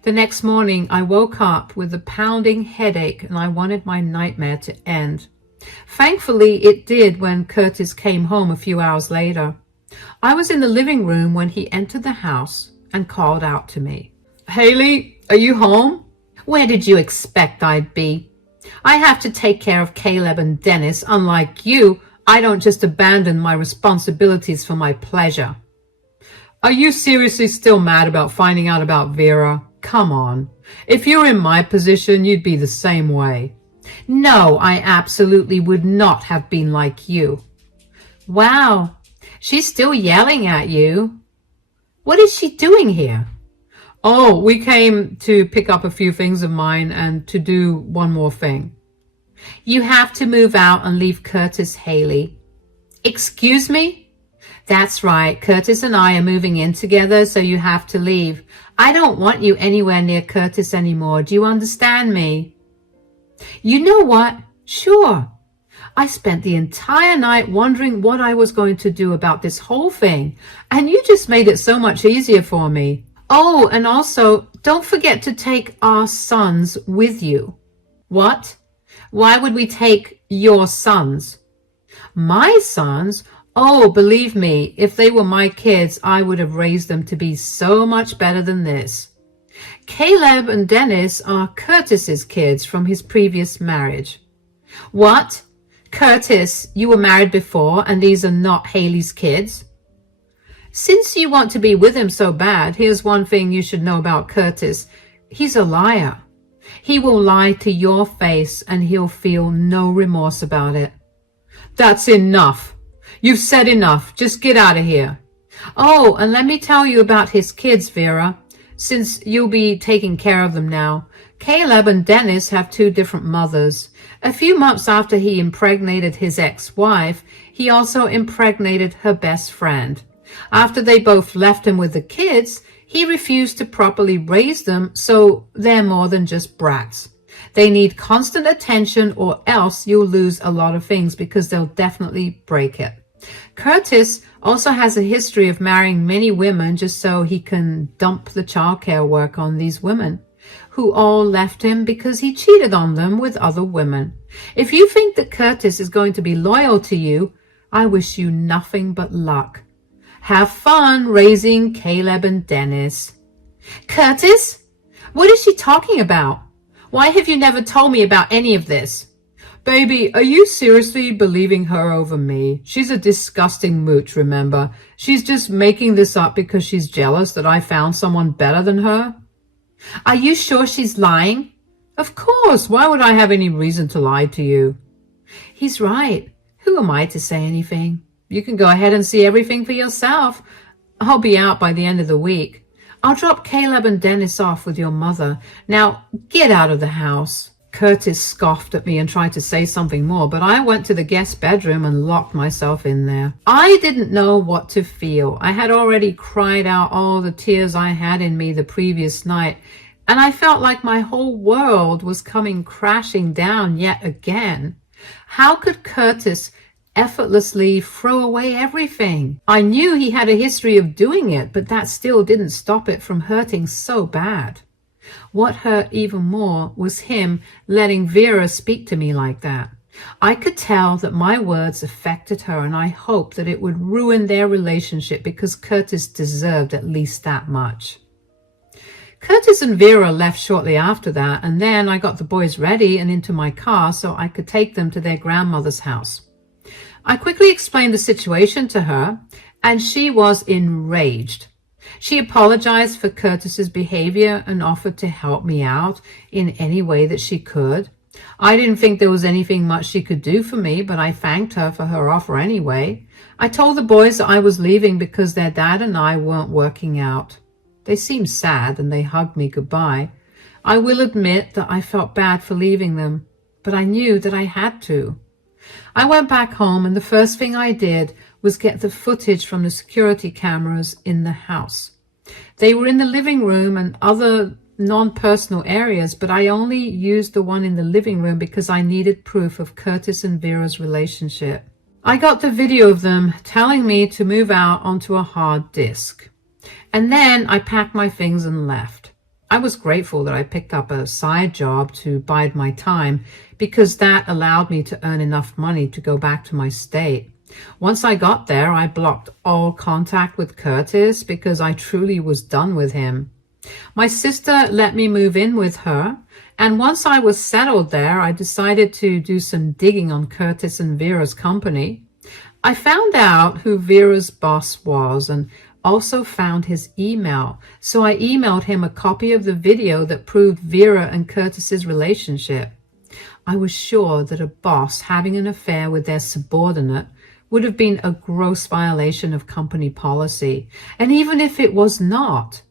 The next morning, I woke up with a pounding headache and I wanted my nightmare to end. Thankfully, it did when Curtis came home a few hours later. I was in the living room when he entered the house and called out to me. Haley, are you home? Where did you expect I'd be? I have to take care of Caleb and Dennis. Unlike you, I don't just abandon my responsibilities for my pleasure. Are you seriously still mad about finding out about Vera? Come on. If you're in my position, you'd be the same way. No, I absolutely would not have been like you. Wow, she's still yelling at you. What is she doing here? Oh, we came to pick up a few things of mine and to do one more thing. You have to move out and leave Curtis, Haley. Excuse me? That's right, Curtis and I are moving in together, so you have to leave. I don't want you anywhere near Curtis anymore. Do you understand me? You know what? Sure. I spent the entire night wondering what I was going to do about this whole thing, and you just made it so much easier for me. Oh, and also, don't forget to take our sons with you. What? Why would we take your sons? My sons? Oh, believe me, if they were my kids, I would have raised them to be so much better than this. Caleb and Dennis are Curtis's kids from his previous marriage. What? Curtis, you were married before and these are not Haley's kids? Since you want to be with him so bad, here's one thing you should know about Curtis. He's a liar. He will lie to your face and he'll feel no remorse about it. That's enough. You've said enough. Just get out of here. Oh, and let me tell you about his kids, Vera, since you'll be taking care of them now. Caleb and Dennis have two different mothers. A few months after he impregnated his ex-wife, he also impregnated her best friend. After they both left him with the kids, he refused to properly raise them, so they're more than just brats. They need constant attention or else you'll lose a lot of things because they'll definitely break it. Curtis also has a history of marrying many women just so he can dump the childcare work on these women, who all left him because he cheated on them with other women. If you think that Curtis is going to be loyal to you, I wish you nothing but luck. Have fun raising Caleb and Dennis. Curtis? What is she talking about? Why have you never told me about any of this? Baby, are you seriously believing her over me? She's a disgusting mooch, remember? She's just making this up because she's jealous that I found someone better than her. Are you sure she's lying? Of course. Why would I have any reason to lie to you? He's right. Who am I to say anything? You can go ahead and see everything for yourself. I'll be out by the end of the week. I'll drop Caleb and Dennis off with your mother. Now, get out of the house. Curtis scoffed at me and tried to say something more, but I went to the guest bedroom and locked myself in there. I didn't know what to feel. I had already cried out all the tears I had in me the previous night, and I felt like my whole world was coming crashing down yet again. How could Curtis effortlessly throw away everything? I knew he had a history of doing it, but that still didn't stop it from hurting so bad. What hurt even more was him letting Vera speak to me like that. I could tell that my words affected her, and I hoped that it would ruin their relationship because Curtis deserved at least that much. Curtis and Vera left shortly after that, and then I got the boys ready and into my car so I could take them to their grandmother's house. I quickly explained the situation to her, and she was enraged. She apologized for Curtis's behavior and offered to help me out in any way that she could. I didn't think there was anything much she could do for me, but I thanked her for her offer anyway. I told the boys that I was leaving because their dad and I weren't working out. They seemed sad and they hugged me goodbye. I will admit that I felt bad for leaving them, but I knew that I had to. I went back home, and the first thing I did was get the footage from the security cameras in the house. They were in the living room and other non-personal areas, but I only used the one in the living room because I needed proof of Curtis and Vera's relationship. I got the video of them telling me to move out onto a hard disk. And then I packed my things and left. I was grateful that I picked up a side job to bide my time because that allowed me to earn enough money to go back to my state. Once I got there, I blocked all contact with Curtis because I truly was done with him. My sister let me move in with her, and once I was settled there, I decided to do some digging on Curtis and Vera's company. I found out who Vera's boss was and also found his email, so I emailed him a copy of the video that proved Vera and Curtis's relationship. I was sure that a boss having an affair with their subordinate would have been a gross violation of company policy, and even if it was not,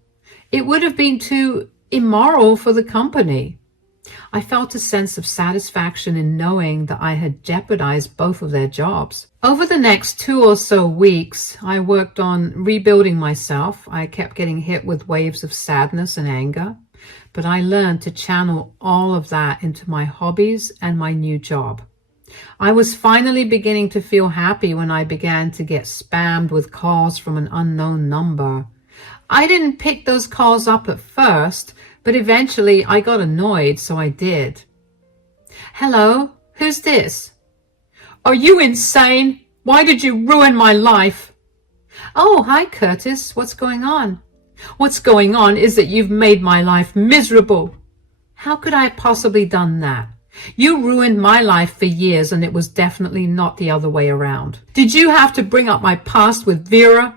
it would have been too immoral for the company. I felt a sense of satisfaction in knowing that I had jeopardized both of their jobs. Over the next 2 or so weeks, I worked on rebuilding myself. I kept getting hit with waves of sadness and anger, but I learned to channel all of that into my hobbies and my new job. I was finally beginning to feel happy when I began to get spammed with calls from an unknown number. I didn't pick those calls up at first, but eventually I got annoyed, so I did. Hello, who's this? Are you insane? Why did you ruin my life? Oh, hi, Curtis. What's going on? What's going on is that you've made my life miserable. How could I have possibly done that? You ruined my life for years, and it was definitely not the other way around. Did you have to bring up my past with Vera?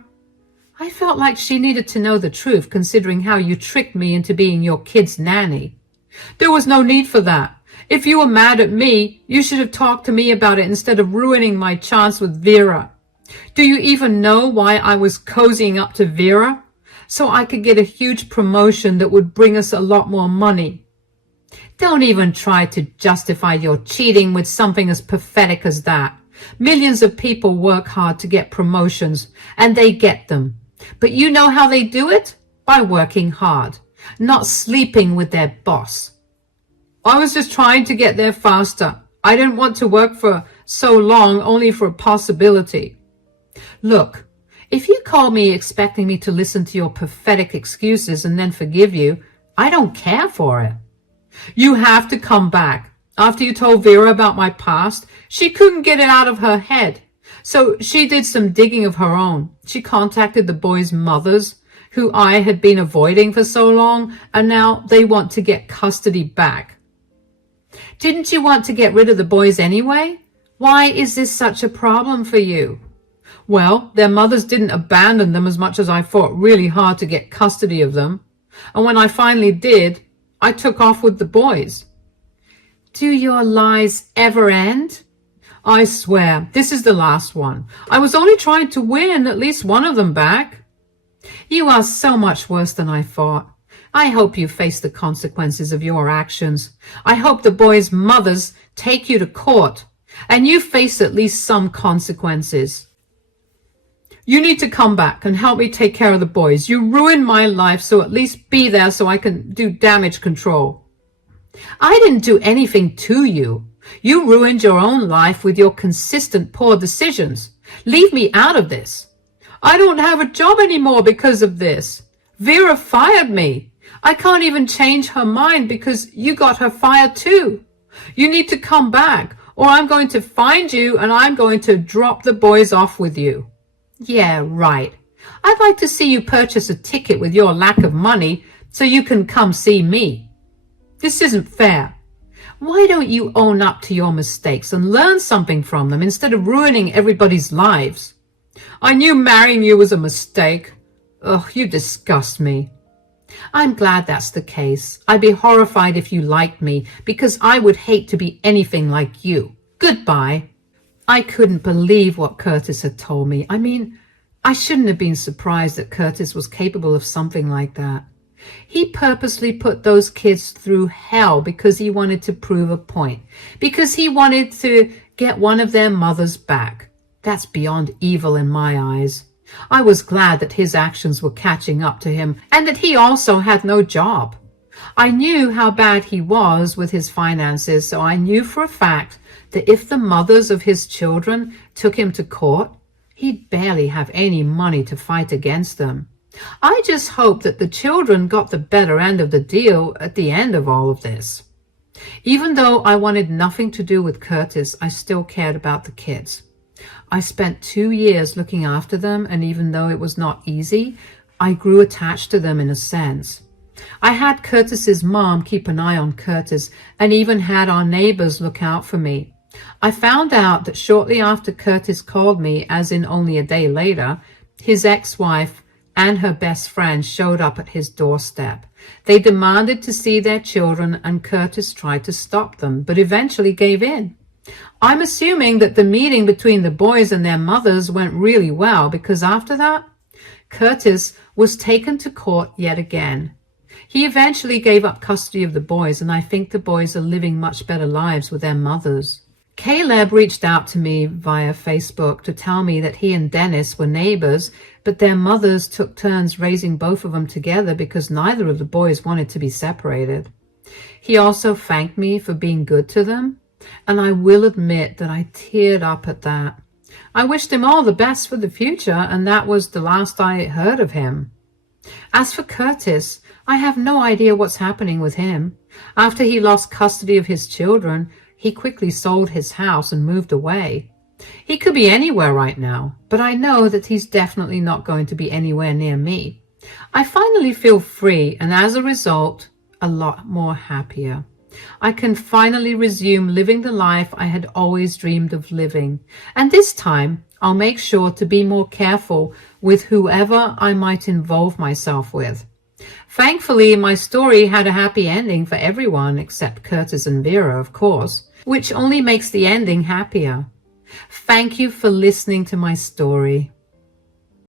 I felt like she needed to know the truth, considering how you tricked me into being your kid's nanny. There was no need for that. If you were mad at me, you should have talked to me about it instead of ruining my chance with Vera. Do you even know why I was cozying up to Vera? So I could get a huge promotion that would bring us a lot more money. Don't even try to justify your cheating with something as pathetic as that. Millions of people work hard to get promotions, and they get them. But you know how they do it? By working hard, not sleeping with their boss. I was just trying to get there faster. I didn't want to work for so long only for a possibility. Look, if you call me expecting me to listen to your pathetic excuses and then forgive you, I don't care for it. You have to come back. After you told Vera about my past, she couldn't get it out of her head. So she did some digging of her own. She contacted the boys' mothers, who I had been avoiding for so long, and now they want to get custody back. Didn't you want to get rid of the boys anyway? Why is this such a problem for you? Well, their mothers didn't abandon them as much as I fought really hard to get custody of them. And when I finally did, I took off with the boys. Do your lies ever end? I swear, this is the last one. I was only trying to win at least one of them back. You are so much worse than I thought. I hope you face the consequences of your actions. I hope the boys' mothers take you to court, and you face at least some consequences. You need to come back and help me take care of the boys. You ruined my life, so at least be there so I can do damage control. I didn't do anything to you. You ruined your own life with your consistent poor decisions. Leave me out of this. I don't have a job anymore because of this. Vera fired me. I can't even change her mind because you got her fired too. You need to come back or I'm going to find you and I'm going to drop the boys off with you. Yeah, right. I'd like to see you purchase a ticket with your lack of money so you can come see me. This isn't fair. Why don't you own up to your mistakes and learn something from them instead of ruining everybody's lives? I knew marrying you was a mistake. Ugh, you disgust me. I'm glad that's the case. I'd be horrified if you liked me because I would hate to be anything like you. Goodbye. I couldn't believe what Curtis had told me. I mean, I shouldn't have been surprised that Curtis was capable of something like that. He purposely put those kids through hell because he wanted to prove a point, because he wanted to get one of their mothers back. That's beyond evil in my eyes. I was glad that his actions were catching up to him and that he also had no job. I knew how bad he was with his finances, so I knew for a fact that if the mothers of his children took him to court, he'd barely have any money to fight against them. I just hoped that the children got the better end of the deal at the end of all of this. Even though I wanted nothing to do with Curtis, I still cared about the kids. I spent 2 years looking after them, and even though it was not easy, I grew attached to them in a sense. I had Curtis's mom keep an eye on Curtis and even had our neighbors look out for me. I found out that shortly after Curtis called me, as in only a day later, his ex-wife and her best friend showed up at his doorstep. They demanded to see their children and Curtis tried to stop them, but eventually gave in. I'm assuming that the meeting between the boys and their mothers went really well because after that, Curtis was taken to court yet again. He eventually gave up custody of the boys, and I think the boys are living much better lives with their mothers. Caleb reached out to me via Facebook to tell me that he and Dennis were neighbors, but their mothers took turns raising both of them together because neither of the boys wanted to be separated. He also thanked me for being good to them, and I will admit that I teared up at that. I wished him all the best for the future, and that was the last I heard of him. As for Curtis, I have no idea what's happening with him. After he lost custody of his children, he quickly sold his house and moved away. He could be anywhere right now, but I know that he's definitely not going to be anywhere near me. I finally feel free, and as a result, a lot more happier. I can finally resume living the life I had always dreamed of living, and this time I'll make sure to be more careful with whoever I might involve myself with. Thankfully, my story had a happy ending for everyone except Curtis and Vera, of course, which only makes the ending happier. Thank you for listening to my story.